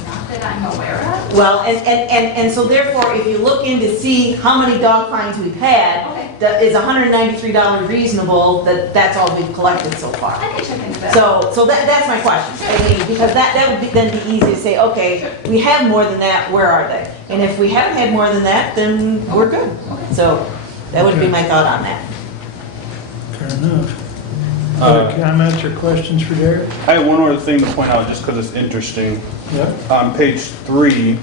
Not that I'm aware of. Well, and so therefore, if you look in to see how many dog fines we've had, is $193 reasonable, that's all we've collected so far? I can check into that. So that's my question. I mean, because that would then be easy to say, okay, we have more than that, where are they? And if we haven't had more than that, then we're good. So that would be my thought on that. Fair enough. Other comments or questions for Derek? I have one other thing to point out, just because it's interesting. Yep. On page 3,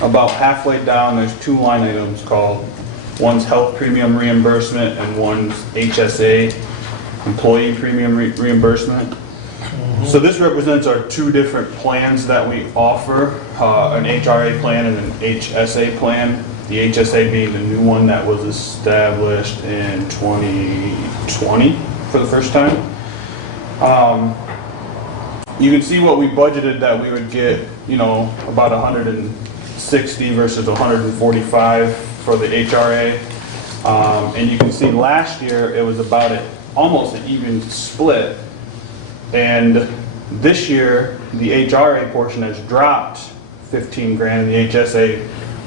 about halfway down, there's 2 line items called, one's health premium reimbursement and one's HSA employee premium reimbursement. So this represents our 2 different plans that we offer, an HRA plan and an HSA plan. The HSA being the new one that was established in 2020 for the first time. You can see what we budgeted that we would get, about 160 versus 145 for the HRA. And you can see last year it was about almost an even split. And this year the HRA portion has dropped 15 grand and the HSA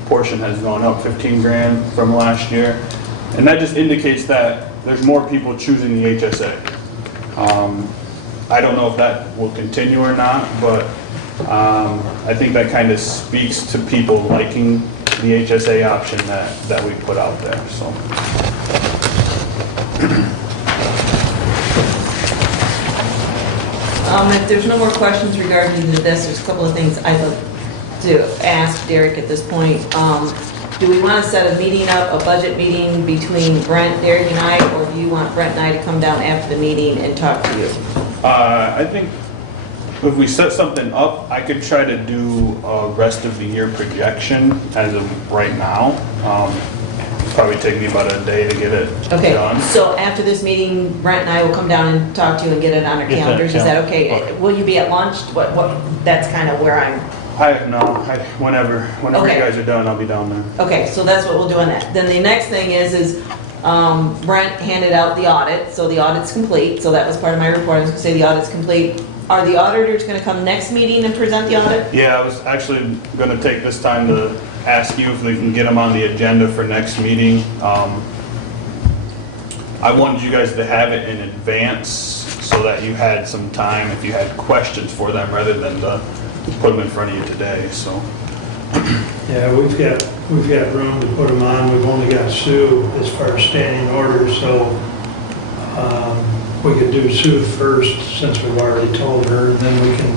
portion has gone up 15 grand from last year. And that just indicates that there's more people choosing the HSA. I don't know if that will continue or not, but I think that kind of speaks to people liking the HSA option that we put out there. So. If there's no more questions regarding this, there's a couple of things I'd like to ask Derek at this point. Do we want to set a meeting up, a budget meeting between Brent, Derek, and I, or do you want Brent and I to come down after the meeting and talk to you? I think if we set something up, I could try to do a rest of the year projection as of right now. Probably take me about a day to get it done. So after this meeting, Brent and I will come down and talk to you and get it on our calendars. Is that okay? Will you be at lunch? That's kind of where I'm. Whenever you guys are done, I'll be down there. Okay, so that's what we'll do on that. Then the next thing is Brent handed out the audit, so the audit's complete. So that was part of my report. I was going to say the audit's complete. Are the auditors going to come next meeting and present the audit? Yeah, I was actually going to take this time to ask you if we can get them on the agenda for next meeting. I wanted you guys to have it in advance so that you had some time if you had questions for them rather than to put them in front of you today. So. Yeah, we've got room to put them on. We've only got Sue as far as standing orders, so we could do Sue first since we've already told her, and then we can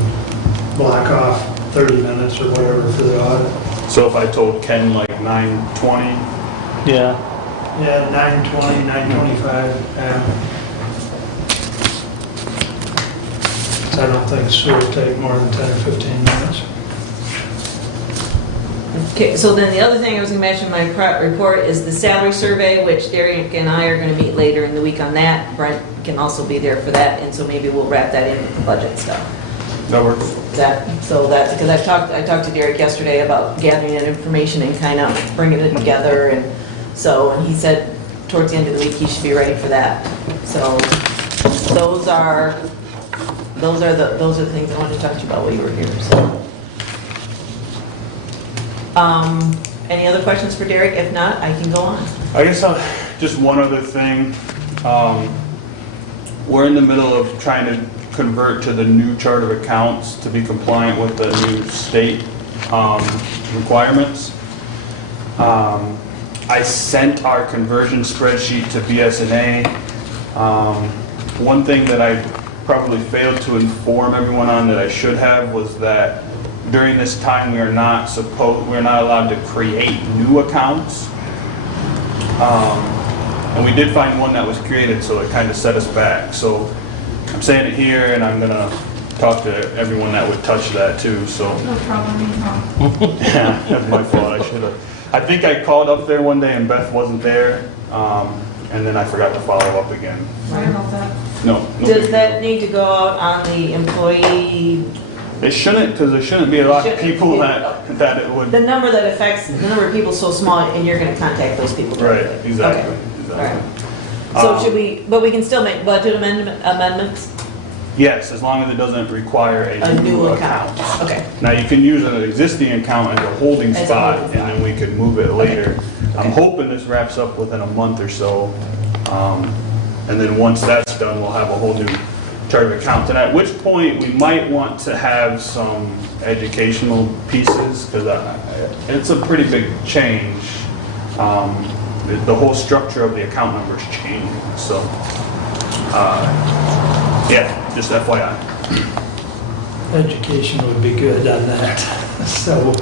block off 30 minutes or whatever for the audit. So if I told Ken like 9:20? Yeah, 9:20, 9:25, yeah. I don't think Sue will take more than 10 or 15 minutes. Okay, so then the other thing I was gonna mention in my prep report is the salary survey, which Derek and I are gonna meet later in the week on that. Brent can also be there for that, and so maybe we'll wrap that in with the budget stuff. That works. Because I talked to Derek yesterday about gathering that information and kind of bringing it together, and he said towards the end of the week he should be ready for that. So those are the things I wanted to talk to you about while you were here. So, any other questions for Derek? If not, I can go on. I guess just one other thing. We're in the middle of trying to convert to the new chart of accounts to be compliant with the new state requirements. I sent our conversion spreadsheet to BS&A. One thing that I probably failed to inform everyone on that I should have was that during this time we're not allowed to create new accounts. And we did find one that was created, so it kind of set us back. So I'm saying it here, and I'm gonna talk to everyone that would touch that too, so. No problem, Yeah, that's my fault, I should have. I think I called up there one day and Beth wasn't there, and then I forgot to follow up again. Sorry about that. No. Does that need to go out on the employee? It shouldn't, because there shouldn't be a lot of people that it would. The number that affects, the number of people is so small, and you're gonna contact those people Right, directly. exactly. Okay. All right. So should we, but we can still make budget amendments? Yes, as long as it doesn't require A new account. Okay. Now, you can use an existing account as a holding As a spot, holding and then we could move it later. I'm hoping this wraps up within a month or so. And then once that's done, we'll have a whole new chart of accounts. And at which point, we might want to have some educational pieces, because it's a pretty big change. The whole structure of the account numbers changing, so. Yeah, just FYI. Education would be good on that, so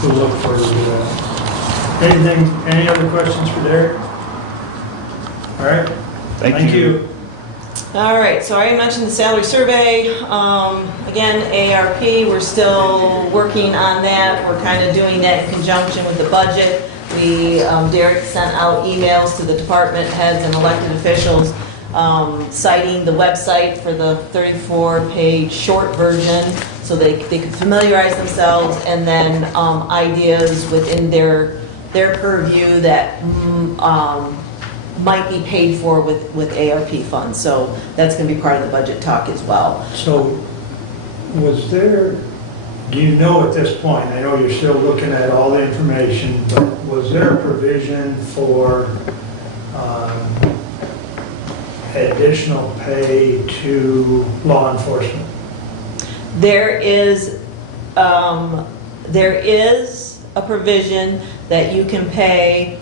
we'll look forward to that. Any other questions for Derek? All right. Thank you. All right, so I already mentioned the salary survey. Again, ARP, we're still working on that. We're kind of doing that in conjunction with the budget. Derek sent out emails to the department heads and elected officials citing the website for the 34-page short version so they could familiarize themselves, and then ideas within their purview that might be paid for with ARP funds. So that's going to be part of the budget talk as well. So do you know at this point, I know you're still looking at all the information, but was there a provision for additional pay to law enforcement? There is a provision that you can pay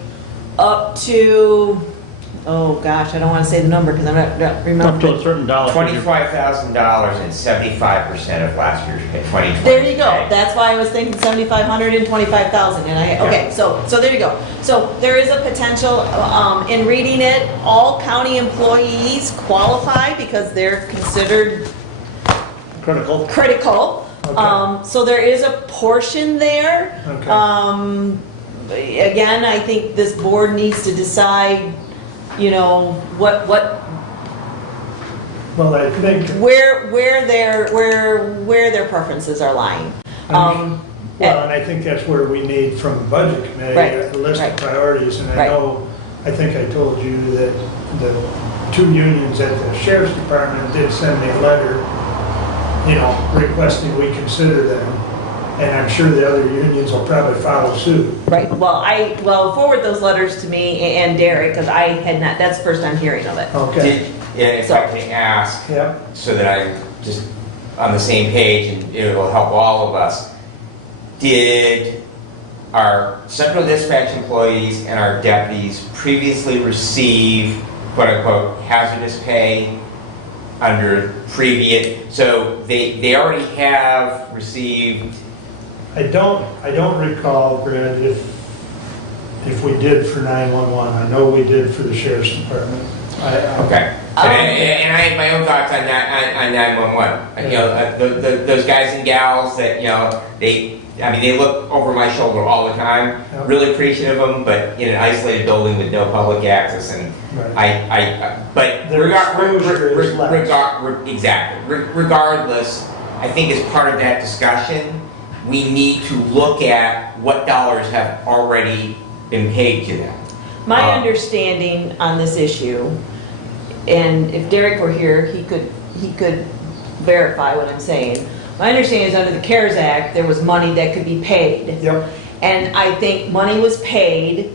up to, oh gosh, I don't want to say the number because I'm not remembering. Up to a certain dollar. $25,000 and 75% of last year's pay, 2020. There you go. That's why I was thinking 7,500 and 25,000. And okay, so there you go. So there is a potential, in reading it, all county employees qualify because they're considered Critical. Okay. So there is a portion there. Okay. Again, I think this board needs to decide, what Well, I think, where their preferences are lying. well, and I think that's where we need from the budget committee, a list of priorities. And I think I told you that the two unions at the sheriff's department did send me a letter, requesting we consider them. And I'm sure the other unions will probably follow suit. Right, well, forward those letters to me and Derek, because I had not, that's the first I'm hearing of it. Okay. If I can ask, Yeah. so that I'm just on the same page and it will help all of us, did our central dispatch employees and our deputies previously receive quote-unquote hazardous pay under previous, so they already have received? I don't recall, Brad, if we did for 911. I know we did for the sheriff's department. Okay. And I have my own thoughts on that, on 911. You know, those guys and gals that, you know, they look over my shoulder all the time. Yep. Really appreciative of them, but in an isolated building with no public access, and but Their exposure is less. exactly. Regardless, I think as part of that discussion, we need to look at what dollars have already been paid to them. My understanding on this issue, and if Derek were here, he could verify what I'm saying. My understanding is under the CARES Act, there was money that could be paid. Yep. And I think money was paid,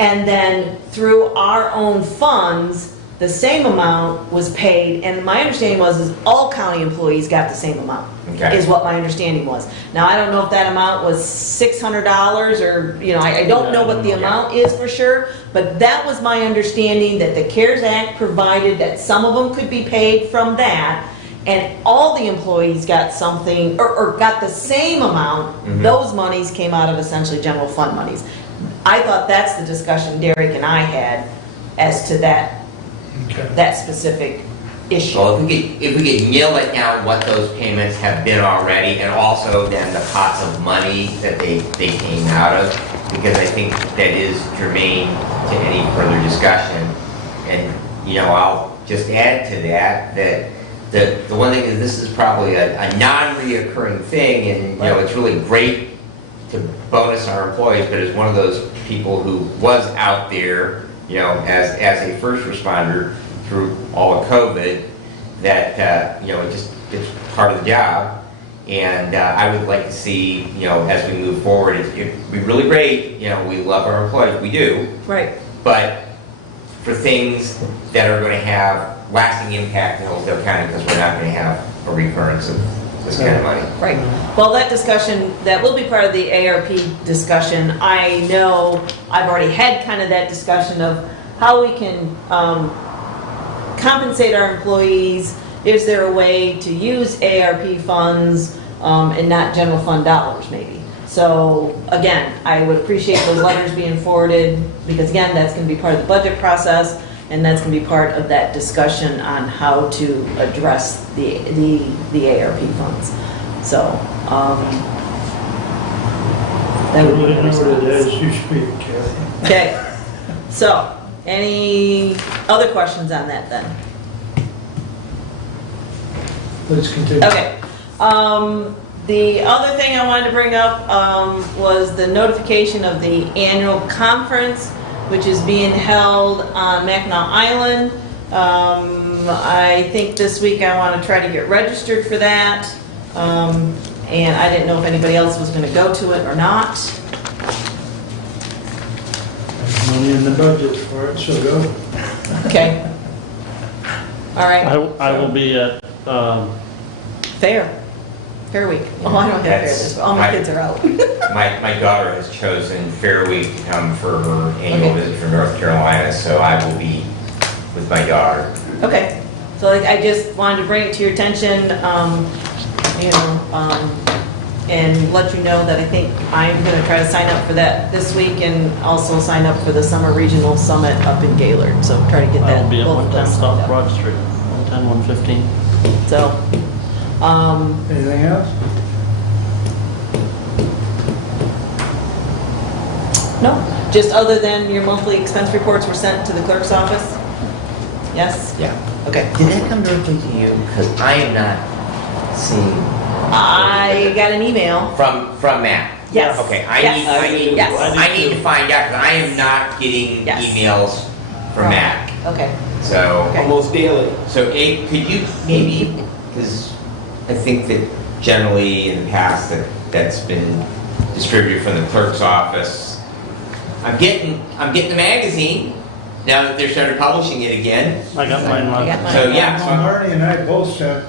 and then through our own funds, the same amount was paid, and my understanding is all county employees got the same amount, Okay. is what my understanding was. Now, I don't know if that amount was $600 or, you know, I don't know what the amount is for sure, but that was my understanding, that the CARES Act provided that some of them could be paid from that, and all the employees got something, or got the same amount. Those monies came out of essentially general fund monies. I thought that's the discussion Derek and I had as to that specific issue. Well, if we could nail it down what those payments have been already, and also then the pots of money that they came out of, because I think that is germane to any further discussion. And, you know, I'll just add to that the one thing is, this is probably a non-reoccurring thing, and, you know, it's really great to bonus our employees, but as one of those people who was out there, you know, as a first responder through all of COVID, that, you know, it's part of the job. And I would like to see, you know, as we move forward, it'd be really great, you know, we love our employees, we do. Right. But for things that are going to have lasting impact in Hillsdale County, because we're not going to have a recurrence of this kind of money. Right. Well, that discussion, that will be part of the ARP discussion. I know I've already had kind of that discussion of how we can compensate our employees. Is there a way to use ARP funds and not general fund dollars, maybe? So again, I would appreciate those letters being forwarded, because again, that's going to be part of the budget process, and that's going to be part of that discussion on how to address the ARP funds. So that would be Really noted as you speak, Kathy. okay. So any other questions on that then? Let's continue. Okay. The other thing I wanted to bring up was the notification of the annual conference, which is being held on Mackinac Island. I think this week I want to try to get registered for that. And I didn't know if anybody else was going to go to it or not. There's money in the budget for it, so go. Okay. All right. I will be at, Fair week. Oh, I don't have fair this, all my kids are out. My daughter has chosen Fair Week to come for her annual visit from North Carolina, so I will be with my daughter. Okay, so I just wanted to bring it to your attention, you know, and let you know that I think I'm going to try to sign up for that this week, and also sign up for the Summer Regional Summit up in Gaylord. So try to get that. I will be at both of 110 those South signed Broad Street, 110, 115. up. So, Anything else? no, just other than your monthly expense reports were sent to the clerk's office? Yes? Yeah. Okay. Did that come directly to you? Because I am not seeing I got an email. from Matt. Yes. Okay, Yes. I need to find out, because I am not getting Yes. emails from Matt. Okay. So, Almost daily. so Abe, could you maybe, because I think that generally in the past that's been distributed from the clerk's office. I'm getting the magazine now that they're started publishing it again. I got mine last. So yeah, so Marty and I both sent,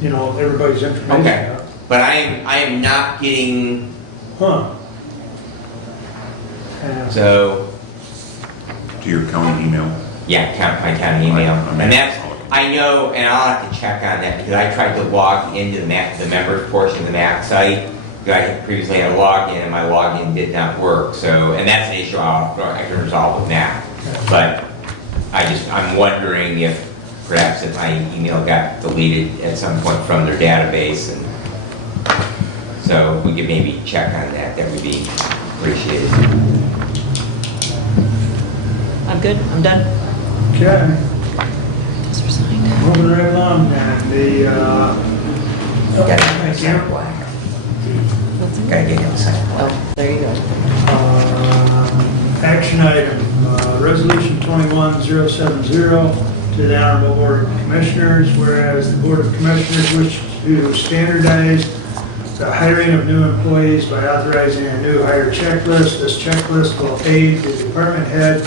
you know, everybody's information okay, out. but I am not getting. Huh. So To your county email? yeah, my county email, Okay. and that's I know, and I'll have to check on that, because I tried to log into the members portion of the MAP site. I had previously had a login, and my login did not work. So, and that's an issue I can resolve with MAP. But I'm wondering if perhaps if my email got deleted at some point from their database, and so if we could maybe check on that, that would be appreciated. I'm good, I'm done. Okay, Just resigned. moving right along then, the, thank you. Black. Gotta get him signed. Oh, there you go. Action item, Resolution 21070 to the Honorable Board of Commissioners, whereas the Board of Commissioners wish to standardize the hiring of new employees by authorizing a new hire checklist. This checklist will aid the department head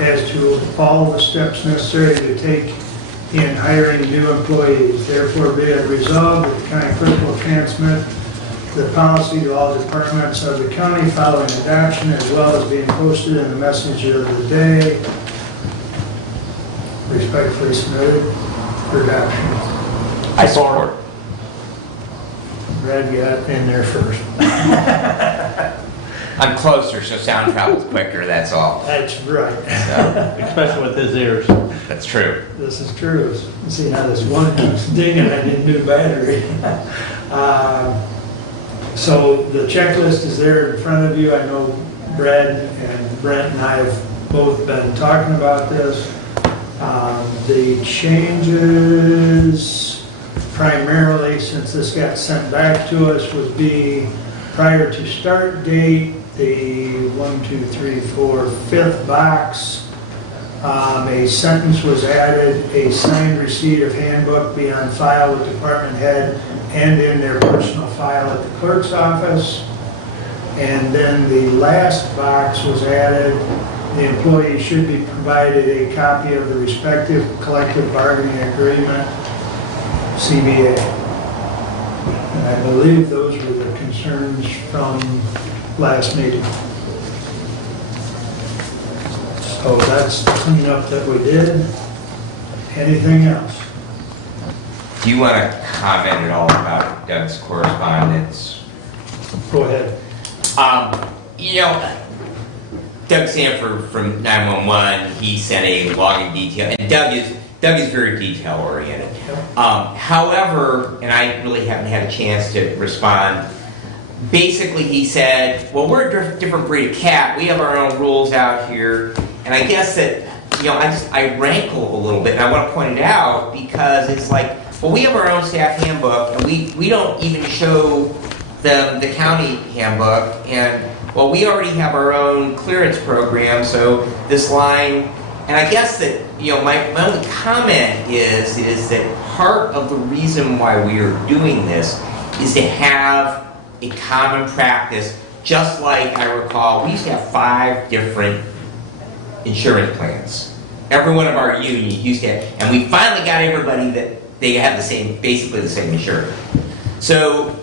as to all the steps necessary to take in hiring new employees. Therefore, be it resolved that the county clerk will transmit the policy to all departments of the county following adoption, as well as being posted in the message of the day. Respectfully submitted for adoption. I support. Brad got in there first. I'm closer, so sound travels quicker, that's all. That's right. So, Especially with his ears. that's true. This is true. See how this one keeps dinging, I need a new battery. So the checklist is there in front of you. I know Brad and Brent and I have both been talking about this. The changes primarily, since this got sent back to us, would be prior to start date, the 5th box. A sentence was added, a signed receipt of handbook be on file with department head and in their personal file at the clerk's office. And then the last box was added, the employee should be provided a copy of the respective collective bargaining agreement, CBA. And I believe those were the concerns from last meeting. So that's the cleanup that we did. Anything else? Do you want to comment at all about Doug's correspondence? Go ahead. You know, Doug Sanford from 911, he sent a logging detail, and Doug is very detail oriented. However, and I really haven't had a chance to respond, basically he said, well, we're a different breed of cat, we have our own rules out here, and I guess that, you know, I rankle a little bit, and I want to point it out because it's like, well, we have our own staff handbook, and we don't even show them the county handbook, and well, we already have our own clearance program, so this line, and I guess that, you know, my only comment is that part of the reason why we are doing this is to have a common practice, just like I recall, we used to have 5 different insurance plans. Every one of our unions used to have, and we finally got everybody that they have the same, basically the same insurance. So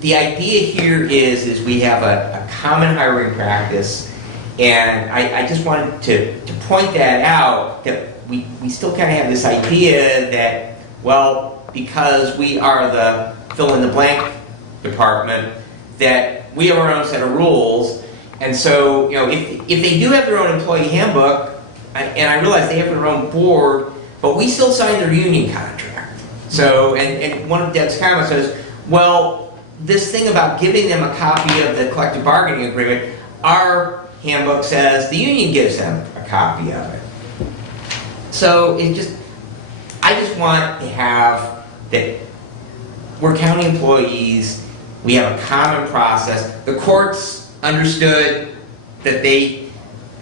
the idea here is we have a common hiring practice, and I just wanted to point that out, that we still kind of have this idea that, well, because we are the fill-in-the-blank department, that we have our own set of rules, and so, you know, if they do have their own employee handbook, and I realize they have their own board, but we still sign their union contract. So, and one of Deb's comments says, well, this thing about giving them a copy of the collective bargaining agreement, our handbook says the union gives them a copy of it. So I just want to have that we're county employees, we have a common process. The courts understood that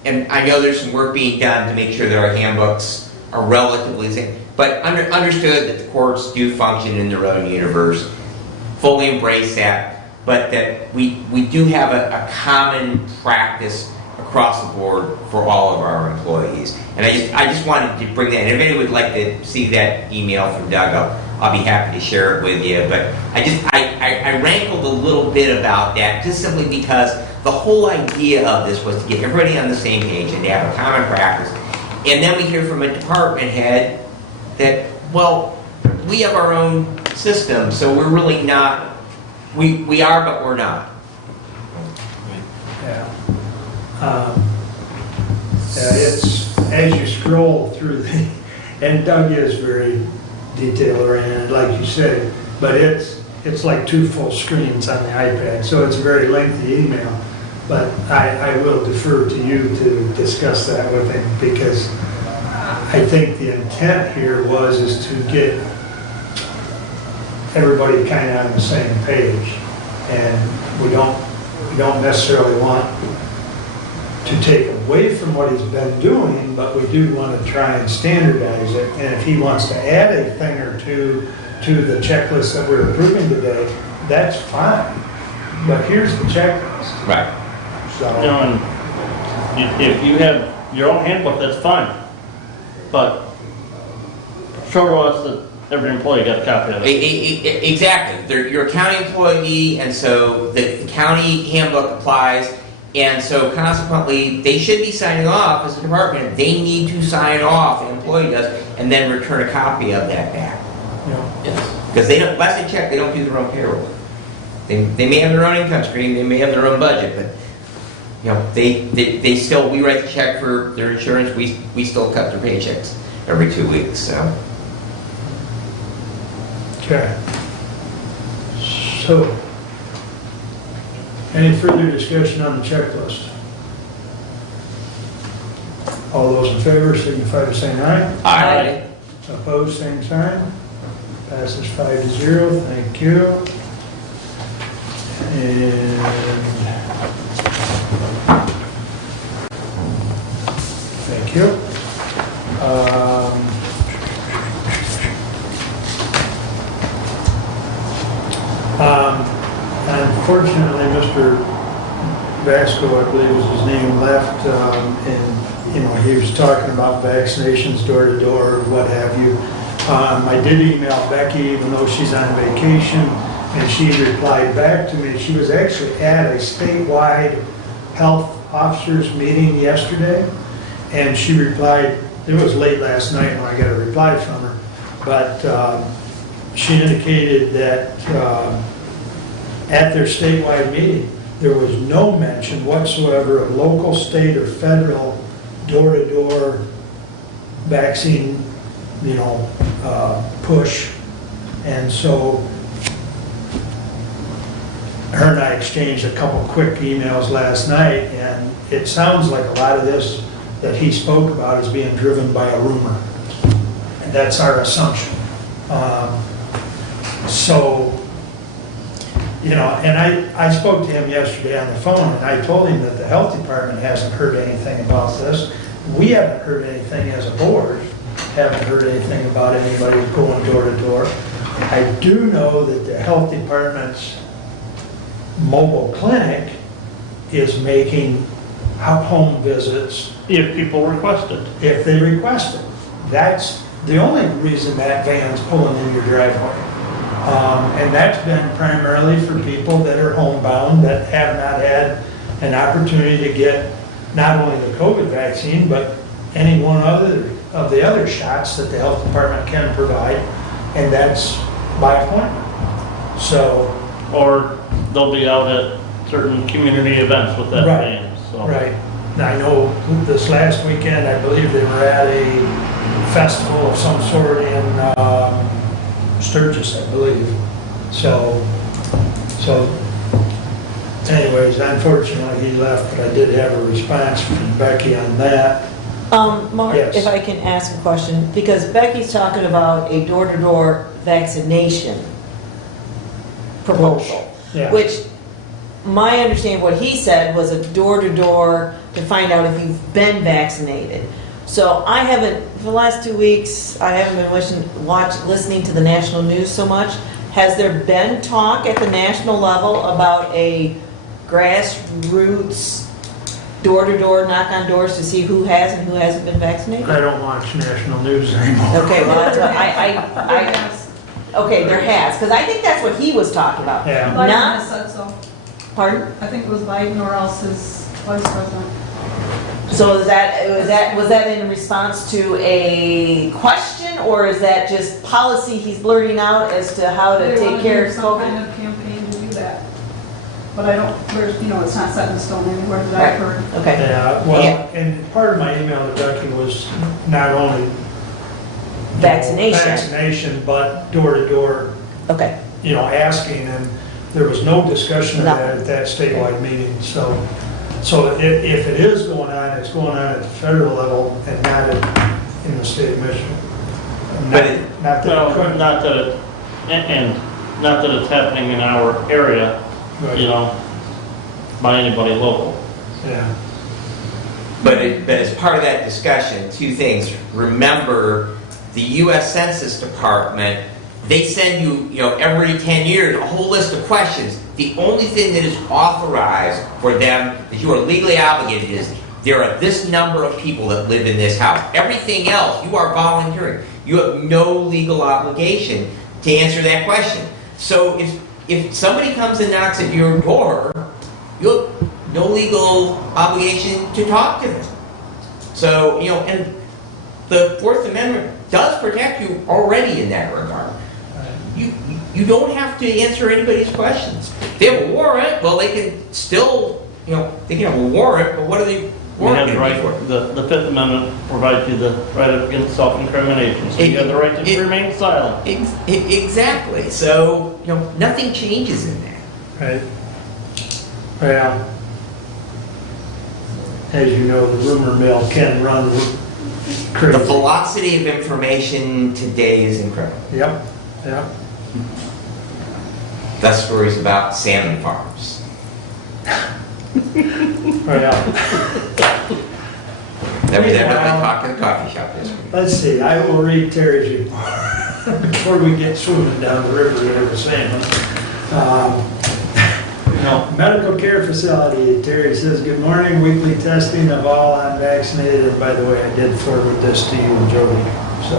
and I know there's some work being done to make sure that our handbooks are relatively the same, but understood that the courts do function in their own universe, fully embrace that, but that we do have a common practice across the board for all of our employees. And I just wanted to bring that, and if anyone would like to see that email from Doug, I'll be happy to share it with you. But I rankled a little bit about that, just simply because the whole idea of this was to get everybody on the same page and to have a common practice. And then we hear from a department head that, well, we have our own system, so we're really not, we are, but we're not. Yeah. It's, as you scroll through And Doug is very detail oriented, like you said, but it's like 2 full screens on the iPad, so it's a very lengthy email. But I will defer to you to discuss that with him, because I think the intent here is to get everybody kind of on the same page. And we don't necessarily want to take away from what he's been doing, but we do want to try and standardize it. And if he wants to add a thing or two to the checklist that we're approving today, that's fine. But here's the checklist. Right. So, You know, and if you have your own handbook, that's fine. But show to us that every employee got a copy of it. Exactly. You're a county employee, and so the county handbook applies. And so consequently, they should be signing off as a department. They need to sign off, an employee does, and then return a copy of that back. Yes. Because they don't, last I checked, they don't do their own payroll. They may have their own income stream, they may have their own budget, but you know, they still, we write the check for their insurance, we still cut their paychecks every 2 weeks, so. okay. So, any further discussion on the checklist? All those in favor signify by saying aye. Aye. Opposed, same sign. Passes 5-0, thank you. And thank you. Unfortunately, Mr. Vasco, I believe was his name, left, and, you know, he was talking about vaccinations door to door, what have you. I did email Becky, even though she's on vacation, and she replied back to me. She was actually at a statewide health officers meeting yesterday, and she replied, it was late last night when I got a reply from her, but she indicated that at their statewide meeting, there was no mention whatsoever of local, state, or federal door-to-door vaccine, you know, push. And so her and I exchanged a couple quick emails last night, and it sounds like a lot of this that he spoke about is being driven by a rumor. And that's our assumption. So, you know, and I spoke to him yesterday on the phone, and I told him that the health department hasn't heard anything about this. We haven't heard anything as a board, haven't heard anything about anybody going door to door. I do know that the health department's mobile clinic is making home visits. If people request it. If they request it. That's the only reason that van's pulling in your driveway. And that's been primarily for people that are homebound, that have not had an opportunity to get not only the COVID vaccine, but any one other of the other shots that the health department can provide, and that's by appointment. So, Or they'll be out at certain community events with that Right. van, so. right. I know this last weekend, I believe they were at a festival of some sort in Sturgis, I believe. So anyways, unfortunately, he left, but I did have a response from Becky on that. Mark, Yes. if I can ask a question, because Becky's talking about a door-to-door vaccination proposal, Yeah. which my understanding, what he said was a door-to-door to find out if you've been vaccinated. So I haven't, for the last 2 weeks, I haven't been listening to the national news so much. Has there been talk at the national level about a grassroots door-to-door, knock on doors to see who has and who hasn't been vaccinated? I don't watch national news anymore. Okay, well, that's what okay, there has, because I think that's what he was talking about. Yeah. Biden Not, has said so. pardon? I think it was Biden or else his vice president. So was that in response to a question, or is that just policy he's blurting out as to how to They take wanna care do of some COVID? kind of campaign to do that. But I don't, there's, you know, it's not set in stone anywhere that I've heard. Okay. Yeah, well, and part of my email to Becky was not only Vaccination. but door to door, Okay. asking, and there was no discussion of that at that statewide meeting, so if it is going on, it's going on at the federal level and not in the state of Michigan. But Not that it No, couldn't. not that it, and not that it's happening in our area, Right. by anybody local. Yeah. But as part of that discussion, two things. Remember, the U.S. Census Department, they send you, every 10 years, a whole list of questions. The only thing that is authorized for them, that you are legally obligated, is there are this number of people that live in this house. Everything else, you are volunteering. You have no legal obligation to answer that question. So if somebody comes and knocks at your door, you have no legal obligation to talk to them. So, and the Fourth Amendment does protect you already in that regard. You don't have to answer anybody's questions. If they have a warrant, well, they can still, they can have a warrant, but what are they You warrant have the going to be right, for? the Fifth Amendment provides you the right against self-incrimination, so you have the right to remain silent. Exactly. So, nothing changes in that. Right. Well, as you know, the rumor mill can run crazy. The velocity of information today is incredible. Yep, yep. That's stories about salmon farms. Well, That was everybody talking in the coffee shop this week. let's see, I will read Terry's report before we get swimming down the river into the salmon. Medical care facility, Terry says, good morning, weekly testing of all unvaccinated, and by the way, I did forward this to you and Jody, so.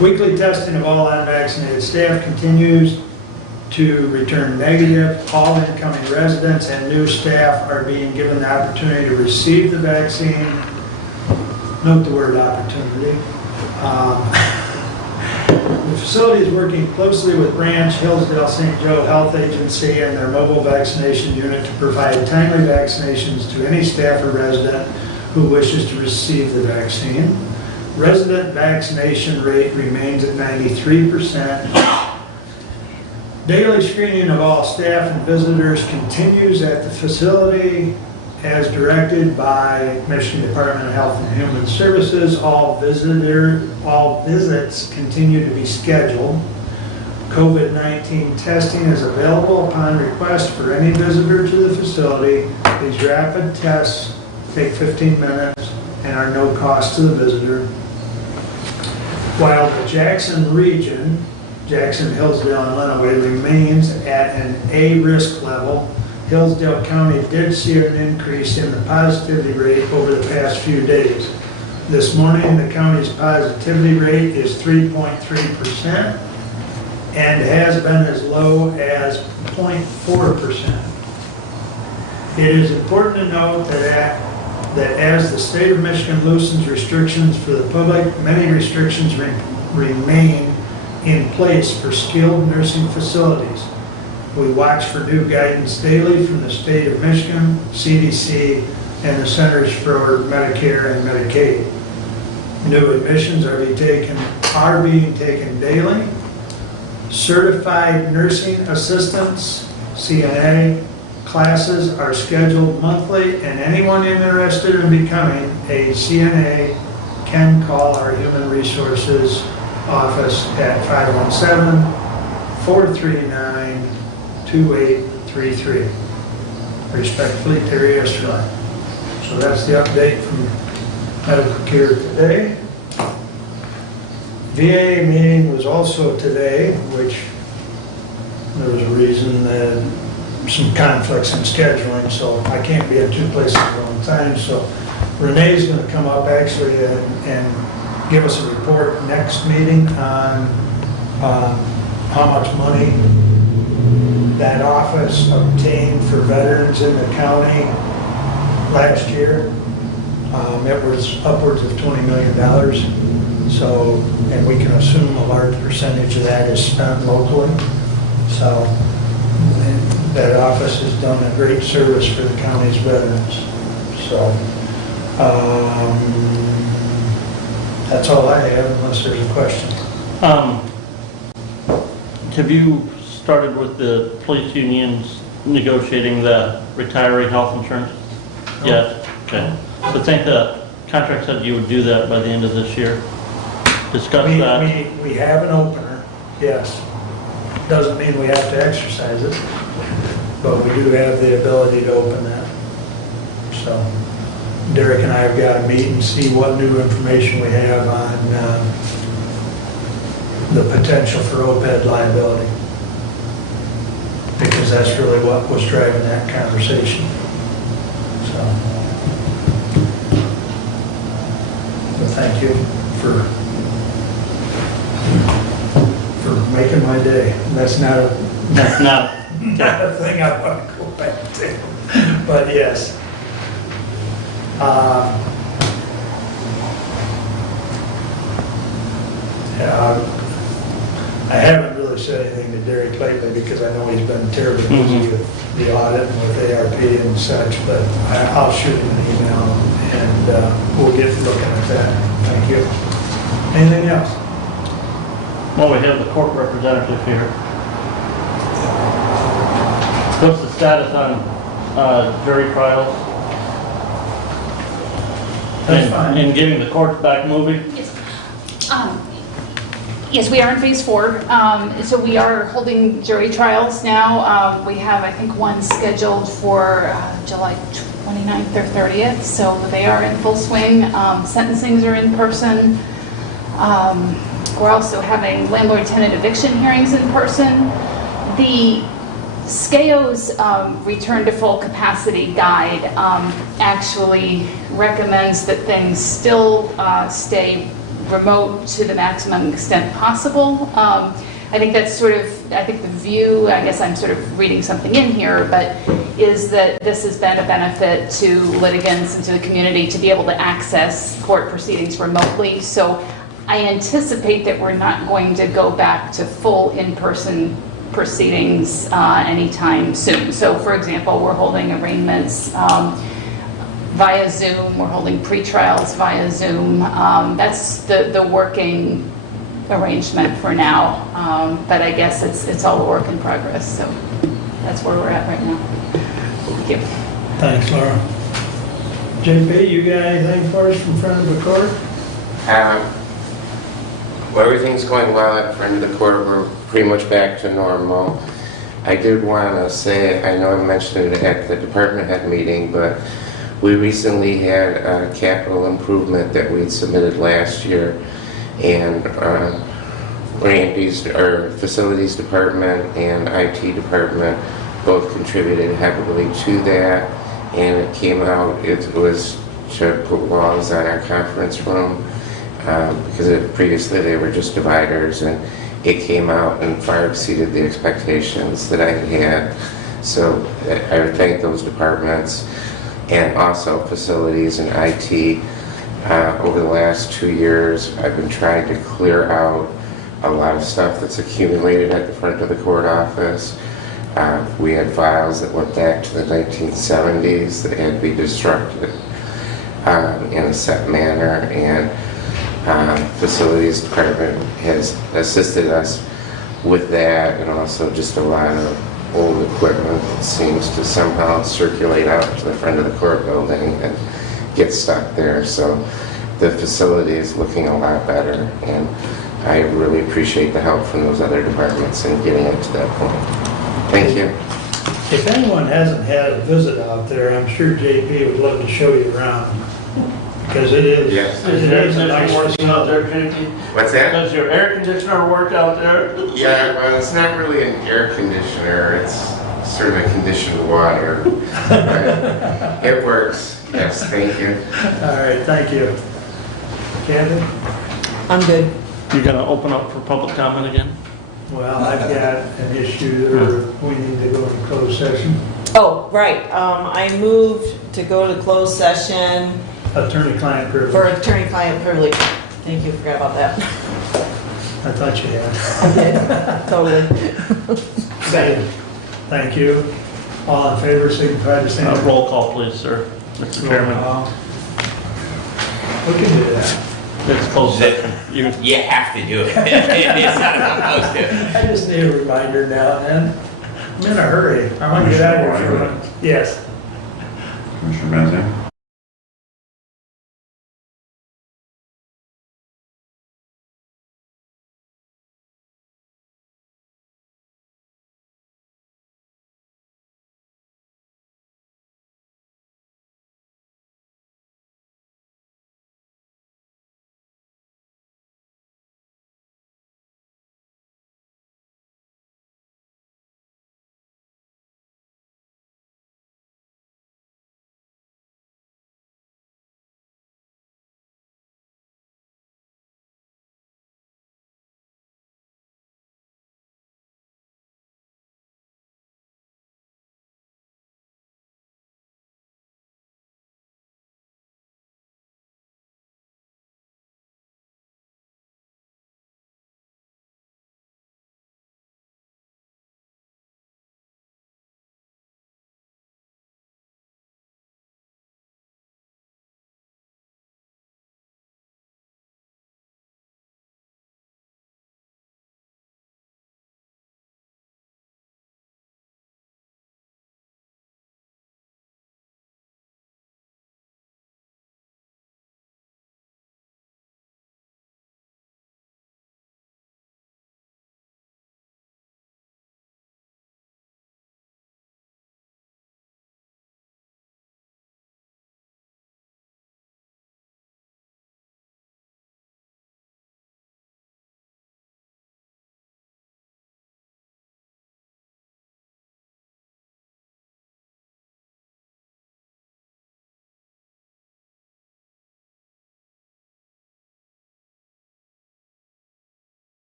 Weekly testing of all unvaccinated staff continues to return negative. All incoming residents and new staff are being given the opportunity to receive the vaccine. Note the word opportunity. The facility is working closely with Branch, Hillsdale, St. Joe Health Agency and their mobile vaccination unit to provide timely vaccinations to any staff or resident who wishes to receive the vaccine. Resident vaccination rate remains at 93%. Daily screening of all staff and visitors continues at the facility as directed by Michigan Department of Health and Human Services. All visits continue to be scheduled. COVID-19 testing is available upon request for any visitor to the facility. These rapid tests take 15 minutes and are no cost to the visitor. While the Jackson region, Jackson, Hillsdale, and Lenawee, remains at an A risk level, Hillsdale County did see an increase in the positivity rate over the past few days. This morning, the county's positivity rate is 3.3% and has been as low as 0.4%. It is important to note that as the state of Michigan loosens restrictions for the public, many restrictions remain in place for skilled nursing facilities. We watch for new guidance daily from the state of Michigan, CDC, and the Centers for Medicare and Medicaid. New admissions are being taken daily. Certified nursing assistants, CNA, classes are scheduled monthly, and anyone interested in becoming a CNA can call our Human Resources office at 517-439-2833. Respectfully, Terry Esterline. So that's the update from medical care today. VA meeting was also today, which there was a reason that some conflicts in scheduling, so I can't be at two places at one time. So Renee's going to come up actually and give us a report next meeting on how much money that office obtained for veterans in the county last year. It was upwards of $20 million. So, and we can assume a large percentage of that is spent locally. So that office has done a great service for the county's veterans. So, That's all I have unless there's a question. Have you started with the police unions negotiating the retiree health insurance? Yes, okay. So I think the contract said you would do that by the end of this year. Discuss that. We have an opener, yes. Doesn't mean we have to exercise it, but we do have the ability to open that. So Derek and I have got to meet and see what new information we have on the potential for OPEB liability. Because that's really what was driving that conversation. So, but thank you for making my day. That's not a not a thing I want to go back to. But yes. I haven't really said anything to Derek lately because I know he's been terribly busy with the audit and with ARP and such, but I'll shoot him an email and we'll get looking at that. Thank you. Anything else? Well, we have the court representative here. What's the status on jury trials? That's fine. And getting the courts back moving? Yes. Yes, we are in phase 4. So we are holding jury trials now. We have, I think, one scheduled for July 29th or 30th. So they are in full swing. Sentencings are in person. We're also having landlord-tenant eviction hearings in person. The SCAO's return to full capacity guide actually recommends that things still stay remote to the maximum extent possible. I think that's sort of, I think the view, I guess I'm sort of reading something in here, but is that this has been a benefit to litigants and to the community to be able to access court proceedings remotely. So I anticipate that we're not going to go back to full in-person proceedings anytime soon. So for example, we're holding arraignments via Zoom, we're holding pre-trials via Zoom. That's the working arrangement for now, but I guess it's all a work in progress, so that's where we're at right now. Thank you. Thanks, Laura. JP, you got anything for us in front of the court? Well, everything's going well at front of the court. We're pretty much back to normal. I did want to say, I know I mentioned it at the department head meeting, but we recently had a capital improvement that we'd submitted last year, and Randy's, our facilities department and IT department both contributed heavily to that, and it came out, it was to put walls on our conference room, because previously they were just dividers, and it came out and far exceeded the expectations that I had. So I would thank those departments, and also facilities and IT. Over the last 2 years, I've been trying to clear out a lot of stuff that's accumulated at the front of the court office. We had files that went back to the 1970s that had to be destructed in a set manner, and facilities department has assisted us with that, and also just a lot of old equipment that seems to somehow circulate out to the front of the court building and get stuck there. So the facility is looking a lot better, and I really appreciate the help from those other departments in getting it to that point. Thank you. If anyone hasn't had a visit out there, I'm sure JP would love to show you around. Because it is. Yes. It is a nice working out there, JP? What's that? Does your air conditioner work out there? Yeah, well, it's not really an air conditioner. It's sort of a conditioned water. But it works. Yes, thank you. All right, thank you. Kathy? I'm good. You're gonna open up for public comment again? Well, I've got an issue that we need to go into closed session. Oh, right. I moved to go to closed session Attorney-client privilege. for attorney-client privilege. Thank you, forgot about that. I thought you had. I did, totally. Second. Thank you. All in favor, signify by saying aye. Roll call, please, sir. Mr. Chairman. We can do that. It's close. You have to do it. It's not supposed to. I just need a reminder now and then. I'm in a hurry. I want to get out of here. Yes. Commissioner Benzine?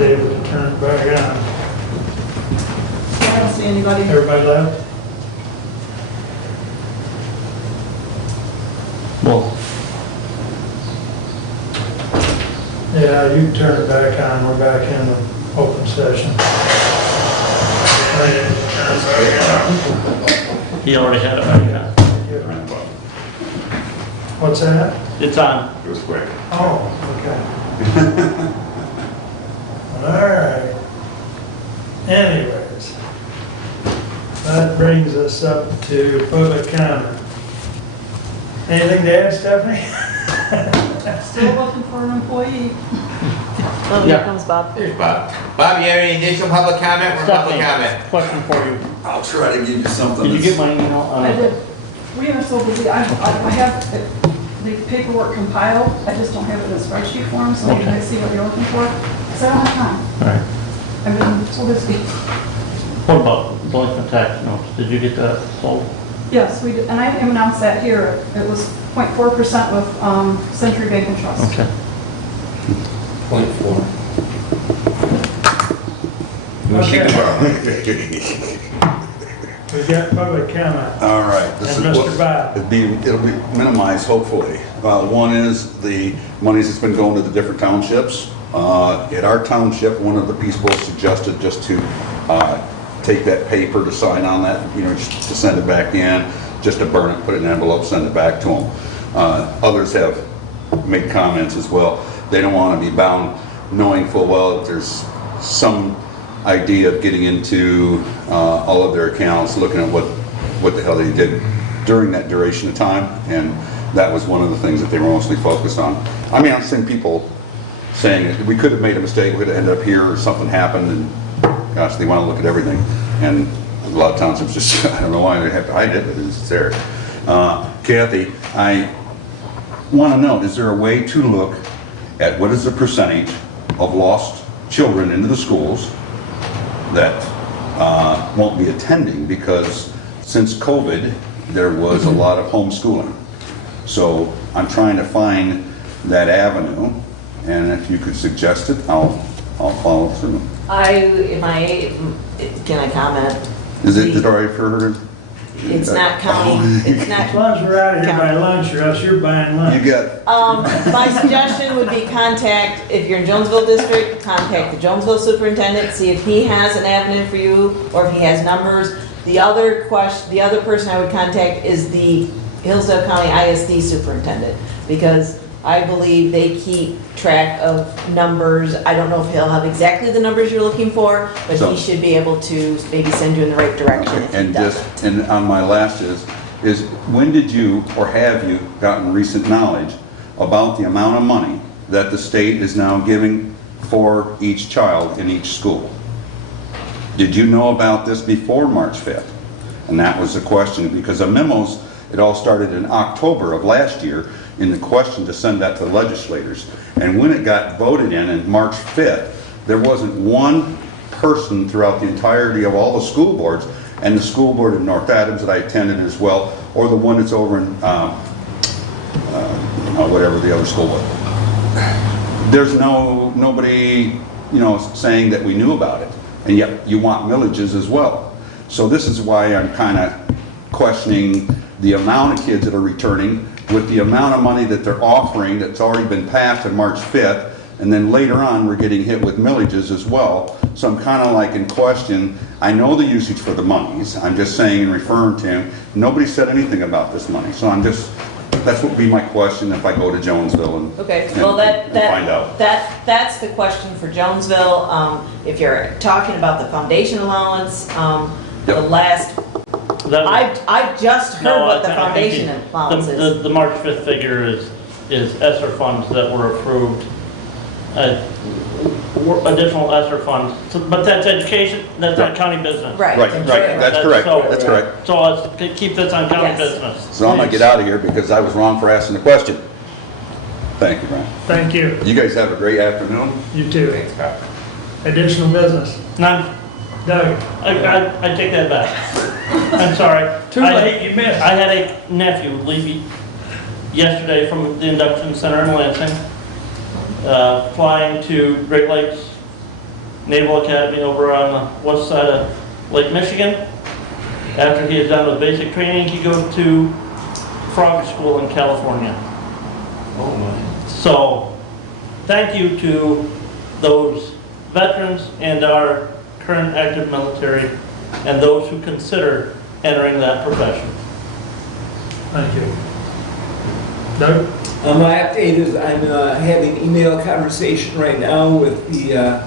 David to turn it back on. I don't see anybody. Everybody left? Well, Yeah, you can turn it back on. We're back in the open session. he already had it back on. What's that? It's on. It was quick. Oh, okay. All right. Anyways, that brings us up to public comment. Anything to add, Stephanie? Still looking for an employee. Oh, here comes Bob. There's Bob. Bob, you have any additional public comment or public comment? Question for you. I'll try to give you something. Did you get my email on I it? did. We are so busy. I have the paperwork compiled. I just don't have it in a spreadsheet form, so you guys see what you're looking for. Because I don't have time. All right. I've been so busy. What about delinquent tax notes? Did you get that sold? Yes, we did. And I announced that here. It was 0.4% with Century Bank and Trust. Okay. 0.4. We've got public comment. All right. This And is Mr. Bob. It'll be minimized, hopefully. One is the monies that's been going to the different townships. At our township, one of the people suggested just to take that paper to sign on that, just to send it back in, just to burn it, put it in an envelope, send it back to them. Others have made comments as well. They don't want to be bound knowing full well that there's some idea of getting into all of their accounts, looking at what the hell they did during that duration of time, and that was one of the things that they were mostly focused on. I mean, I've seen people saying that we could have made a mistake, we could have ended up here, or something happened, and gosh, they want to look at everything. And a lot of townships just, I don't know why they have to hide it, but it's there. Kathy, I want to know, is there a way to look at what is the percentage of lost children into the schools that won't be attending, because since COVID, there was a lot of homeschooling. So I'm trying to find that avenue, and if you could suggest it, I'll follow through. Can I comment? Is it all right for her? It's not county, it's As not. long as we're out of here by lunch, or else you're buying lunch. You got, My suggestion would be if you're in Jonesville District, contact the Jonesville Superintendent, see if he has an avenue for you, or if he has numbers. The other person I would contact is the Hillsdale County ISD Superintendent, because I believe they keep track of numbers. I don't know if he'll have exactly the numbers you're looking for, but So- he should be able to maybe send you in the right direction if he and does. and on my last is when did you, or have you gotten recent knowledge about the amount of money that the state is now giving for each child in each school? Did you know about this before March 5th? And that was the question, because the memos, it all started in October of last year in the question to send that to the legislators. And when it got voted in March 5th, there wasn't one person throughout the entirety of all the school boards, and the school board in North Adams that I attended as well, or the one that's over in, whatever the other school was. There's nobody, saying that we knew about it. And yet you want millages as well. So this is why I'm kind of questioning the amount of kids that are returning with the amount of money that they're offering that's already been passed on March 5th, and then later on we're getting hit with millages as well. So I'm kind of like in question. I know the usage for the monies. I'm just saying and referring to him. Nobody said anything about this money. So that's what would be my question if I go to Jonesville and, Okay, well, find out. that's the question for Jonesville. If you're talking about the foundation allowance, the Yep. last, I've just heard No, what the I foundation think allowance is. The March 5th figure is ESSER funds that were approved, additional ESSER funds. But that's education, that's not county business. Right. Right, that's correct, that's correct. So let's keep this on county Yes. business. So I'm gonna get out of here because I was wrong for asking the question. Thank you, Brian. Thank you. You guys have a great afternoon. You too. Thanks, Bob. Additional business. None, Doug? I take that back. I'm sorry. Too late, you missed. I had a nephew leave yesterday from the induction center in Lansing, flying to Great Lakes Naval Academy over on the west side of Lake Michigan. After he is done with basic training, he goes to Frog School in California. Oh my. So, thank you to those veterans and our current active military and those who consider entering that profession. Thank you. Doug? My update is I'm having email conversation right now with the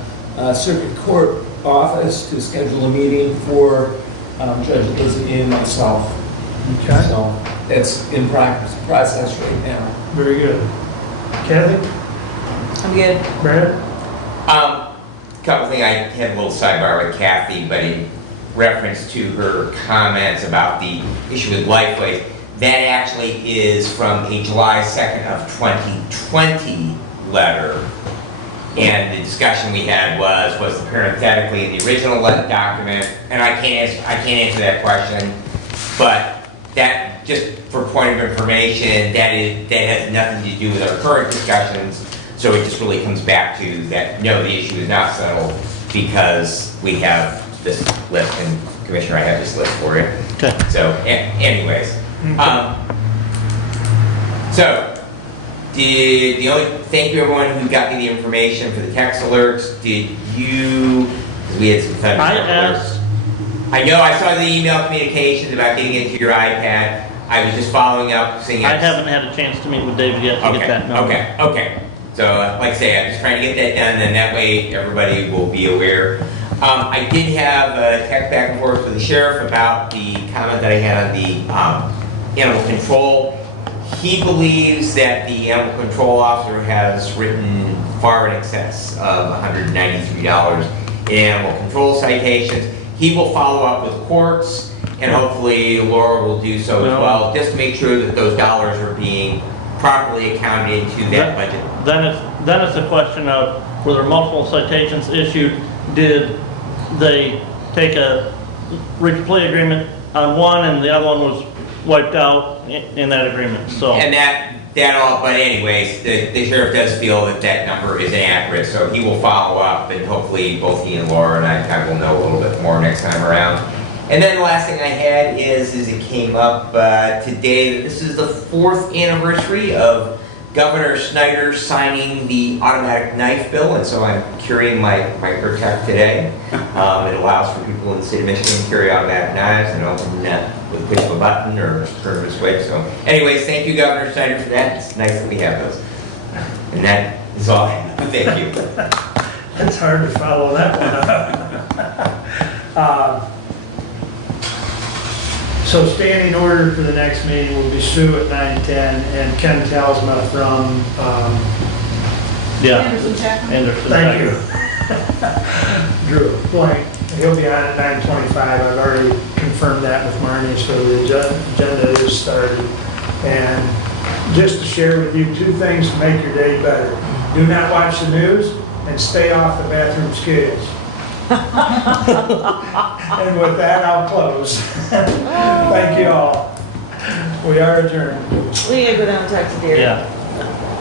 Circuit Court office to schedule a meeting for Judge Lizzie and myself. Okay. So that's in process right now. Very good. Kathy? I'm good. Brad? Couple things, I had a little sidebar with Kathy, but in reference to her comments about the issue with Lifeway, that actually is from a July 2nd of 2020 letter. And the discussion we had was parenthetically in the original document, and I can't answer that question, but that, just for point of information, that has nothing to do with our current discussions. So it just really comes back to that, no, the issue is not settled because we have this list, and Commissioner, I have this list for you. Okay. So, anyways. Thank you everyone who got me the information for the text alerts. Did you, because we had some time. I asked. I know, I saw the email communications about getting into your iPad. I was just following up, seeing. I haven't had a chance to meet with David yet to get that number. Okay. So, like I say, I'm just trying to get that done, and that way everybody will be aware. I did have a text back and forth with the sheriff about the comment that I had on the animal control. He believes that the animal control officer has written far in excess of $193 in animal control citations. He will follow up with courts, and hopefully Laura will do so as well, just to make sure that those dollars are being properly accounted into that budget. Then it's a question of, were there multiple citations issued? Did they take a replay agreement on one and the other one was wiped out in that agreement? So. And that all, but anyways, the sheriff does feel that that number is inaccurate, so he will follow up, and hopefully both he and Laura and I kind of will know a little bit more next time around. And then the last thing I had is it came up today that this is the 4th anniversary of Governor Snyder signing the automatic knife bill, and so I'm carrying my Protect today. It allows for people in the state of Michigan to carry automatic knives and open with a push of a button or turn of a switch. So anyways, thank you, Governor Snyder, for that. It's nice that we have those. And that is all I have. Thank you. It's hard to follow that one up. So standing order for the next meeting will be Sue at 9:10 and Ken Talsma from Anderson Chapman. Anderson. Thank you. Drew Blank. He'll be on at 9:25. I've already confirmed that with Marnie, so the agenda is started. And just to share with you 2 things to make your day better. Do not watch the news and stay off the bathroom skids. And with that, I'll close. Thank you all. We are adjourned. We gotta go down and talk to Derek. Yeah.